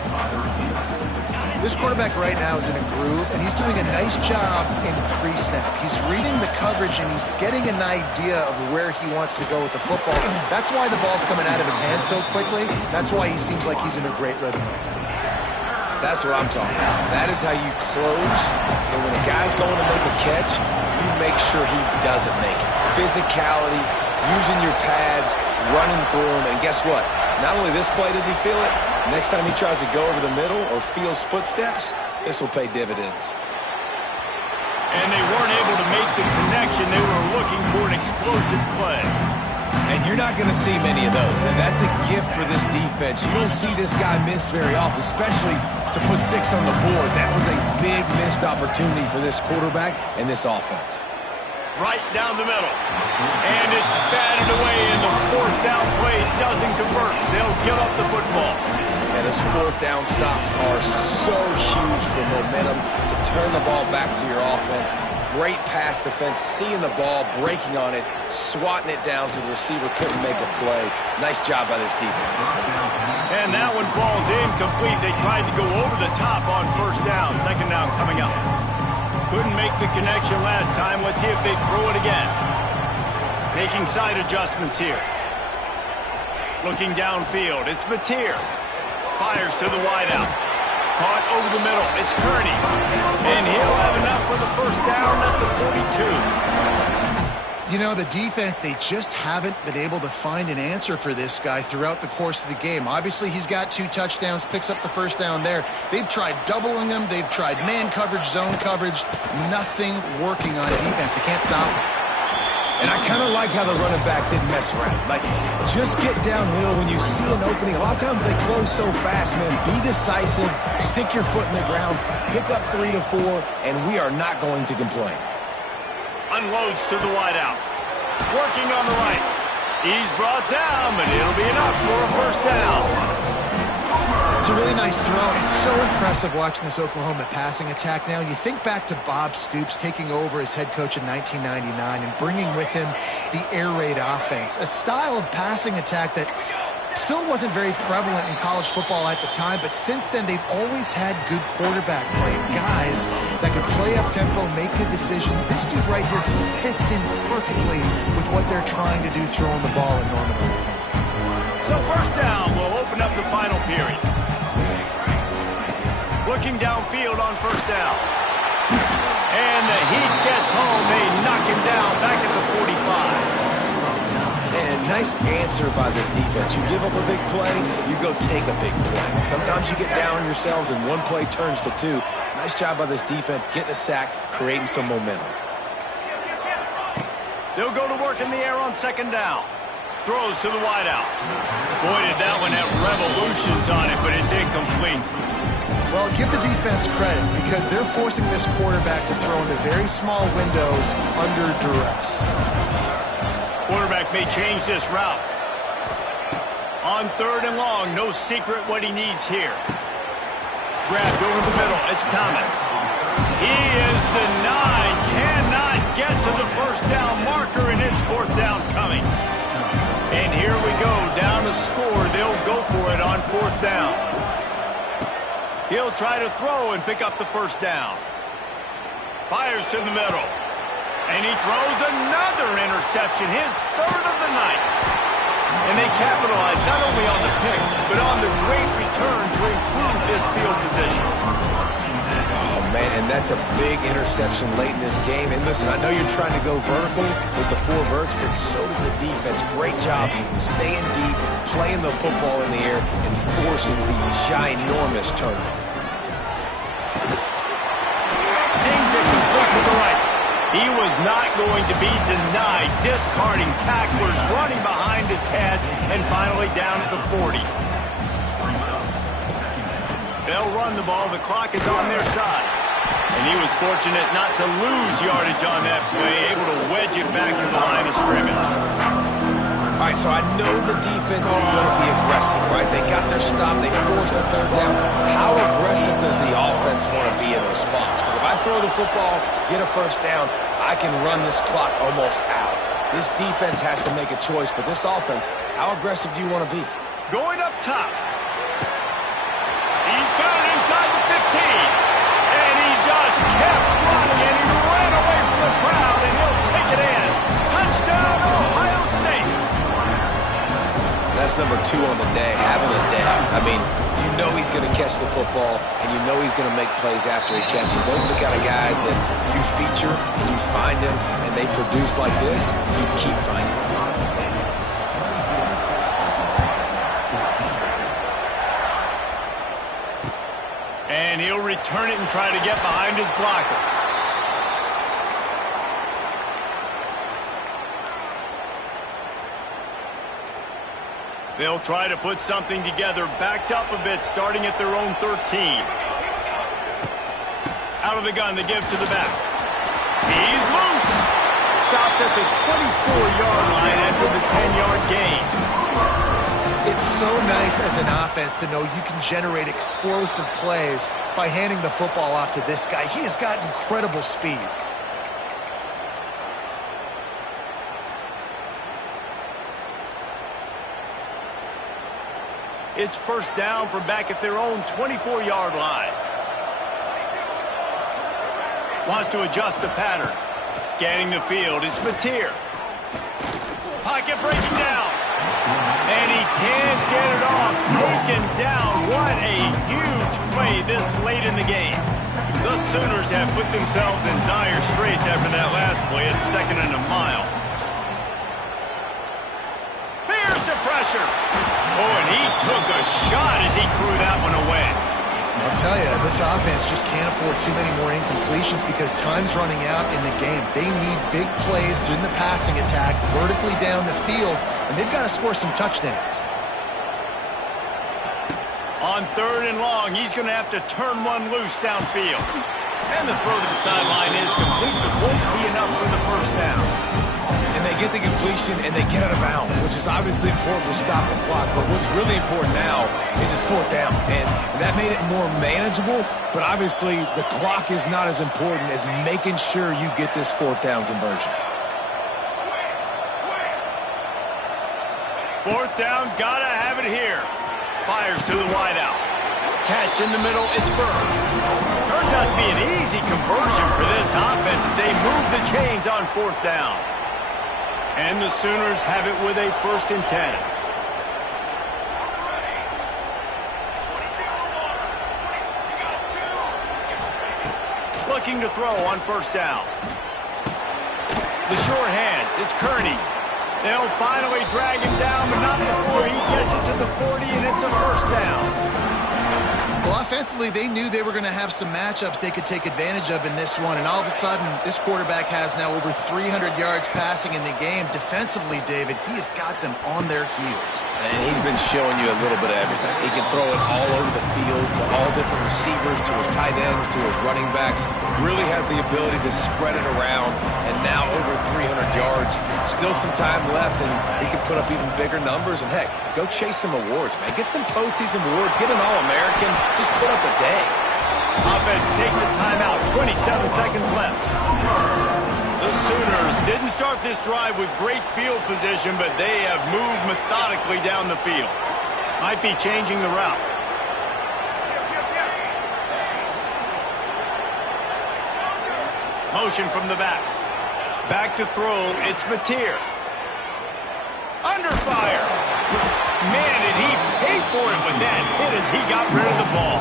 This quarterback right now is in a groove, and he's doing a nice job in pre-snap. He's reading the coverage, and he's getting an idea of where he wants to go with the football. That's why the ball's coming out of his hands so quickly. That's why he seems like he's in a great rhythm. That's what I'm talking about. That is how you close. And when a guy's going to make a catch, you make sure he doesn't make it. Physicality, using your pads, running through them. And guess what? Not only this play does he feel it, next time he tries to go over the middle or feels footsteps, this will pay dividends. And they weren't able to make the connection. They were looking for an explosive play. And you're not going to see many of those. And that's a gift for this defense. You don't see this guy miss very often, especially to put 6 on the board. That was a big missed opportunity for this quarterback and this offense. Right down the middle. And it's batted away, and the 4th down play doesn't convert. They'll give up the football. And those 4th down stops are so huge for momentum to turn the ball back to your offense. Great pass defense, seeing the ball, breaking on it, swatting it down so the receiver couldn't make a play. Nice job by this defense. And that one falls incomplete. They tried to go over the top on 1st down. 2nd down coming up. Couldn't make the connection last time. Let's see if they throw it again. Making side adjustments here. Looking downfield. It's Mateer. Fires to the wideout. Caught over the middle. It's Kearney. And he'll have enough for the 1st down at the 42. You know, the defense, they just haven't been able to find an answer for this guy throughout the course of the game. Obviously, he's got 2 touchdowns, picks up the 1st down there. They've tried doubling him. They've tried man coverage, zone coverage. Nothing working on defense. They can't stop him. And I kind of like how the running back didn't mess around. Like, just get downhill when you see an opening. A lot of times they close so fast, man. Be decisive, stick your foot in the ground, pick up 3 to 4, and we are not going to complain. Unloads to the wideout. Working on the right. He's brought down, but it'll be enough for a 1st down. It's a really nice throw. It's so impressive watching this Oklahoma passing attack now. You think back to Bob Stoops taking over as head coach in 1999 and bringing with him the air raid offense, a style of passing attack that still wasn't very prevalent in college football at the time, but since then they've always had good quarterback play, guys that could play up tempo, make good decisions. This dude right here, he fits in perfectly with what they're trying to do throwing the ball in Norman. So 1st down will open up the final period. Looking downfield on 1st down. And the Heat gets home. They knock him down back at the 45. And nice answer by this defense. You give up a big play, you go take a big play. Sometimes you get down on yourselves and one play turns to 2. Nice job by this defense getting a sack, creating some momentum. They'll go to work in the air on 2nd down. Throws to the wideout. Boy, did that one have revolutions on it, but it's incomplete. Well, give the defense credit because they're forcing this quarterback to throw into very small windows under duress. Quarterback may change this route. On 3rd and long, no secret what he needs here. Grabbed over the middle. It's Thomas. He is denied. Cannot get to the 1st down marker, and it's 4th down coming. And here we go, down to score. They'll go for it on 4th down. He'll try to throw and pick up the 1st down. Fires to the middle. And he throws another interception, his 3rd of the night. And they capitalize not only on the pick, but on the great return to improve this field position. Oh, man, and that's a big interception late in this game. And listen, I know you're trying to go vertical with the 4 verts, but so did the defense. Great job staying deep, playing the football in the air, and forcing the ginormous turnover. Sings it complete to the right. He was not going to be denied, discarding tacklers, running behind his pads, and finally down at the 40. They'll run the ball. The clock is on their side. And he was fortunate not to lose yardage on that play, able to wedge it back to the line of scrimmage. All right, so I know the defense is going to be aggressive, right? They got their stop. They forced a 3rd down. How aggressive does the offense want to be in response? Because if I throw the football, get a 1st down, I can run this clock almost out. This defense has to make a choice, but this offense, how aggressive do you want to be? Going up top. He's got it inside the And he just kept running, and he ran away from the crowd, and he'll take it in. Touchdown, Ohio State. That's number 2 on the day, having a day. I mean, you know he's going to catch the football, and you know he's going to make plays after he catches. Those are the kind of guys that you feature, and you find them, and they produce like this, you keep finding them. And he'll return it and try to get behind his blockers. They'll try to put something together, backed up a bit, starting at their own 13. Out of the gun to give to the back. He's loose. Stopped at the 24-yard line after the 10-yard gain. It's so nice as an offense to know you can generate explosive plays by handing the football off to this guy. He has got incredible speed. It's first down from back at their own 24-yard line. Wants to adjust the pattern. Scanning the field, it's Mateer. Pocket breaking down. And he can't get it off. Taken down. What a huge play this late in the game. The Sooners have put themselves in dire straits after that last play at 2nd and a mile. Here's the pressure. Oh, and he took a shot as he threw that one away. I'll tell you, this offense just can't afford too many more incompletions because time's running out in the game. They need big plays through the passing attack, vertically down the field, and they've got to score some touchdowns. On 3rd and long, he's going to have to turn one loose downfield. And the throw to the sideline is complete, but won't be enough for the first down. And they get the completion, and they get out of bounds, which is obviously important to stop the clock. But what's really important now is it's 4th down. And that made it more manageable, but obviously the clock is not as important as making sure you get this 4th down conversion. 4th down, gotta have it here. Fires to the wideout. Catch in the middle, it's Burks. Turns out to be an easy conversion for this offense as they move the chains on 4th down. And the Sooners have it with a 1st and 10. Looking to throw on 1st down. The short hands, it's Kearney. They'll finally drag him down, but not before he gets it to the 40, and it's a 1st down. Well, offensively, they knew they were going to have some matchups they could take advantage of in this one, and all of a sudden, this quarterback has now over 300 yards passing in the game. Defensively, David, he has got them on their heels. And he's been showing you a little bit of everything. He can throw it all over the field to all different receivers, to his tight ends, to his running backs. Really has the ability to spread it around, and now over 300 yards. Still some time left, and he can put up even bigger numbers. And, heck, go chase some awards, man. Get some postseason awards. Get an All-American. Just put up a day. Offense takes a timeout. 27 seconds left. The Sooners didn't start this drive with great field position, but they have moved methodically down the field. Might be changing the route. Motion from the back. Back to throw. It's Mateer. Under fire. Man, did he pay for it with that hit as he got rid of the ball.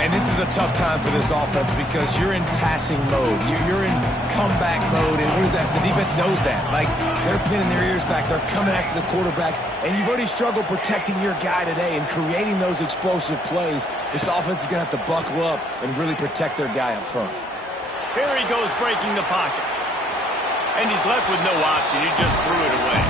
And this is a tough time for this offense because you're in passing mode. You're in comeback mode, and the defense knows that. Like, they're pinning their ears back. They're coming after the quarterback, and you've already struggled protecting your guy today and creating those explosive plays. This offense is going to have to buckle up and really protect their guy up front. Here he goes breaking the pocket. And he's left with no option. He just threw it away.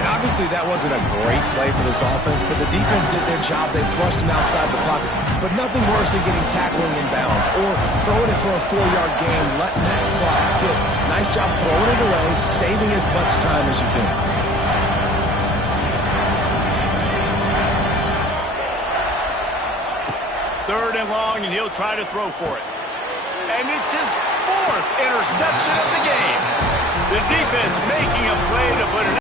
And obviously that wasn't a great play for this offense, but the defense did their job. They flushed him outside the pocket. But nothing worse than getting tackling in bounds or throwing it for a 4-yard gain, letting that clock tick. Nice job throwing it away, saving as much time as you can. Third and long, and he'll try to throw for it. And it's his 4th interception of the game. The defense making a play to put an